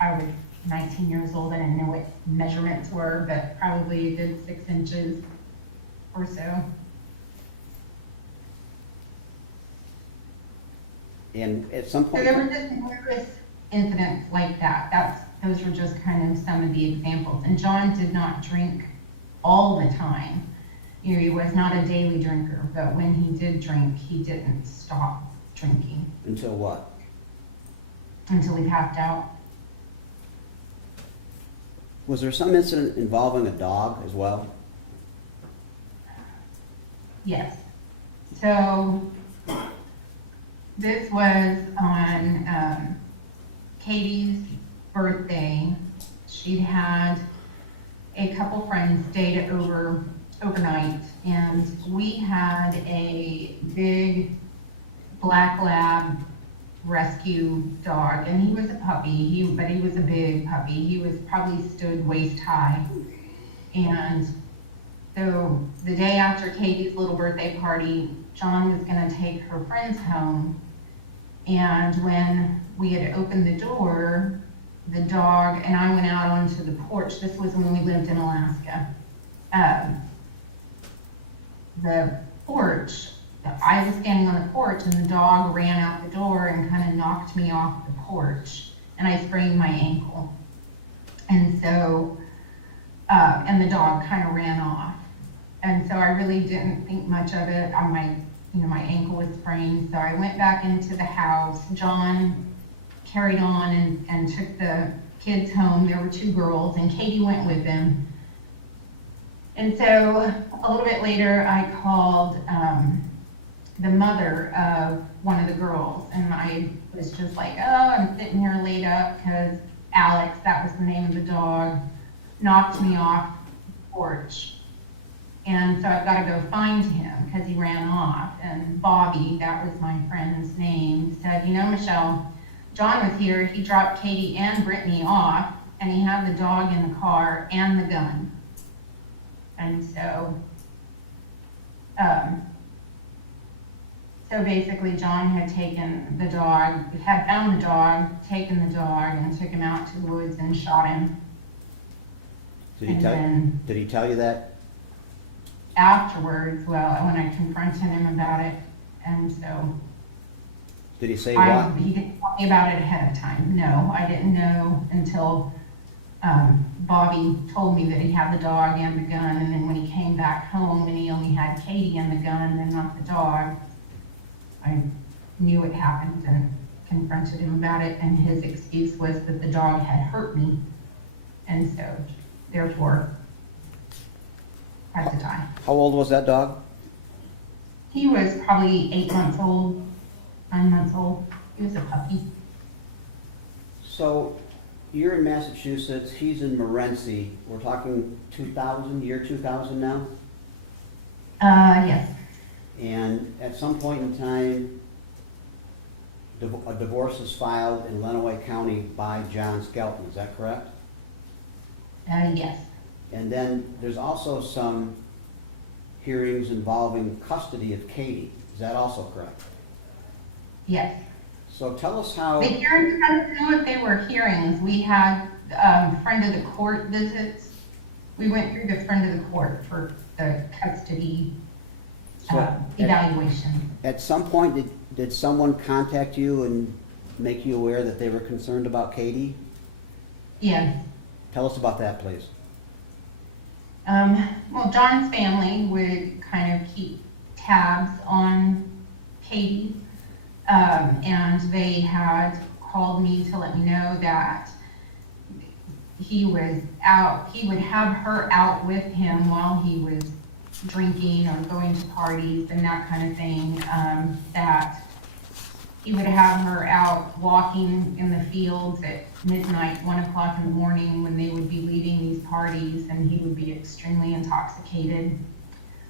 I was 19 years old. I didn't know what measurements were, but probably a good 6 inches or so. And at some So point, there were just numerous incidents like that. Those were just kind of some of the examples. And John did not drink all the time. He was not a daily drinker, but when he did drink, he didn't stop drinking. until what? Until he passed out. Was there some incident involving a dog as well? Yes. So this was on Katie's birthday. She'd had a couple friends stayed overnight, and we had a big black lab rescue dog, and he was a puppy, but he was a big puppy. He was probably stood waist high. And so the day after Katie's little birthday party, John was gonna take her friends home. And when we had opened the door, the dog, and I went out onto the porch. This was when we lived in Alaska. The porch, I was standing on the porch and the dog ran out the door and kind of knocked me off the porch, and I sprained my ankle. And so, and the dog kind of ran off. And so I really didn't think much of it. My ankle was sprained, so I went back into the house. John carried on and took the kids home. There were 2 girls, and Katie went with him. And so a little bit later, I called the mother of one of the girls, and I was just like, oh, I'm sitting here laid up because Alex, that was the name of the dog, knocked me off the porch. And so I've got to go find him because he ran off. And Bobby, that was my friend's name, said, Michelle, John was here. He dropped Katie and Brittany off, and he had the dog in the car and the gun. And so, so basically John had taken the dog, had found the dog, taken the dog, and took him out to the woods and shot him. Did he tell you that? Afterwards, well, when I confronted him about it, and so. Did he say what? He didn't tell me about it ahead of time. No, I didn't know until Bobby told me that he had the dog and the gun, and then when he came back home and he only had Katie and the gun and not the dog, I knew it happened and confronted him about it, and his excuse was that the dog had hurt me. And so therefore had to die. How old was that dog? He was probably 8 months old, 9 months old. He was a puppy. So you're in Massachusetts, he's in Morenci. We're talking 2000, year 2000 now? Yes. And at some point in time, a divorce is filed in Lenawee County by John Skelton, is that correct? Yes. And then there's also some hearings involving custody of Katie, is that also correct? Yes. So tell us how, The hearings, I don't know if they were hearings. We had friend of the court visits. We went through the friend of the court for the custody evaluation. at some point, did someone contact you and make you aware that they were concerned about Katie? Yes. Tell us about that, please. Well, John's family would kind of keep tabs on Katie. And they had called me to let me know that he was out, he would have her out with him while he was drinking or going to parties and that kind of thing, that he would have her out walking in the fields at midnight, 1 o'clock in the morning when they would be leaving these parties, and he would be extremely intoxicated.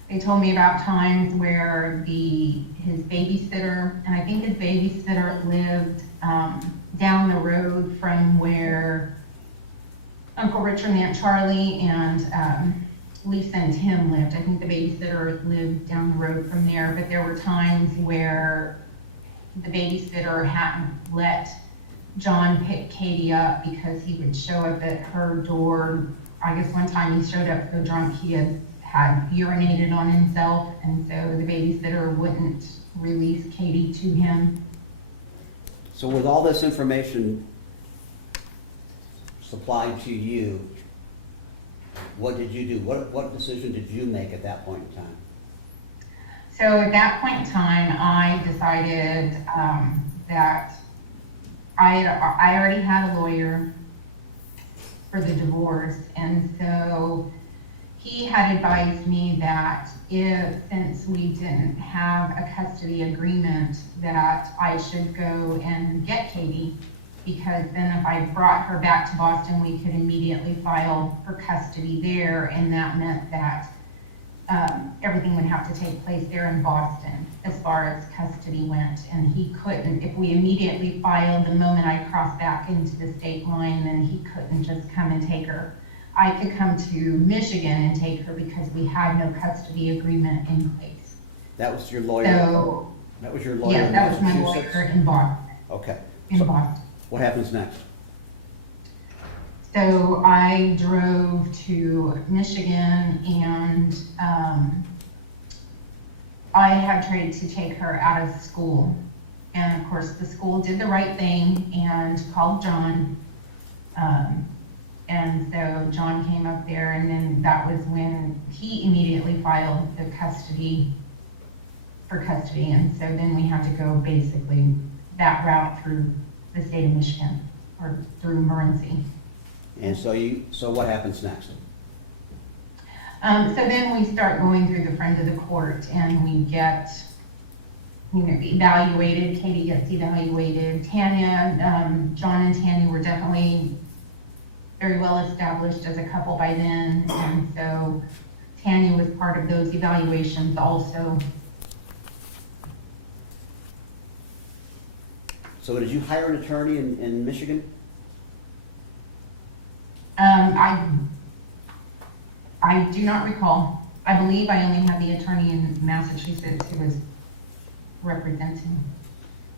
They told me about times where his babysitter, and I think his babysitter lived down the road from where Uncle Richard and Aunt Charlie and Lisa and Tim lived. I think the babysitter lived down the road from there, but there were times where the babysitter hadn't let John pick Katie up because he would show up at her door. I guess one time he showed up so drunk he had urinated on himself, and so the babysitter wouldn't release Katie to him. So with all this information supplied to you, what did you do? What decision did you make at that point in time? So at that point in time, I decided that I already had a lawyer for the divorce, and so he had advised me that since we didn't have a custody agreement, that I should go and get Katie, because then if I brought her back to Boston, we could immediately file for custody there, and that meant that everything would have to take place there in Boston as far as custody went, and he couldn't. If we immediately filed the moment I crossed back into the state line, then he couldn't just come and take her. I could come to Michigan and take her because we had no custody agreement in place. That was your lawyer? So, That was your lawyer yes, in that was my Massachusetts? lawyer in Boston. Okay. In So Boston. what happens next? So I drove to Michigan, and I had tried to take her out of school. And of course, the school did the right thing and called John. And so John came up there, and then that was when he immediately filed the custody, for custody. And so then we had to go basically that route through the state of Michigan, or through Morenci. And so what happens next? So then we start going through the friend of the court, and we get, evaluated. Katie gets evaluated. Tanya, John and Tanya were definitely very well established as a couple by then, and so Tanya was part of those evaluations also. So did you hire an attorney in Michigan? I do not recall. I believe I only had the attorney in Massachusetts who was representing.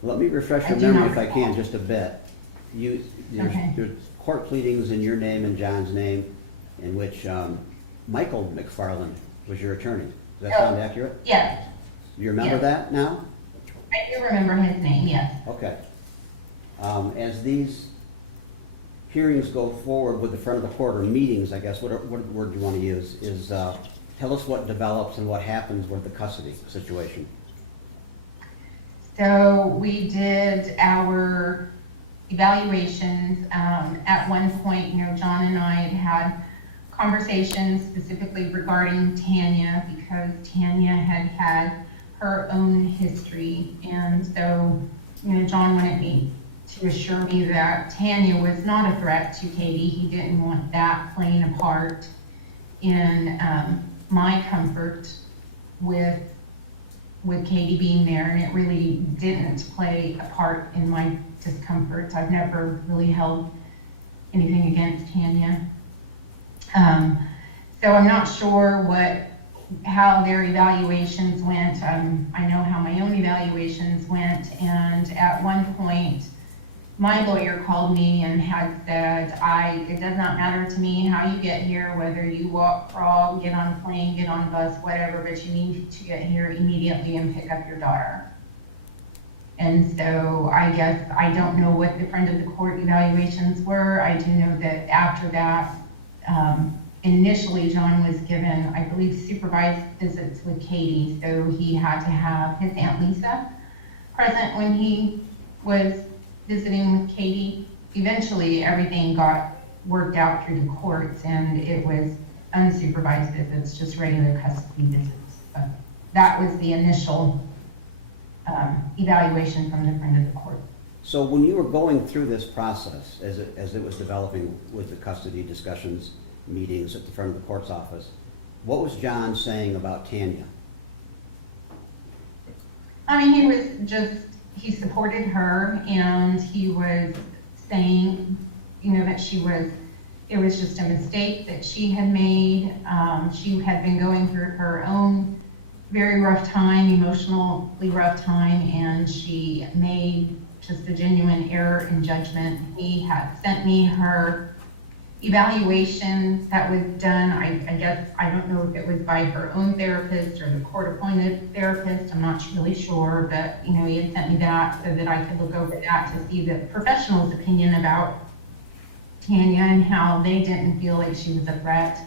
Let me refresh your I do memory not if I can, recall. just a bit. Okay. There's court pleadings in your name and John's name in which Michael McFarland was your attorney. Does that sound accurate? Yes, You remember Yes. that now? I do remember his name, yes. Okay. As these hearings go forward with the front of the court, or meetings, I guess, what word do you want to use, is tell us what develops and what happens with the custody situation. So we did our evaluations. At one point, John and I had conversations specifically regarding Tanya, because Tanya had had her own history. And so, John wanted me to assure me that Tanya was not a threat to Katie. He didn't want that playing a part in my comfort with Katie being there, and it really didn't play a part in my discomfort. I've never really held anything against Tanya. So I'm not sure how their evaluations went. I know how my own evaluations went, and at one point, my lawyer called me and had said, it does not matter to me how you get here, whether you walk, crawl, get on a plane, get on a bus, whatever, but you need to get here immediately and pick up your daughter. And so I guess I don't know what the friend of the court evaluations were. I do know that after that, initially John was given, I believe, supervised visits with Katie. So he had to have his Aunt Lisa present when he was visiting with Katie. Eventually everything got worked out through the courts, and it was unsupervised visits, just regular custody visits. But that was the initial evaluation from the friend of the court. So when you were going through this process, as it was developing with the custody discussions, meetings at the front of the court's office, what was John saying about Tanya? I mean, he supported her, and he was saying, that it was just a mistake that she had made. She had been going through her own very rough time, emotionally rough time, and she made just a genuine error in judgment. He had sent me her evaluation that was done. I guess, I don't know if it was by her own therapist or the court-appointed therapist. I'm not really sure, but he had sent me that so that I could look over that to see the professional's opinion about Tanya and how they didn't feel like she was a threat.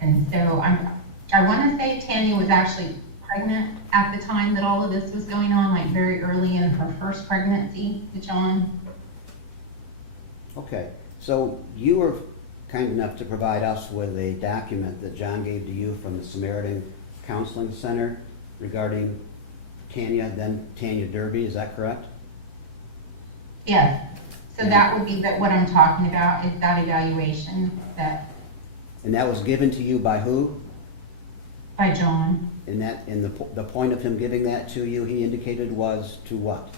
And so I want to say Tanya was actually pregnant at the time that all of this was going on, like very early in her first pregnancy with John. Okay, so you were kind enough to provide us with a document that John gave to you from the Samaritan Counseling Center regarding Tanya, then Tanya Derby, is that correct? Yes. So that would be what I'm talking about, is that evaluation And that was given to you by who? by John. And the point of him giving that to you, he indicated, was to what?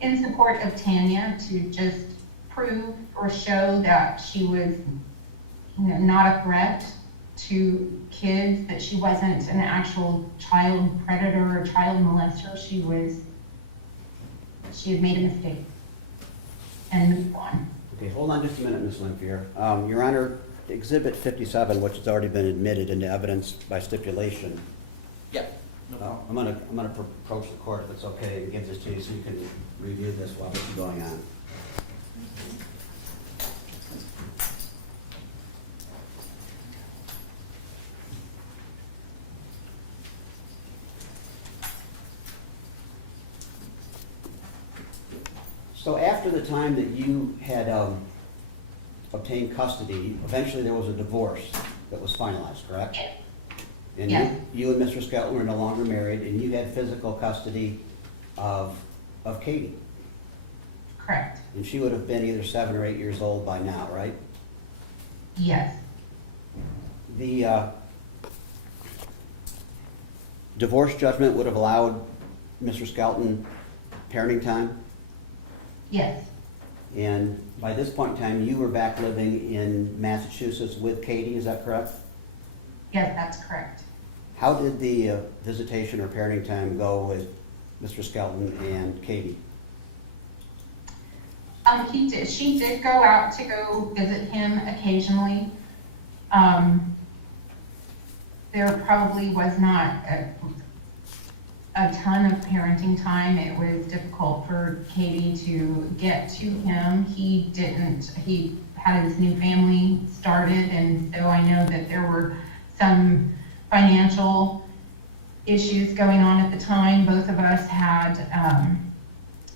In support of Tanya, to just prove or show that she was not a threat to kids, that she wasn't an actual child predator or child molester. She had made a mistake and moved on. Okay, hold on just a minute, Ms. Lempier. Your Honor, Exhibit 57, which has already been admitted into evidence by stipulation. Yeah. No problem. I'm gonna approach the court, if it's okay, and give this to you so you can review this while this is going on. So after the time that you had obtained custody, eventually there was a divorce that was finalized, correct? And Yes. you and Mr. Skelton were no longer married, and you had physical custody of Katie. Correct. And she would have been either 7 or 8 years old by now, right? Yes. The divorce judgment would have allowed Mr. Skelton parenting time, Yes. and by this point in time, you were back living in Massachusetts with Katie, is that correct? Yes, that's correct. How did the visitation or parenting time go with Mr. Skelton and Katie? She did go out to go visit him occasionally. There probably was not a ton of parenting time. It was difficult for Katie to get to him. He had his new family started, and so I know that there were some financial issues going on at the time. Both of us had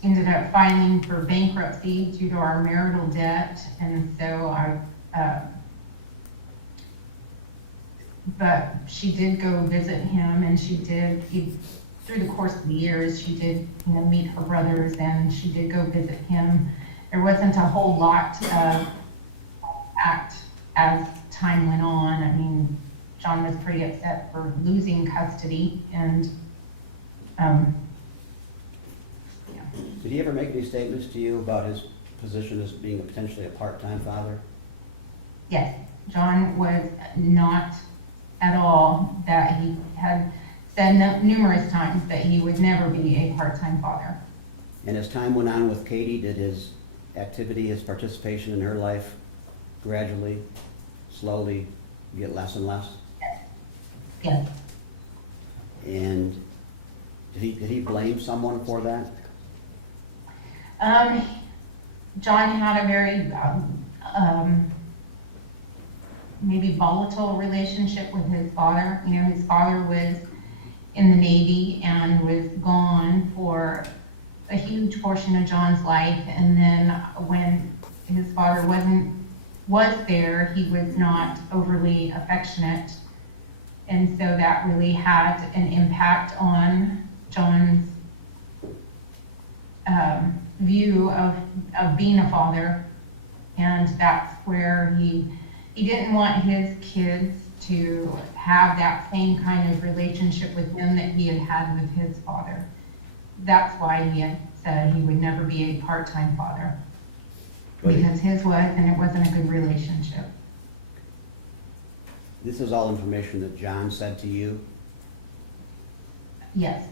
ended up filing for bankruptcy due to our marital debt, and so but she did go visit him, and she did, through the course of the years, she did, meet her brothers, and she did go visit him. There wasn't a whole lot of act as time went on. I mean, John was pretty upset for losing custody, and, yeah. Did he ever make any statements to you about his position as being potentially a part-time father? Yes, John was not at all, that he had said numerous times that he would never be a part-time father. And as time went on with Katie, did his activity, his participation in her life gradually, slowly get less and less? Yes. And did he blame someone for that? John had a very, maybe volatile relationship with his father. His father was in the Navy and was gone for a huge portion of John's life. And then when his father was there, he was not overly affectionate. And so that really had an impact on John's view of being a father. And that's where he didn't want his kids to have that same kind of relationship with him that he had had with his father. That's why he had said he would never be a part-time father. Because his was, and it wasn't a good relationship. This is all information that John said to you? Yes.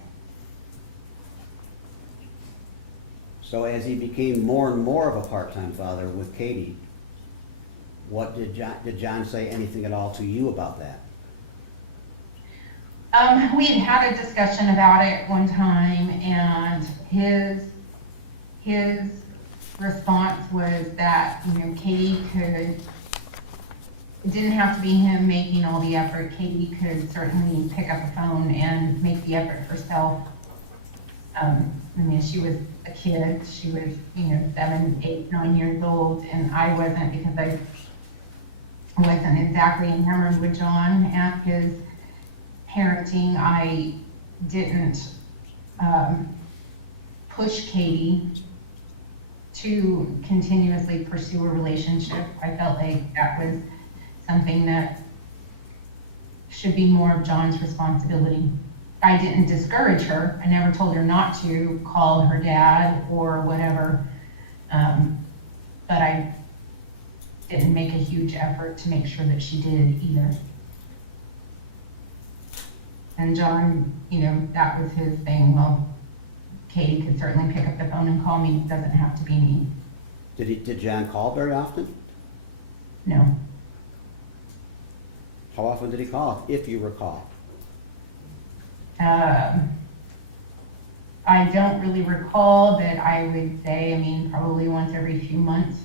So as he became more and more of a part-time father with Katie, what did John say anything at all to you about that? We had a discussion about it one time, and his response was that, Katie could, it didn't have to be him making all the effort. Katie could certainly pick up a phone and make the effort herself. She was a kid. She was, 7, 8, 9 years old, and I wasn't, because I wasn't exactly enamored with John at his parenting. I didn't push Katie to continuously pursue a relationship. I felt like that was something that should be more of John's responsibility. I didn't discourage her. I never told her not to call her dad or whatever, but I didn't make a huge effort to make sure that she did either. And John, that was his thing. Well, Katie could certainly pick up the phone and call me. It doesn't have to be me. Did John call very often? No. How often did he call, if you recall? I don't really recall, but I would say, probably once every few months.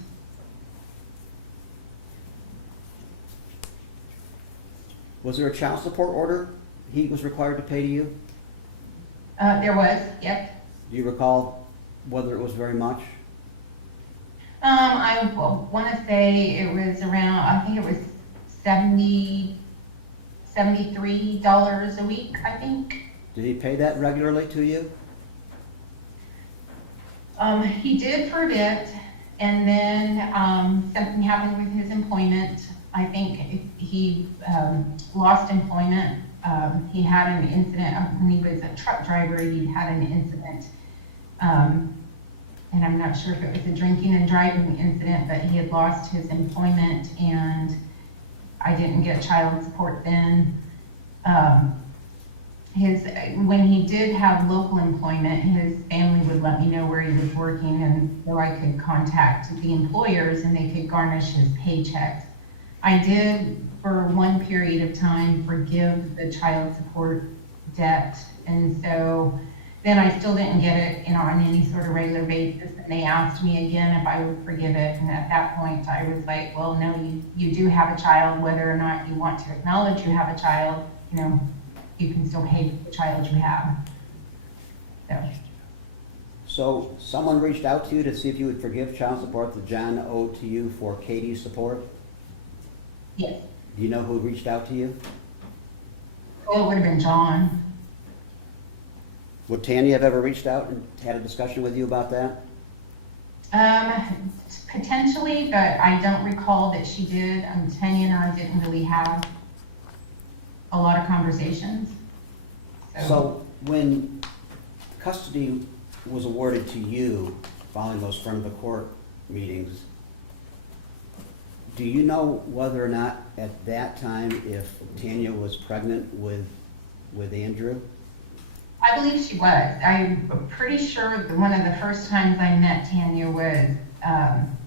Was there a child support order he was required to pay to you? There was, yep. Do you recall whether it was very much? I want to say it was around, I think it was $73 a week, I think. Did he pay that regularly to you? He did for a bit, and then something happened with his employment. I think he lost employment. He had an incident when he was a truck driver. He had an incident, and I'm not sure if it was a drinking and driving incident, but he had lost his employment, and I didn't get child support then. When he did have local employment, his family would let me know where he was working, and so I could contact the employers and they could garnish his paychecks. I did, for one period of time, forgive the child support debt, and so then I still didn't get it, on any sort of regular basis, and they asked me again if I would forgive it, and at that point I was like, well, no, you do have a child, whether or not you want to acknowledge you have a child, you can still pay for the child you have. So someone reached out to you to see if you would forgive child support that John owed to you for Katie's support? Yes. Do you know who reached out to you? Well, it would have been John. Would Tanya have ever reached out and had a discussion with you about that? Potentially, but I don't recall that she did. Tanya and I didn't really have a lot of conversations. So when custody was awarded to you following those front of the court meetings, do you know whether or not at that time if Tanya was pregnant with Andrew? I believe she was. I'm pretty sure that one of the first times I met Tanya was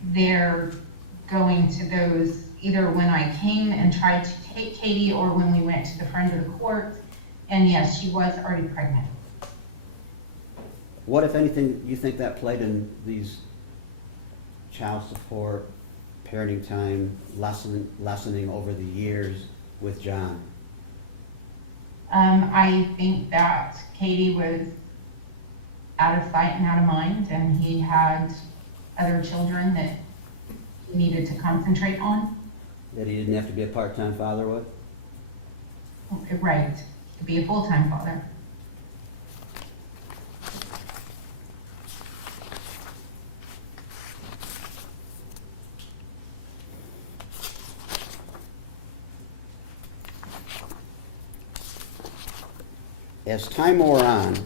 there going to those, either when I came and tried to take Katie or when we went to the front of the court. And yes, she was already pregnant. What, if anything, you think that played in these child support, parenting time, lessening over the years with John? I think that Katie was out of sight and out of mind, and he had other children that he needed to concentrate on. That he didn't have to be a part-time father with? Right, to be a full-time father. As time wore on,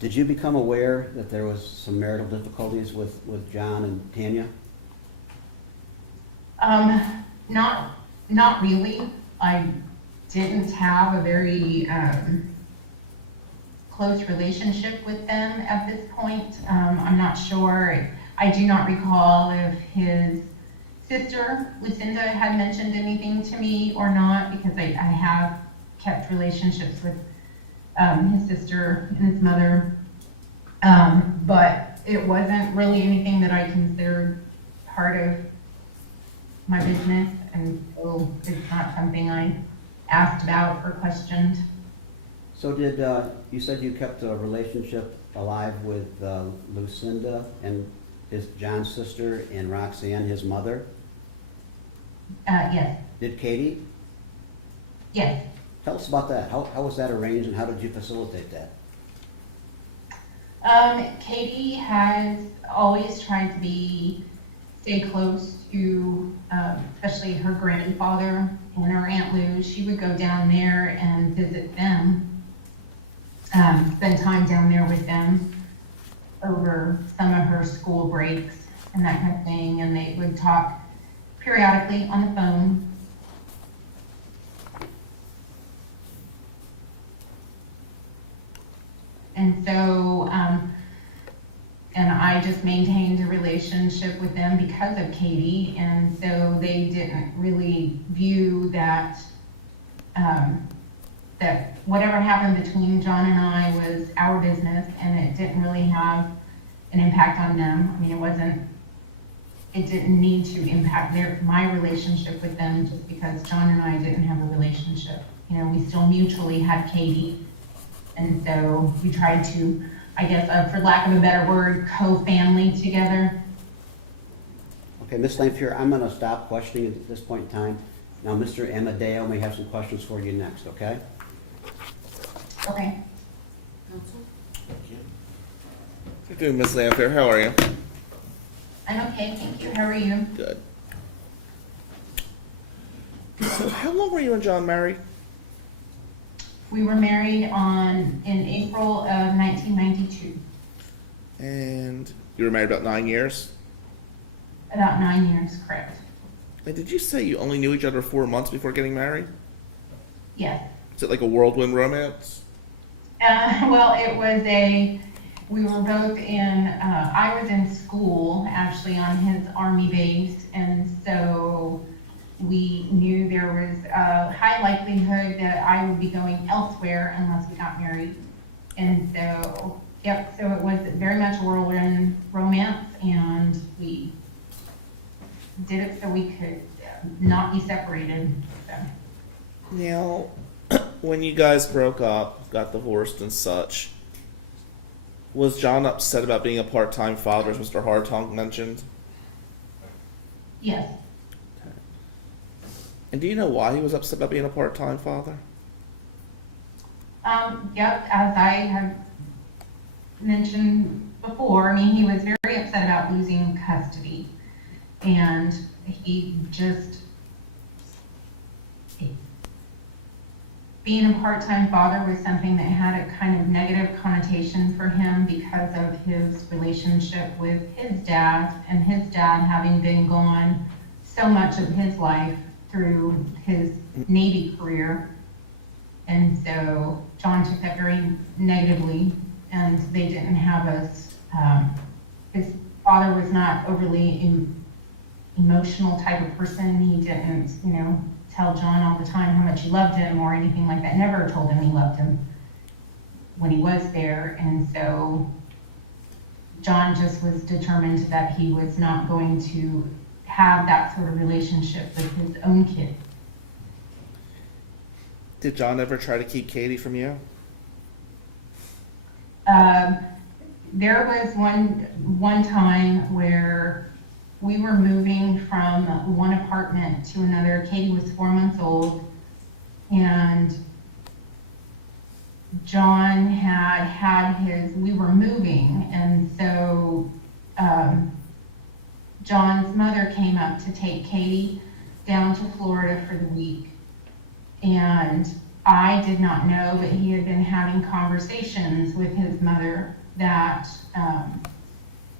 did you become aware that there was some marital difficulties with John and Tanya? Not really. I didn't have a very close relationship with them at this point. I'm not sure. I do not recall if his sister, Lucinda, had mentioned anything to me or not, because I have kept relationships with his sister and his mother. But it wasn't really anything that I considered part of my business, and so it's not something I asked about or questioned. So did, you said you kept a relationship alive with Lucinda and John's sister and Roxanne, his mother? Yes, Did Katie? yes. Tell us about that. How was that arranged and how did you facilitate that? Katie has always tried to stay close to, especially her grandfather and her Aunt Lou. She would go down there and visit them, spend time down there with them over some of her school breaks and that kind of thing, and they would talk periodically on the phone. And so, and I just maintained a relationship with them because of Katie, and so they didn't really view that, that whatever happened between John and I was our business, and it didn't really have an impact on them. I mean, it didn't need to impact my relationship with them just because John and I didn't have a relationship. You know, we still mutually had Katie. And so we tried to, I guess, for lack of a better word, co-family together. Okay, Ms. Lanfear, I'm gonna stop questioning at this point in time. Now, Mr. Amadeo may have some questions for you next, okay? Okay. Counsel? How you doing, Ms. Lamphere? How are you? I'm okay, thank you. How are you? Good. So how long were you and John married? We were married in April of 1992, And you were married about 9 years? about 9 years, correct? And did you say you only knew each other 4 months before getting married? Yes. Is it like a whirlwind romance? Well, we were both I was in school actually on his Army base, and so we knew there was a high likelihood that I would be going elsewhere unless we got married. And so, yep, so it was very much a whirlwind romance, and we did it so we could not be separated. So. Now, when you guys broke up, got divorced and such, was John upset about being a part-time father, as Mr. Hartong mentioned? Yes. And do you know why he was upset about being a part-time father? Yep, as I have mentioned before, I mean, he was very upset about losing custody. And he just, being a part-time father was something that had a kind of negative connotation for him because of his relationship with his dad, and his dad having been gone so much of his life through his Navy career. And so John took that very negatively, and they didn't have us, his father was not overly emotional type of person. He didn't, tell John all the time how much he loved him or anything like that. Never told him he loved him when he was there. And so John just was determined that he was not going to have that sort of relationship with his own kid. Did John ever try to keep Katie from you? There was one time where we were moving from one apartment to another. Katie was 4 months old, and John we were moving, and so John's mother came up to take Katie down to Florida for the week. And I did not know, but he had been having conversations with his mother that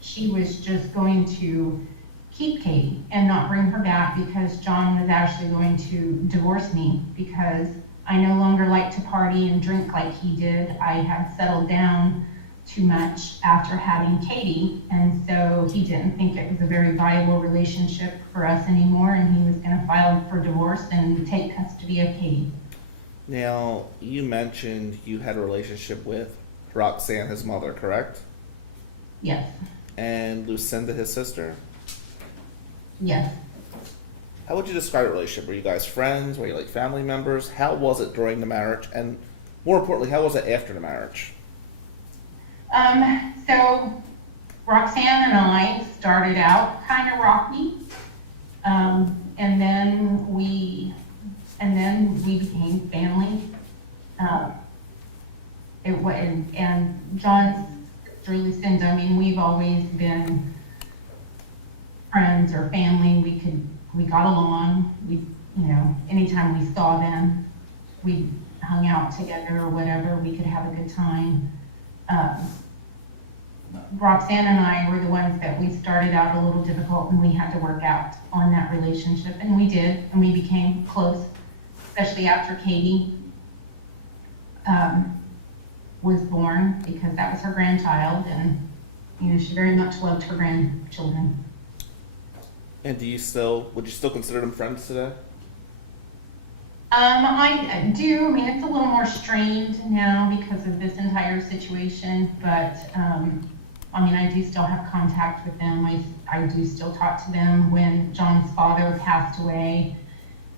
she was just going to keep Katie and not bring her back because John was actually going to divorce me because I no longer like to party and drink like he did. I had settled down too much after having Katie, and so he didn't think it was a very viable relationship for us anymore, and he was going to file for divorce and take custody of Katie. Now, you mentioned you had a relationship with Roxanne, his mother, correct? Yes. And Lucinda, his sister? Yes. How would you describe a relationship? Were you guys friends? Were you like family members? How was it during the marriage? And more importantly, how was it after the marriage? So Roxanne and I started out kind of rocky, and then we became family. And John's sister Lucinda, I mean, we've always been friends or family. We got along. Anytime we saw them, we hung out together or whatever. We could have a good time. Roxanne and I were the ones that we started out a little difficult, and we had to work out on that relationship, and we did, and we became close, especially after Katie was born, because that was her grandchild, and she very much loved her grandchildren. And would you still consider them friends today? I do. I mean, it's a little more strained now because of this entire situation, but I do still have contact with them. I do still talk to them. When John's father passed away,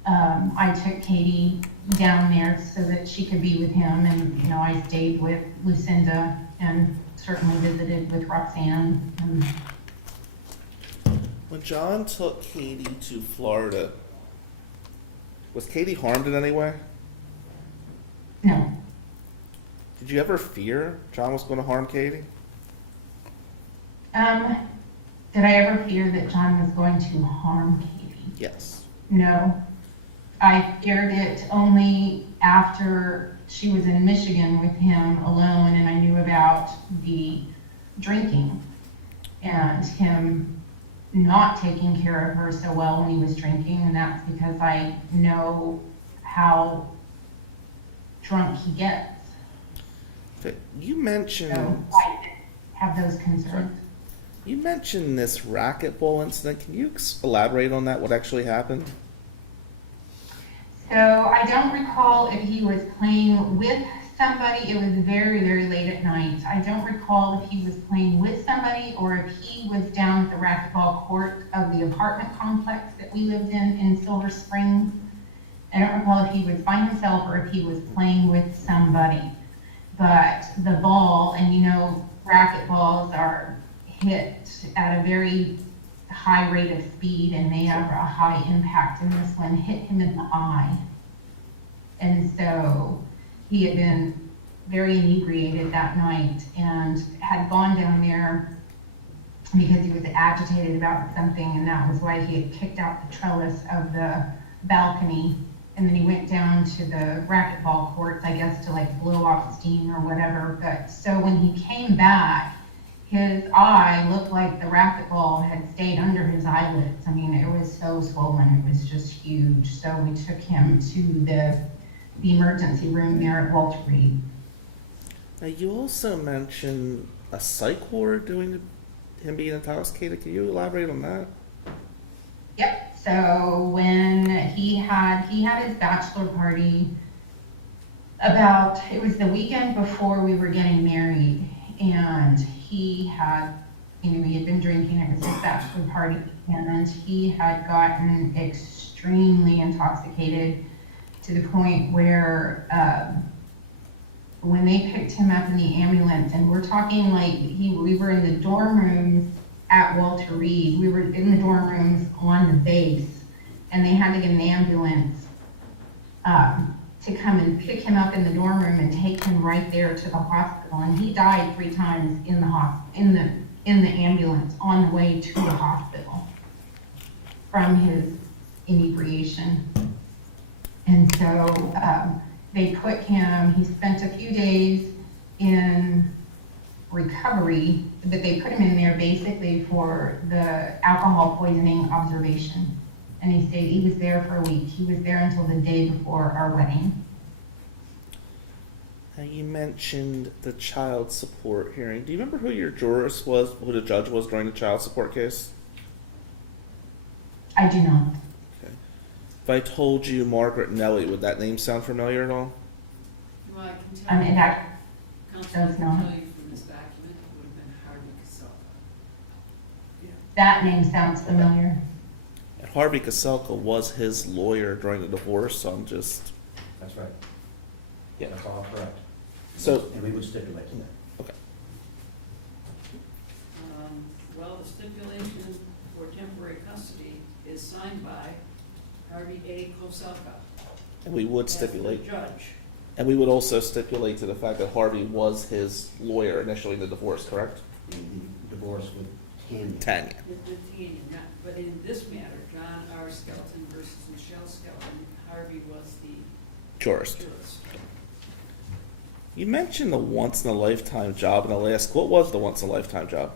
I took Katie down there so that she could be with him, and I stayed with Lucinda and certainly visited with Roxanne. When John took Katie to Florida, was Katie harmed in any way? No. Did you ever fear John was going to harm Katie? Did I ever fear that John was going to harm Katie? Yes. No. I feared it only after she was in Michigan with him alone, and I knew about the drinking and him not taking care of her so well when he was drinking, and that's because I know how drunk he gets. You mentioned... So I have those concerns. You mentioned this racquetball incident. Can you elaborate on that, what actually happened? So I don't recall if he was playing with somebody. It was very, very late at night. I don't recall if he was playing with somebody or if he was down at the racquetball court of the apartment complex that we lived in Silver Springs. I don't recall if he was by himself or if he was playing with somebody. But the ball, and racquetballs are hit at a very high rate of speed and may have a high impact, and this one hit him in the eye. And so he had been very inebriated that night and had gone down there because he was agitated about something, and that was why he had kicked out the trellis of the balcony. And then he went down to the racquetball courts, I guess, to like blow off steam or whatever. But so when he came back, his eye looked like the racquetball had stayed under his eyelids. I mean, it was so swollen, it was just huge. So we took him to the emergency room there at Walter Reed. Now, you also mentioned a psych ward doing him being intoxicated. Can you elaborate on that? Yep. So when he had his bachelor party it was the weekend before we were getting married, and he had been drinking. It was his bachelor party, and he had gotten extremely intoxicated to the point where when they picked him up in the ambulance, and we're talking like we were in the dorm rooms at Walter Reed. We were in the dorm rooms on the base, and they had to get an ambulance to come and pick him up in the dorm room and take him right there to the hospital. And he died 3 times in the ambulance on the way to the hospital from his inebriation. And so he spent a few days in recovery, but they put him in there basically for the alcohol poisoning observation. And he was there for a week. He was there until the day before our wedding. Now, you mentioned the child support hearing. Do you remember who your jurist was, who the judge was during the child support case? I do not. Okay. If I told you Margaret Nelly, would that name sound familiar at all? Well, I can tell you, counsel, I does can not. tell you from this document, it would have been Harvey Casella. That name sounds familiar. And Harvey Kaselka was his lawyer during the divorce, so I'm just... That's right. Yeah. That's all correct. So... And we would stipulate to that. Okay. Well, the stipulation for temporary custody is signed by Harvey A. Koselka. And we would as the stipulate... judge. And we would also stipulate to the fact that Harvey was his lawyer initially in the divorce, correct? And the divorce with Tanya. Tanya. With Tanya, but in this matter, John R. Skelton versus Michelle Skelton, Harvey was the Jurist. jurist. You mentioned the once-in-a-lifetime job in Alaska. What was the once-in-a-lifetime job?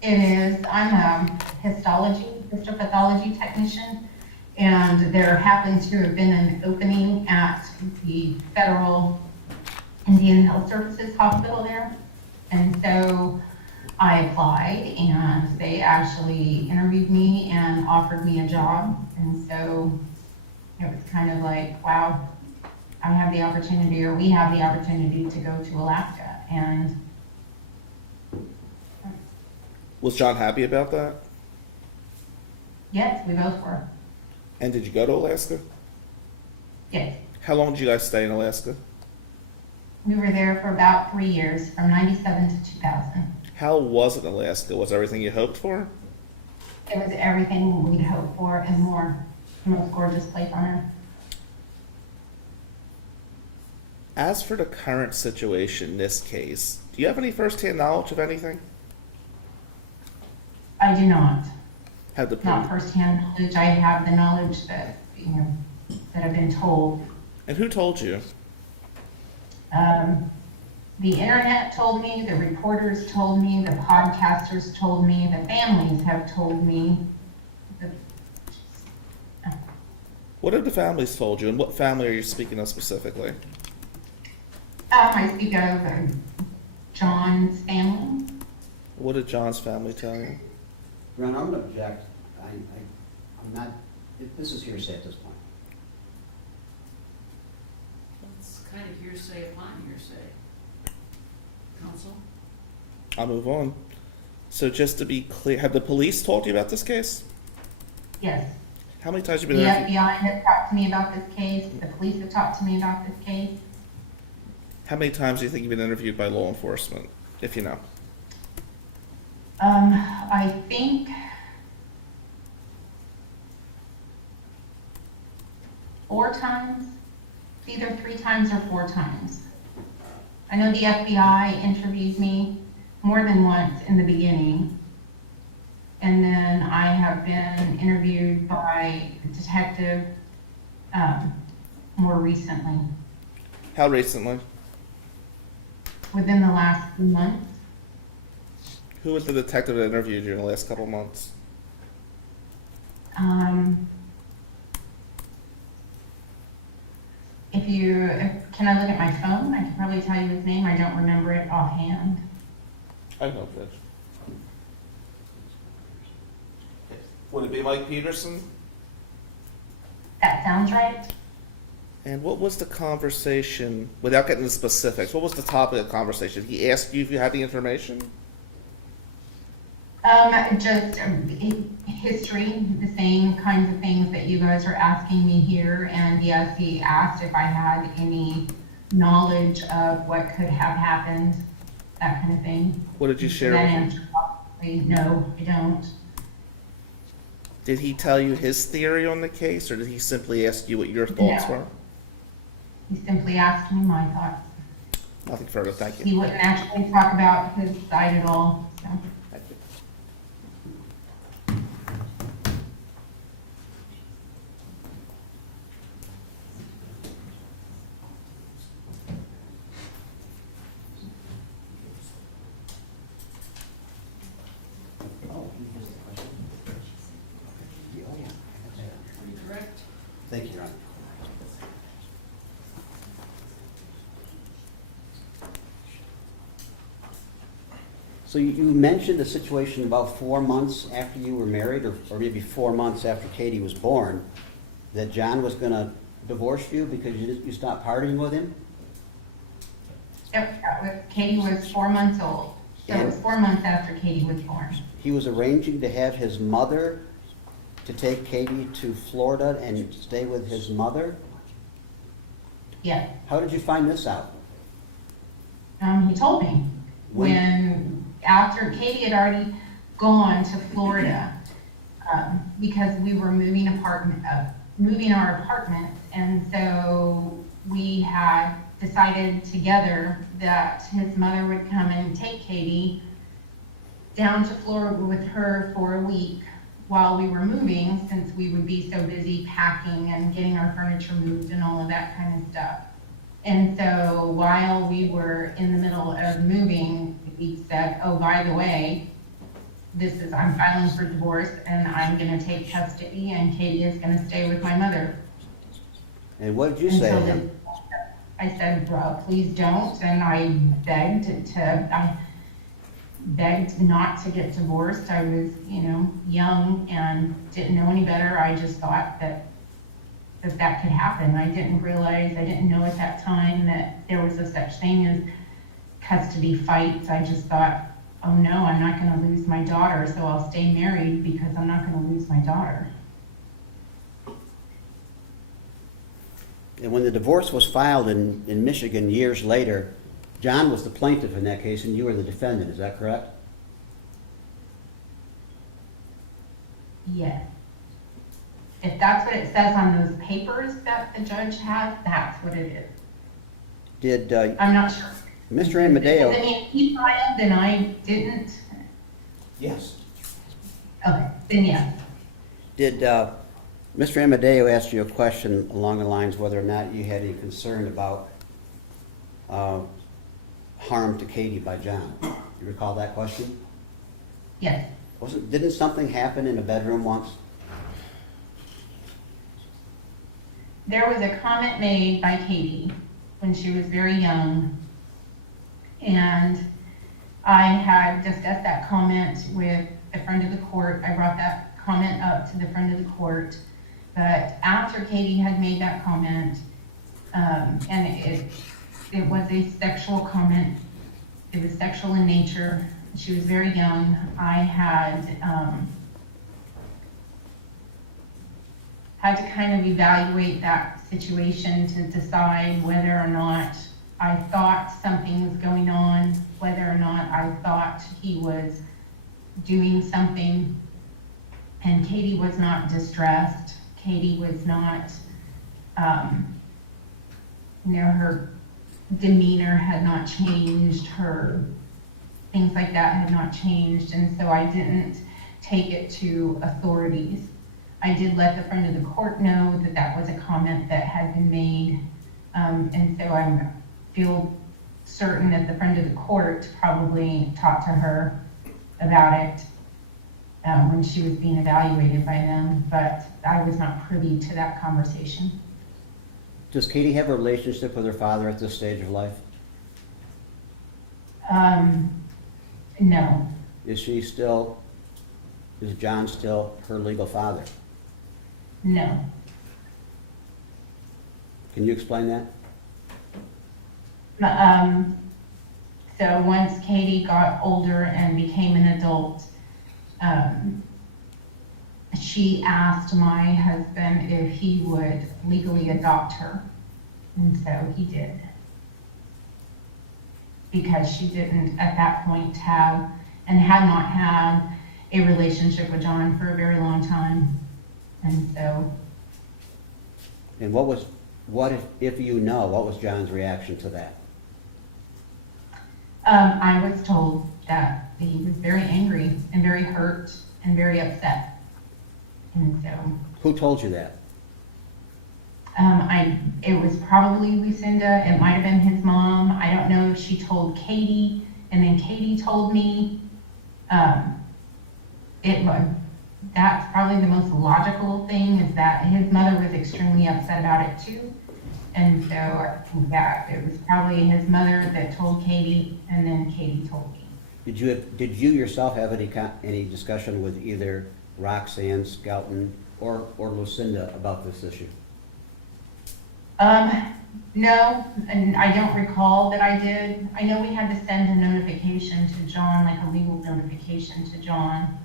It is, I'm a histopathology technician, and there happened to have been an opening at the Federal Indian Health Services Hospital there. And so I applied, and they actually interviewed me and offered me a job. And so it was kind of like, wow, I have the opportunity, or we have the opportunity to go to Alaska. And Was John happy about that? yes, we both were. And did you go to Alaska? Yes. How long did you guys stay in Alaska? We were there for about 3 years, from 97 to 2000. How was it in Alaska? Was everything you hoped for? It was everything we'd hoped for and more. The most gorgeous place on earth. As for the current situation in this case, do you have any first-hand knowledge of anything? I do not. Had the Not firsthand knowledge. I have the knowledge that, that I've been told. And who told you? The internet told me, the reporters told me, the podcasters told me, the families have told me. What have the families told you, and what family are you speaking of specifically? I speak of John's family. What did John's family tell you? Your Honor, I'm going to object. I'm not, this is hearsay at this point. It's kind of hearsay upon hearsay. Counsel? I'll move on. So just to be clear, have the police told you about this case? Yes. How many times have The you been interviewed? FBI has talked to me about this case. The police have talked to me about this case. How many times do you think you've been interviewed by law enforcement, if you know? I think 4 times. It's either 3 times or 4 times. I know the FBI interviewed me more than once in the beginning. And then I have been interviewed by a detective more recently, How recently? within the last few months. Who was the detective that interviewed you in the last couple of months? Can I look at my phone? I can probably tell you his name. I don't remember it offhand. I know, Judge. Would it be Mike Peterson? That sounds right. And what was the conversation, without getting into specifics, what was the topic of the conversation? He asked you if you had the information? Just history, the same kinds of things that you guys are asking me here. And yes, he asked if I had any knowledge of what could have happened, that kind of thing. What did you share That with him? answer, obviously, no, I don't. Did he tell you his theory on the case, or did he simply ask you what your thoughts No. were? He simply asked me my thoughts. Nothing further, thank you. He wouldn't actually talk about his side at all, so. Thank you. Oh, here's the question. Oh, yeah. Correct? Thank you, Your Honor. So you mentioned a situation about 4 months after you were married, or maybe 4 months after Katie was born, that John was gonna divorce you because you stopped partying with him? Yep, Katie was 4 months old. So it was 4 months after Katie was born. He was arranging to have his mother to take Katie to Florida and stay with his mother? Yes. How did you find this out? He told me after Katie had already gone to Florida, because we were moving our apartment, and so we had decided together that his mother would come and take Katie down to Florida with her for a week while we were moving, since we would be so busy packing and getting our furniture moved and all of that kind of stuff. And so while we were in the middle of moving, we said, oh, by the way, I'm filing for divorce and I'm gonna take custody and Katie is gonna stay with my mother. And what did you say to Until him? I said, please don't, and I begged not to get divorced. I was, young and didn't know any better. I just thought that could happen. I didn't know at that time that there was a such thing as custody fights. I just thought, oh no, I'm not gonna lose my daughter, so I'll stay married because I'm not gonna lose my daughter. And when the divorce was filed in Michigan years later, John was the plaintiff in that case and you were the defendant, is that correct? Yes. If that's what it says on those papers that the judge has, that's what it is. Did I'm not sure. Mr. Amadeo? I mean, he filed and I didn't. Yes. Okay, then yes. Did Mr. Amadeo ask you a question along the lines whether or not you had any concern about harm to Katie by John? You recall that question? Yes. Didn't something happen in a bedroom once? There was a comment made by Katie when she was very young, and I had discussed that comment with the friend of the court. I brought that comment up to the friend of the court, but after Katie had made that comment, and it was a sexual comment, it was sexual in nature, she was very young, I had to kind of evaluate that situation to decide whether or not I thought something was going on, whether or not I thought he was doing something. And Katie was not distressed. Katie was not Her demeanor had not changed, her things like that had not changed, and so I didn't take it to authorities. I did let the friend of the court know that that was a comment that had been made, and so I feel certain that the friend of the court probably talked to her about it when she was being evaluated by them, but I was not privy to that conversation. Does Katie have a relationship with her father at this stage of life? No. Is John still her legal father? No. Can you explain that? So once Katie got older and became an adult, she asked my husband if he would legally adopt her, and so he did. Because she didn't at that point have, and had not had, a relationship with John for a very long time, and so. And what if you know, what was John's reaction to that? I was told that he was very angry and very hurt and very upset. And so. Who told you that? It was probably Lucinda. It might have been his mom. I don't know if she told Katie, and then Katie told me. That's probably the most logical thing, is that his mother was extremely upset about it too. And so I think that it was probably his mother that told Katie, and then Katie told me. Did you yourself have any discussion with either Roxanne Skelton or Lucinda about this issue? No, and I don't recall that I did. I know we had to send a notification to John, like a legal notification to John.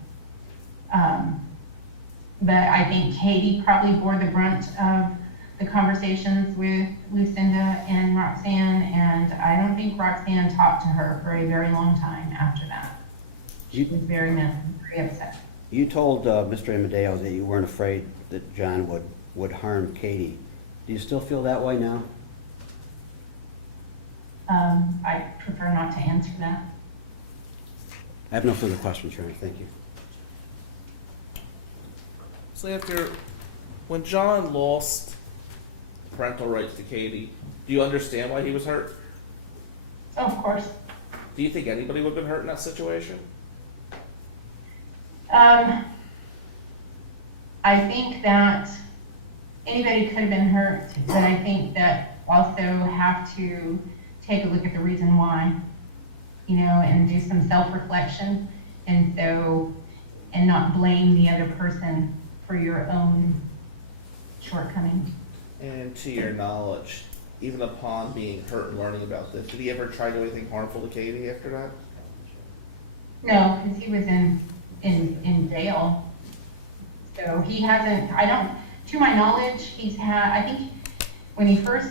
But I think Katie probably bore the brunt of the conversations with Lucinda and Roxanne, and I don't think Roxanne talked to her for a very long time after that. She was very mad, very upset. You told Mr. Amadeo that you weren't afraid that John would harm Katie. Do you still feel that way now? I prefer not to answer that. I have no further questions, Your Honor. Thank you. So when John lost parental rights to Katie, do you understand why he was hurt? Of course. Do you think anybody would have been hurt in that situation? I think that anybody could have been hurt, but I think that also have to take a look at the reason why, and do some self-reflection, and not blame the other person for your own shortcomings. And to your knowledge, even upon being hurt and learning about this, did he ever try to do anything harmful to Katie after that? No, because he was in jail. So he hasn't, to my knowledge, I think when he first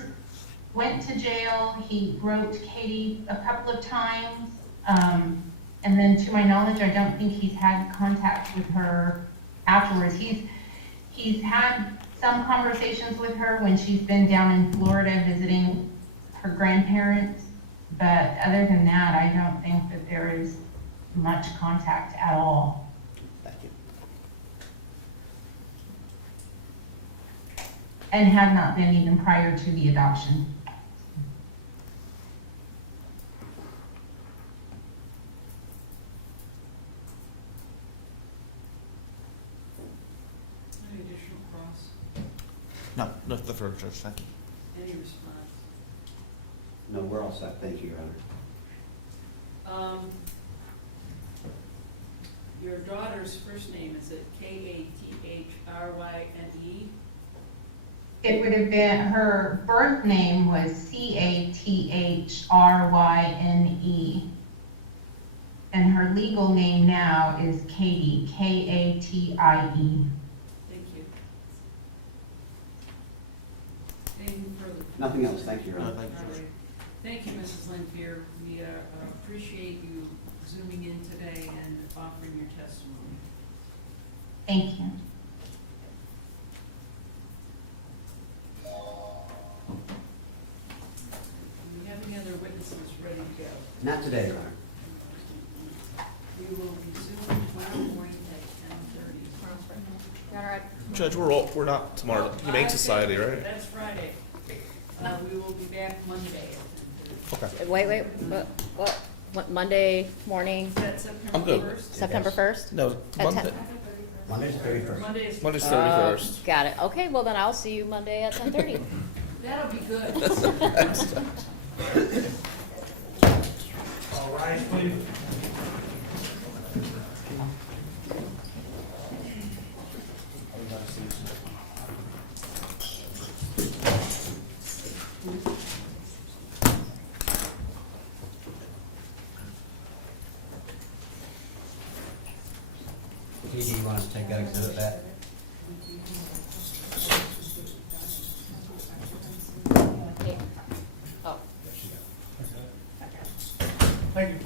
went to jail, he wrote Katie a couple of times. And then to my knowledge, I don't think he's had contact with her afterwards. He's had some conversations with her when she's been down in Florida visiting her grandparents. But other than that, I don't think that there is much contact at all. Thank you. And had not been even prior to the adoption. Any additional cross? No, no, the further judge, thank you. Any response? No, we're all set. Thank you, Your Honor. Your daughter's first name, is it Kathyryne? It would have been, her birth name was Cathryne. And her legal name now is Katie, Katie. Thank you. Anything further? Nothing else. Thank you, Your Honor. No, thank you. All right. Thank you, Mrs. Lanfear. We appreciate you zooming in today and offering your testimony. Thank you. Not today, Your Honor. We will resume tomorrow morning at 10:30. Your Honor, Judge, we're not tomorrow. Humane Society, right? That's Friday. We will be back Monday at 10:30. Okay. wait, what, Monday morning, Is that I'm September good. 1st? September 1st? No, At Monday. 10? Monday's the 31st. Monday is. Monday's 31st. Got it. Okay, well then I'll see you Monday at 10:30. That'll be good. All rise, please. TD, you want us to take that exhibit back? Okay. Oh, Thank you.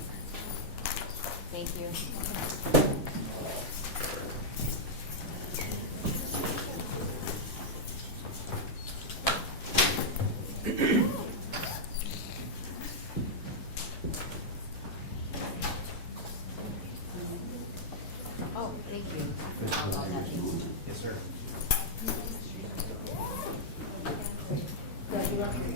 thank you. Oh, thank you. Yes, sir. Yeah, you want-